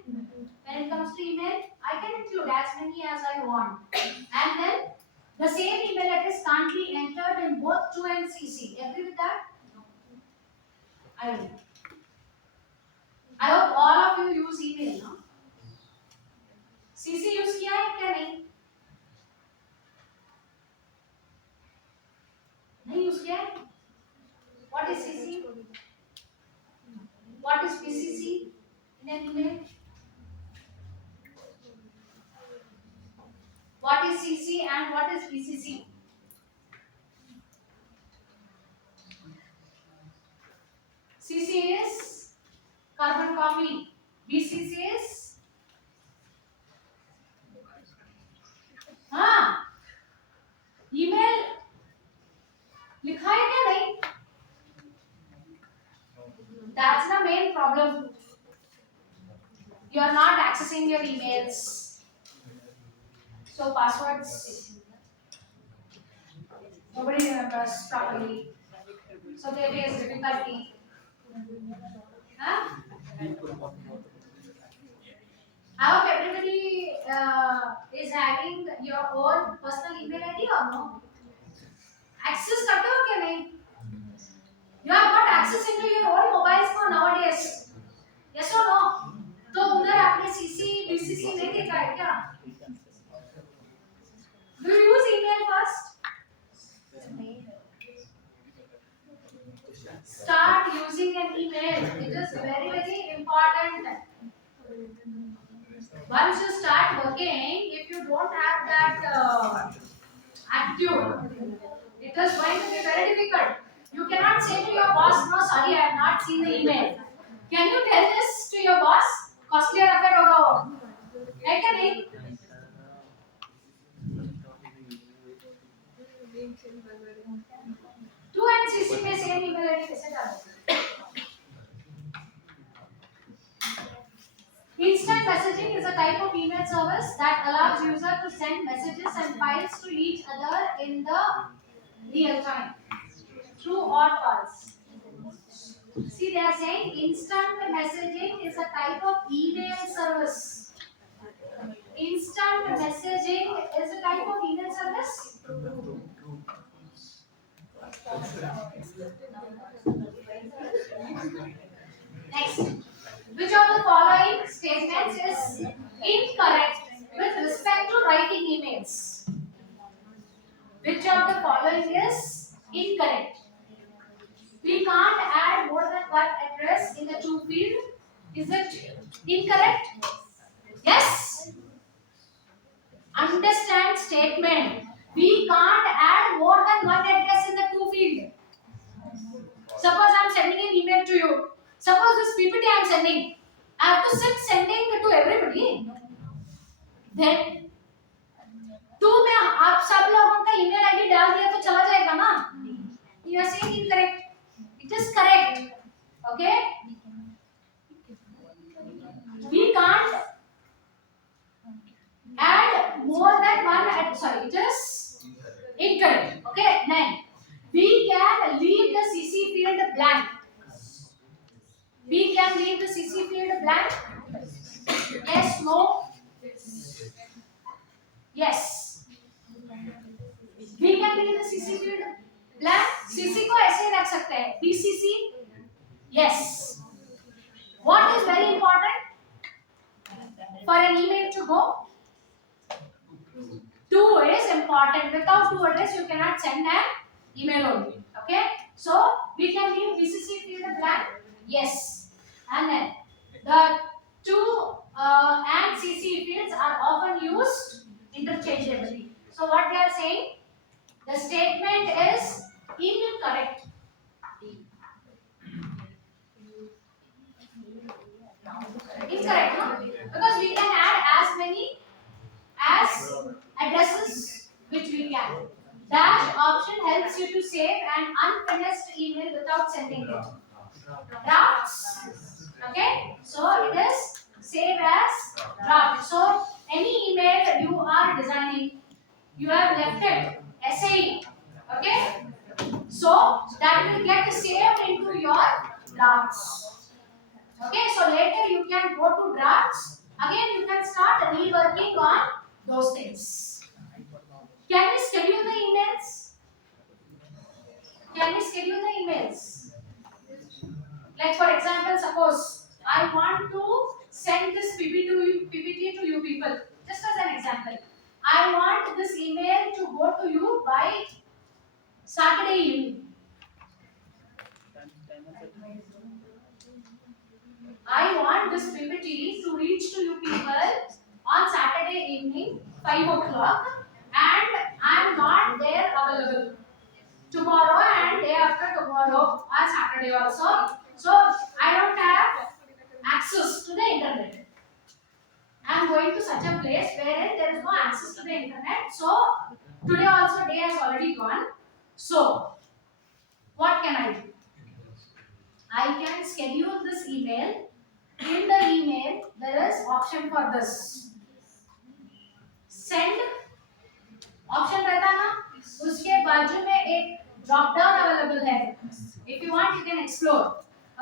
When it comes to email, I can include as many as I want. And then the same email address can't be entered in both to and CC. Agree with that? I will. I hope all of you use email, no? CC use किया है क्या नहीं? नहीं use किया है? What is CC? What is PCC in an email? What is CC and what is PCC? CC is carbon copy. BCC is हाँ email लिखा है क्या नहीं? That's the main problem. You are not accessing your emails. So passwords nobody remembers properly. So there is difficulty. Huh? I hope everybody is having your own personal email ID or no? Access करते हो क्या नहीं? You have got access into your own mobiles for nowadays. Yes or no? तो उधर आपने CC, BCC नहीं देखा है क्या? Do you use email first? Start using an email. It is very very important. Once you start working, if you don't have that attitude, it is going to be very difficult. You cannot say to your boss, no, sorry, I have not seen the email. Can you tell this to your boss? Costly affair होगा वो. है क्या नहीं? Two and CC में same email ID कैसे डालोगे? Instant messaging is a type of email service that allows user to send messages and files to each other in the real time. True or false? See, they are saying instant messaging is a type of email service. Instant messaging is a type of email service. Next, which of the following statements is incorrect with respect to writing emails? Which of the following is incorrect? We can't add more than one address in the to field. Is it incorrect? Yes. Understand statement. We can't add more than one address in the to field. Suppose I am sending an email to you. Suppose this PPT I am sending. I have to sit sending to everybody. Then to में आप सब लोगों का email ID डाल दिया तो चला जाएगा ना? You are saying incorrect. It is correct. Okay? We can't add more than one. Sorry, it is incorrect. Okay? Then we can leave the CC field blank. We can leave the CC field blank. Yes, no. Yes. We can leave the CC field blank. CC को ऐसे रख सकते हैं. BCC. Yes. What is very important for an email to go? Two is important. Without two address, you cannot send an email only. Okay? So we can leave BCC field blank. Yes. And then the two and CC fields are often used interchangeably. So what they are saying? The statement is incorrect. Incorrect, no? Because we can add as many as addresses which we can. Dash option helps you to save an unfinished email without sending it. Drafts. Okay, so it is save as draft. So any email you are designing, you have left it SAE. Okay, so that will get saved into your drafts. Okay, so later you can go to drafts Again, you can start reworking on those things. Can we schedule the emails? Can we schedule the emails? Like for example, suppose I want to send this PPT to you people. Just as an example, I want this email to go to you by Saturday evening. I want this PPT to reach to you people on Saturday evening, 5 o'clock, and I am not there available tomorrow and day after tomorrow on Saturday also. So I don't have access to the internet. I am going to such a place wherein there is no access to the internet. So today also day has already gone. So what can I do? I can schedule this email. In the email, there is option for this. Send option रहता ना, उसके बाजू में एक drop down available है. If you want, you can explore.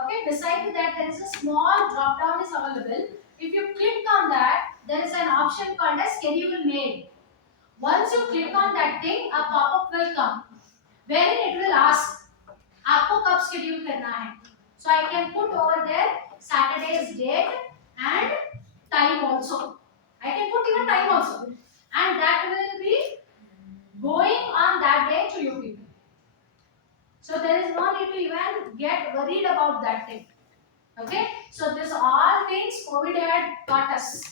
Okay, beside that, there is a small drop down is available. If you click on that, there is an option called as schedule mail. Once you click on that thing, a pop-up will come, wherein it will ask, आपको कब schedule करना है. So I can put over there Saturday's date and time also. I can put even time also, and that will be going on that day to you people. So there is no need to even get worried about that thing. Okay, so this all things COVID had taught us.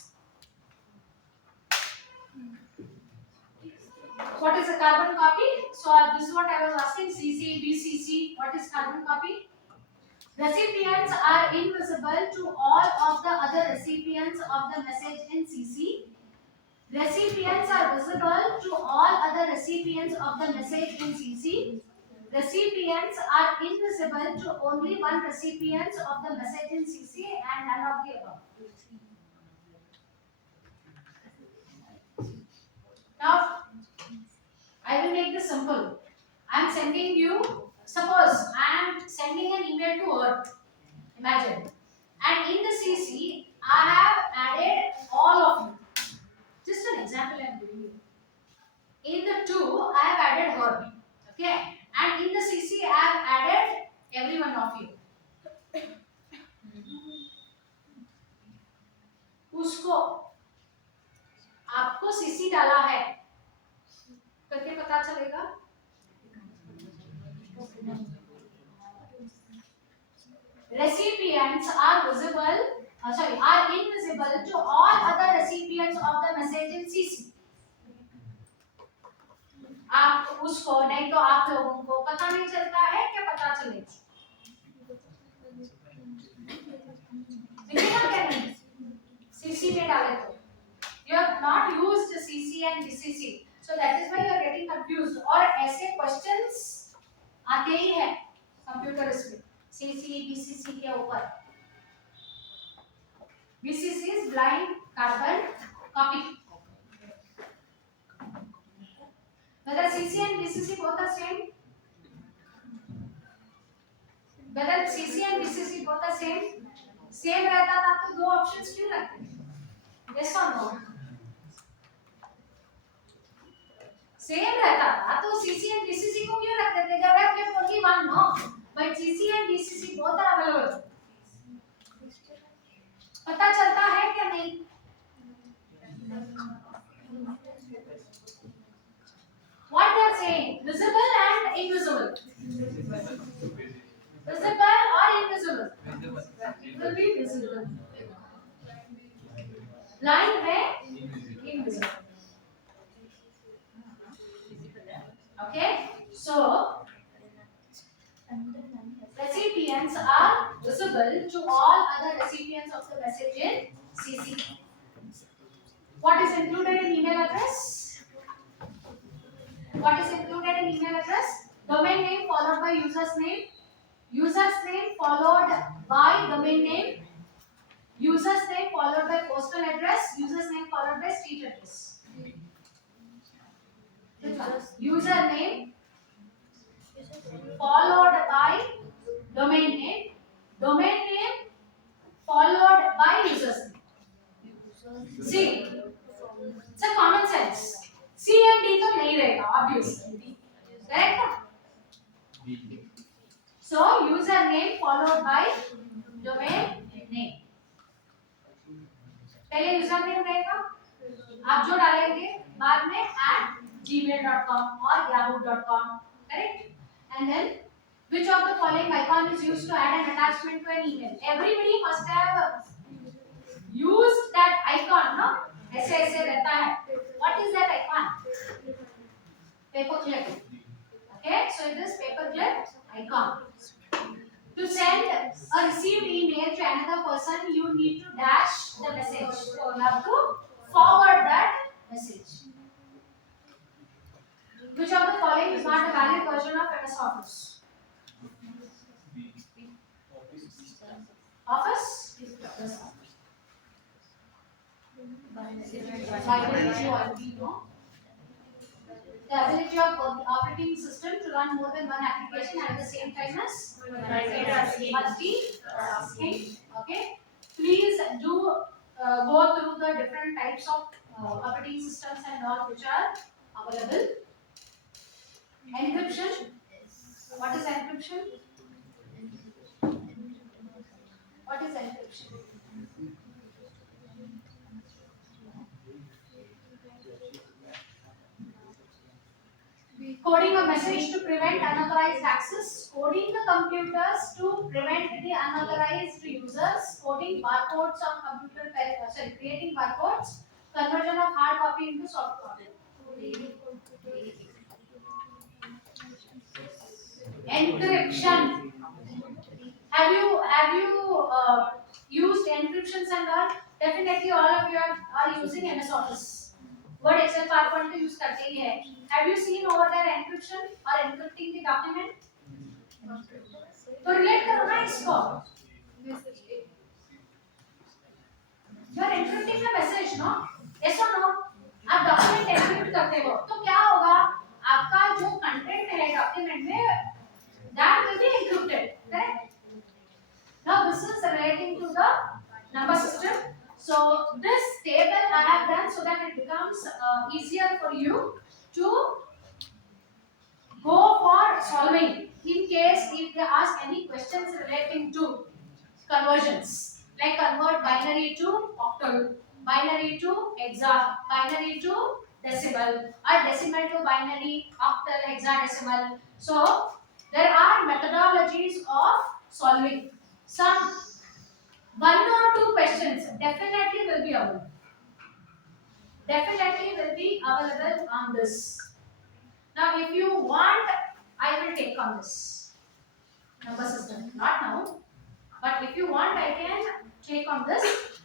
What is a carbon copy? So this is what I was asking. CC, BCC. What is carbon copy? Recipients are invisible to all of the other recipients of the message in CC. Recipients are visible to all other recipients of the message in CC. Recipients are invisible to only one recipient of the message in CC and none of the above. Now, I will make this simple. I am sending you, suppose I am sending an email to Earth, imagine. And in the CC, I have added all of you. Just an example I am giving you. In the 2, I have added her. Okay. And in the CC, I have added every one of you. उसको आपको CC डाला है करके पता चलेगा. Recipients are invisible to all other recipients of the message in CC. आप उसको नहीं तो आप लोगों को पता नहीं चलता है क्या पता चलेगा. दिखेगा क्या नहीं CC में डाले तो. You have not used CC and BCC, so that is why you are getting confused. और ऐसे questions आते ही हैं कंप्यूटर इसमें CC BCC के ऊपर. BCC is blind carbon copy. Whether CC and BCC both are same? Whether CC and BCC both are same? Same रहता था तो दो options क्यों रखते? Yes or no? Same रहता था तो CC and BCC को क्यों रखते थे? There are kept only one, no? But CC and BCC both are available. पता चलता है क्या नहीं? What they are saying? Visible and invisible. Visible or invisible? It will be visible. Blind है invisible. Okay, so recipients are visible to all other recipients of the message in CC. What is included in email address? What is included in email address? Domain name followed by user's name. User's name followed by domain name. User's name followed by postal address. User's name followed by street address. Username followed by domain name. Domain name followed by user's name. by domain name. पहले user name रहेगा, आप जो डालेंगे बाद में @gmail.com or yahoo.com, correct? And then which of the following icon is used to add an attachment to an email? Everybody must have used that icon, no? ऐसे ऐसे रहता है. What is that icon? Paperclip. Okay, so it is paperclip icon. To send a received email to another person, you need to dash the message. So you have to forward that message. Which of the following is not a valid version of MS Office? Office? Binary already know. The ability of the operating system to run more than one application at the same time as multitasking. Okay. Please do go through the different types of operating systems and all which are available. Encryption. What is encryption? What is encryption? Coding a message to prevent unauthorized access, coding the computers to prevent the unauthorized users, coding barcodes on computer, creating barcodes, conversion of hard copy into soft copy. Encryption. Have you used encryptions and all? Definitely all of you are using MS Office. Word Excel PowerPoint to use करते ही है. Have you seen over there encryption or encrypting the document? तो relate करो ना इसको. You are encrypting the message, no? Yes or no? आप document encrypt करते हो, तो क्या होगा? आपका जो content है document में, that will be encrypted, correct? Now this is relating to the number system. So this table I have done so that it becomes easier for you to go for solving in case if they ask any questions relating to conversions, like convert binary to octal, binary to hexa, binary to decimal, or decimal to binary, octal, hexadecimal. So there are methodologies of solving. Some one or two questions definitely will be available. Definitely will be available on this. Now, if you want, I will take on this number system. Not now, but if you want, I can take on this.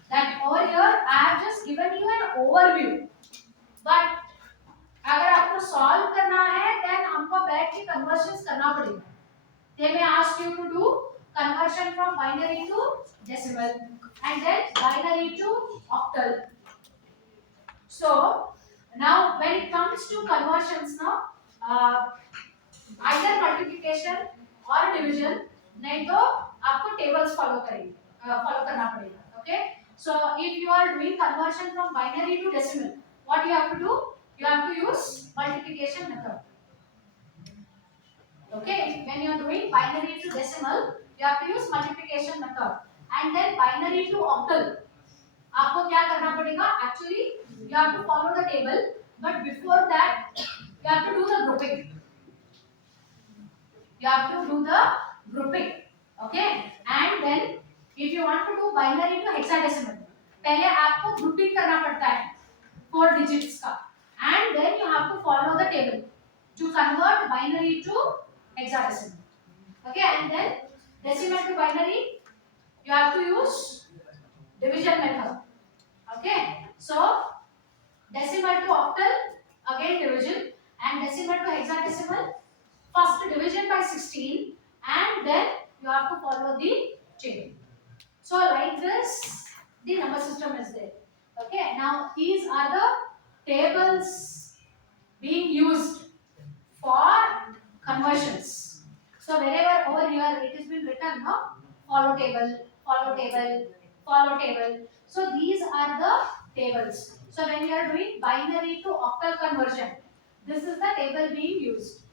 That over here, I have just given you an overview. But अगर आपको solve करना है, then हमको बैठ के conversions करना पड़ेगा. They may ask you to do conversion from binary to decimal, and then binary to octal. So now when it comes to conversions now, either multiplication or division, नहीं तो आपको tables follow करना पड़ेगा. Okay, so if you are doing conversion from binary to decimal, what you have to do? You have to use multiplication method. Okay, when you are doing binary to decimal, you have to use multiplication method, and then binary to octal. आपको क्या करना पड़ेगा? Actually, you have to follow the table, but before that, you have to do the grouping. You have to do the grouping. Okay, and then if you want to do binary to hexadecimal, पहले आपको grouping करना पड़ता है 4 digits का, and then you have to follow the table to convert binary to hexadecimal. Okay, and then decimal to binary, you have to use division method. Okay, so decimal to octal, again division, and decimal to hexadecimal, first division by 16, and then you have to follow the table. So like this, the number system is there. Okay, now these are the tables being used for conversions. So wherever over here it has been written, no, follow table, follow table, follow table. So these are the tables. So when you are doing binary to octal conversion, this is the table being used.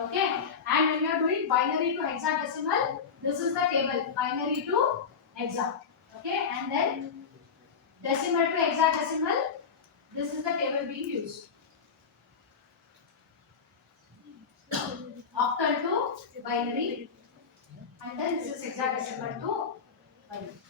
Okay, And when you are doing binary to hexadecimal, this is the table, binary to hexa. Okay, and then decimal to hexadecimal, this is the table being used. Octal to binary, and then this is hexadecimal to binary.